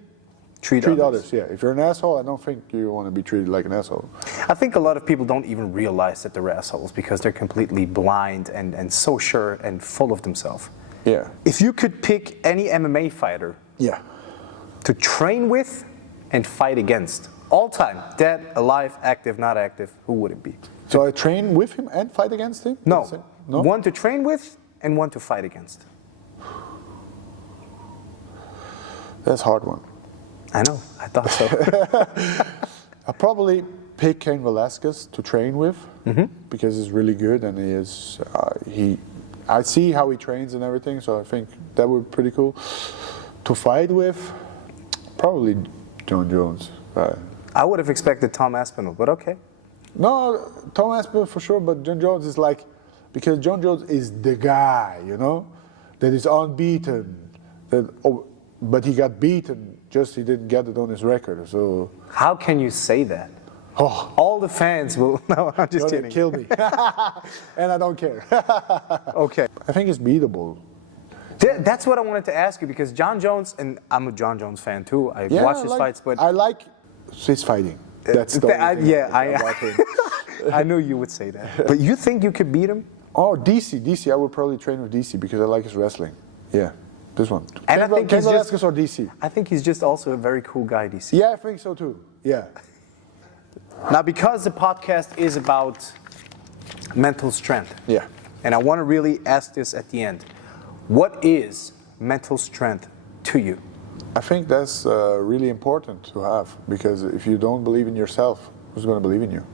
treat others. Yeah, if you're an asshole, I don't think you want to be treated like an asshole. I think a lot of people don't even realize that they're assholes, because they're completely blind and so sure and full of themselves. Yeah. If you could pick any MMA fighter to train with and fight against, all time, dead, alive, active, not active, who would it be? So I train with him and fight against him? No. No? One to train with and one to fight against. That's a hard one. I know, I thought so. I'll probably pick Cain Velasquez to train with, because he's really good, and he is, I see how he trains and everything, so I think that would be pretty cool. To fight with, probably Jon Jones. I would have expected Tom Aspinall, but okay. No, Tom Aspinall for sure, but Jon Jones is like, because Jon Jones is the guy, you know, that is unbeaten, but he got beaten, just he didn't get it on his record, so. How can you say that? Oh. All the fans will, no, I'm just kidding. Kill me, and I don't care. Okay. I think it's beatable. That's what I wanted to ask you, because Jon Jones, and I'm a Jon Jones fan too, I watch his fights, but... I like his fighting. That's the only thing about him. I knew you would say that. But you think you could beat him? Oh, DC, I would probably train with DC, because I like his wrestling. Yeah, this one. And I think Cain Velasquez or DC? I think he's just also a very cool guy, DC. Yeah, I think so too, yeah. Now, because the podcast is about mental strength, and I want to really ask this at the end, what is mental strength to you? I think that's really important to have, because if you don't believe in yourself, who's going to believe in you?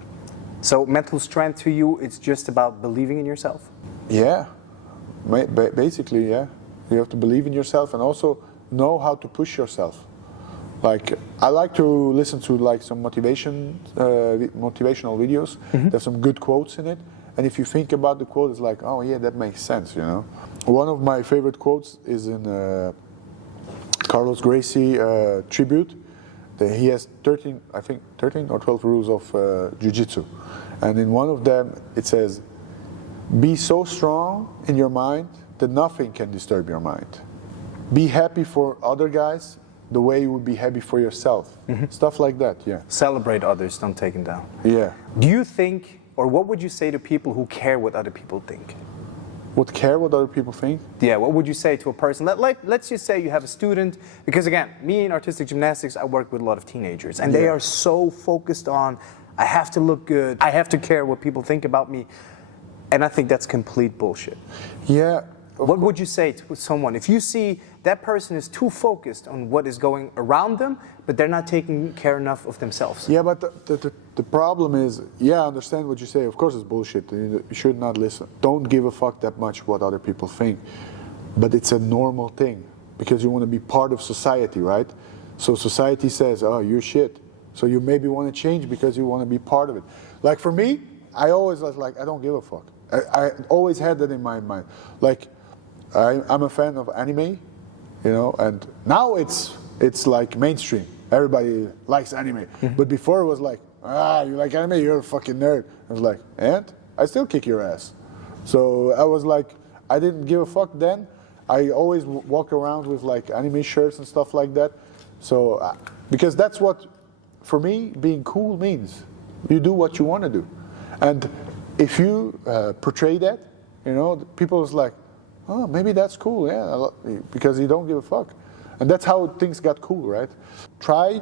So mental strength to you, it's just about believing in yourself? Yeah, basically, yeah. You have to believe in yourself and also know how to push yourself. Like, I like to listen to like some motivational videos. There's some good quotes in it. And if you think about the quote, it's like, oh yeah, that makes sense, you know. One of my favorite quotes is in Carlos Gracie tribute. He has 13 or 12 rules of Jiu-Jitsu. And in one of them, it says, be so strong in your mind that nothing can disturb your mind. Be happy for other guys the way you would be happy for yourself. Stuff like that, yeah. Celebrate others, don't take them down. Yeah. Do you think, or what would you say to people who care what other people think? Would care what other people think? Yeah, what would you say to a person? Let's just say you have a student, because again, me in artistic gymnastics, I work with a lot of teenagers, and they are so focused on, I have to look good, I have to care what people think about me, and I think that's complete bullshit. Yeah, What would you say to someone if you see that person is too focused on what is going around them, but they're not taking care enough of themselves? Yeah, but the problem is, yeah, I understand what you say. Of course it's bullshit. You should not listen. Don't give a fuck that much what other people think. But it's a normal thing because you want to be part of society, right? So society says, oh, you're shit. So you maybe want to change because you want to be part of it. Like for me, I always was like, I don't give a fuck. I always had that in my mind. Like, I'm a fan of anime, you know, and now it's like mainstream. Everybody likes anime. But before it was like, you like anime? You're a fucking nerd. I was like, and I still kick your ass. So I was like, I didn't give a fuck then. I always walk around with like anime shirts and stuff like that. So, because that's what, for me, being cool means. You do what you want to do. And if you portray that, you know, people is like, oh, maybe that's cool, yeah, because you don't give a fuck. And that's how things got cool, right? Try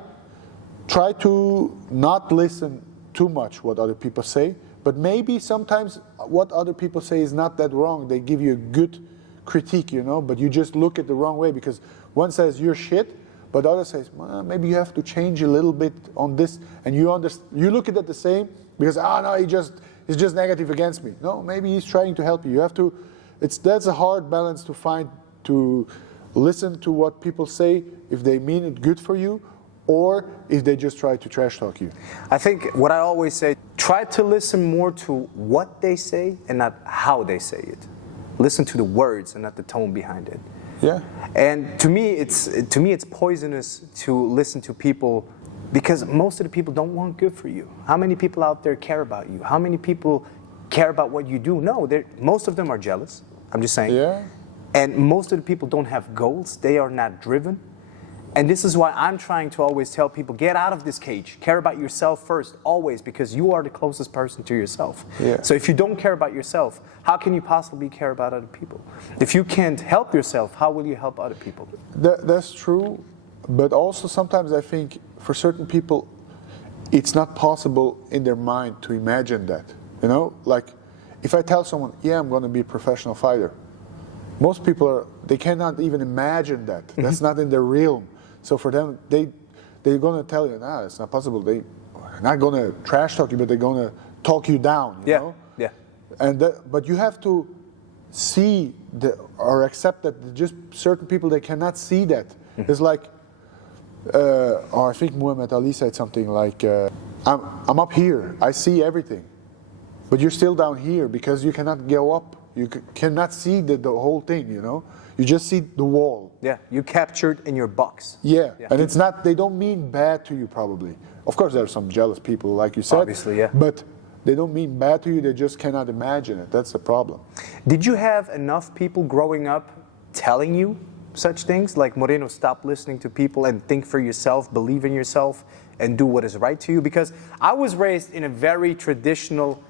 to not listen too much what other people say, but maybe sometimes what other people say is not that wrong. They give you a good critique, you know, but you just look at the wrong way because one says you're shit, but the other says, well, maybe you have to change a little bit on this, and you look at it the same because, no, he's just negative against me. No, maybe he's trying to help you. You have to, that's a hard balance to find, to listen to what people say if they mean it good for you or if they just try to trash talk you. I think what I always say, try to listen more to what they say and not how they say it. Listen to the words and not the tone behind it. Yeah. And to me it's poisonous to listen to people because most of the people don't want good for you. How many people out there care about you? How many people care about what you do? No, most of them are jealous. I'm just saying. Yeah. And most of the people don't have goals. They are not driven. And this is why I'm trying to always tell people, get out of this cage. Care about yourself first, always, because you are the closest person to yourself. Yeah. So if you don't care about yourself, how can you possibly care about other people? If you can't help yourself, how will you help other people? That's true, but also sometimes I think for certain people, it's not possible in their mind to imagine that. You know, like if I tell someone, yeah, I'm going to be a professional fighter, most people they cannot even imagine that. That's not in their realm. So for them, they're going to tell you, nah, it's not possible. They're not going to trash talk you, but they're going to talk you down. You know? Yeah. And but you have to see or accept that just certain people they cannot see that. It's like, I think Muhammad Ali said something like, "I'm up here. I see everything, but you're still down here because you cannot go up. You cannot see the whole thing. You know." You just see the wall. Yeah, you captured in your box. Yeah, and it's not, they don't mean bad to you probably. Of course there are some jealous people like you said. Obviously, yeah. But they don't mean bad to you, they just cannot imagine it. That's the problem. Did you have enough people growing up telling you such things? Like, Moreno, stop listening to people and think for yourself, believe in yourself, and do what is right to you? Because I was raised in a very traditional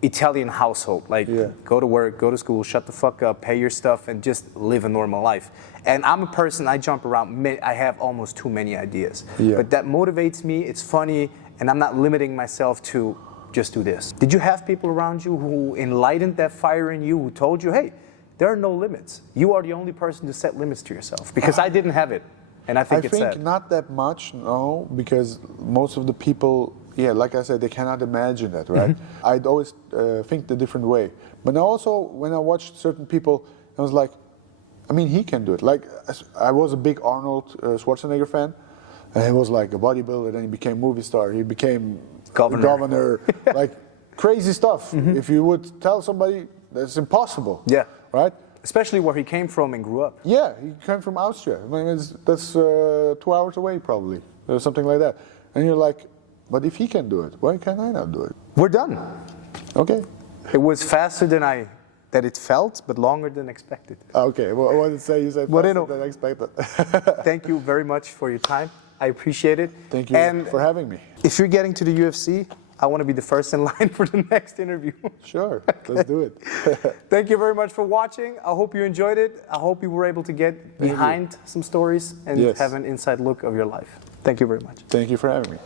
Italian household, like go to work, go to school, shut the fuck up, pay your stuff, and just live a normal life. And I'm a person, I jump around, I have almost too many ideas. Yeah. But that motivates me, it's funny, and I'm not limiting myself to just do this. Did you have people around you who enlightened that fire in you, who told you, hey, there are no limits. You are the only person to set limits to yourself? Because I didn't have it, and I think it's sad. Not that much, no, because most of the people, yeah, like I said, they cannot imagine that, right? I'd always think the different way. But also, when I watched certain people, I was like, I mean, he can do it. Like, I was a big Arnold Schwarzenegger fan, and he was like a bodybuilder, then he became movie star, he became governor, like crazy stuff. If you would tell somebody, that's impossible. Yeah. Right? Especially where he came from and grew up. Yeah, he came from Austria. I mean, that's 2 hours away probably, or something like that. And you're like, but if he can do it, why can I not do it? We're done. Okay. It was faster than it felt, but longer than expected. Okay, well, what did you say? You said faster than expected. Thank you very much for your time. I appreciate it. Thank you for having me. If you're getting to the UFC, I want to be the first in line for the next interview. Sure, let's do it. Thank you very much for watching. I hope you enjoyed it. I hope you were able to get behind some stories and have an inside look of your life. Thank you very much. Thank you for having me.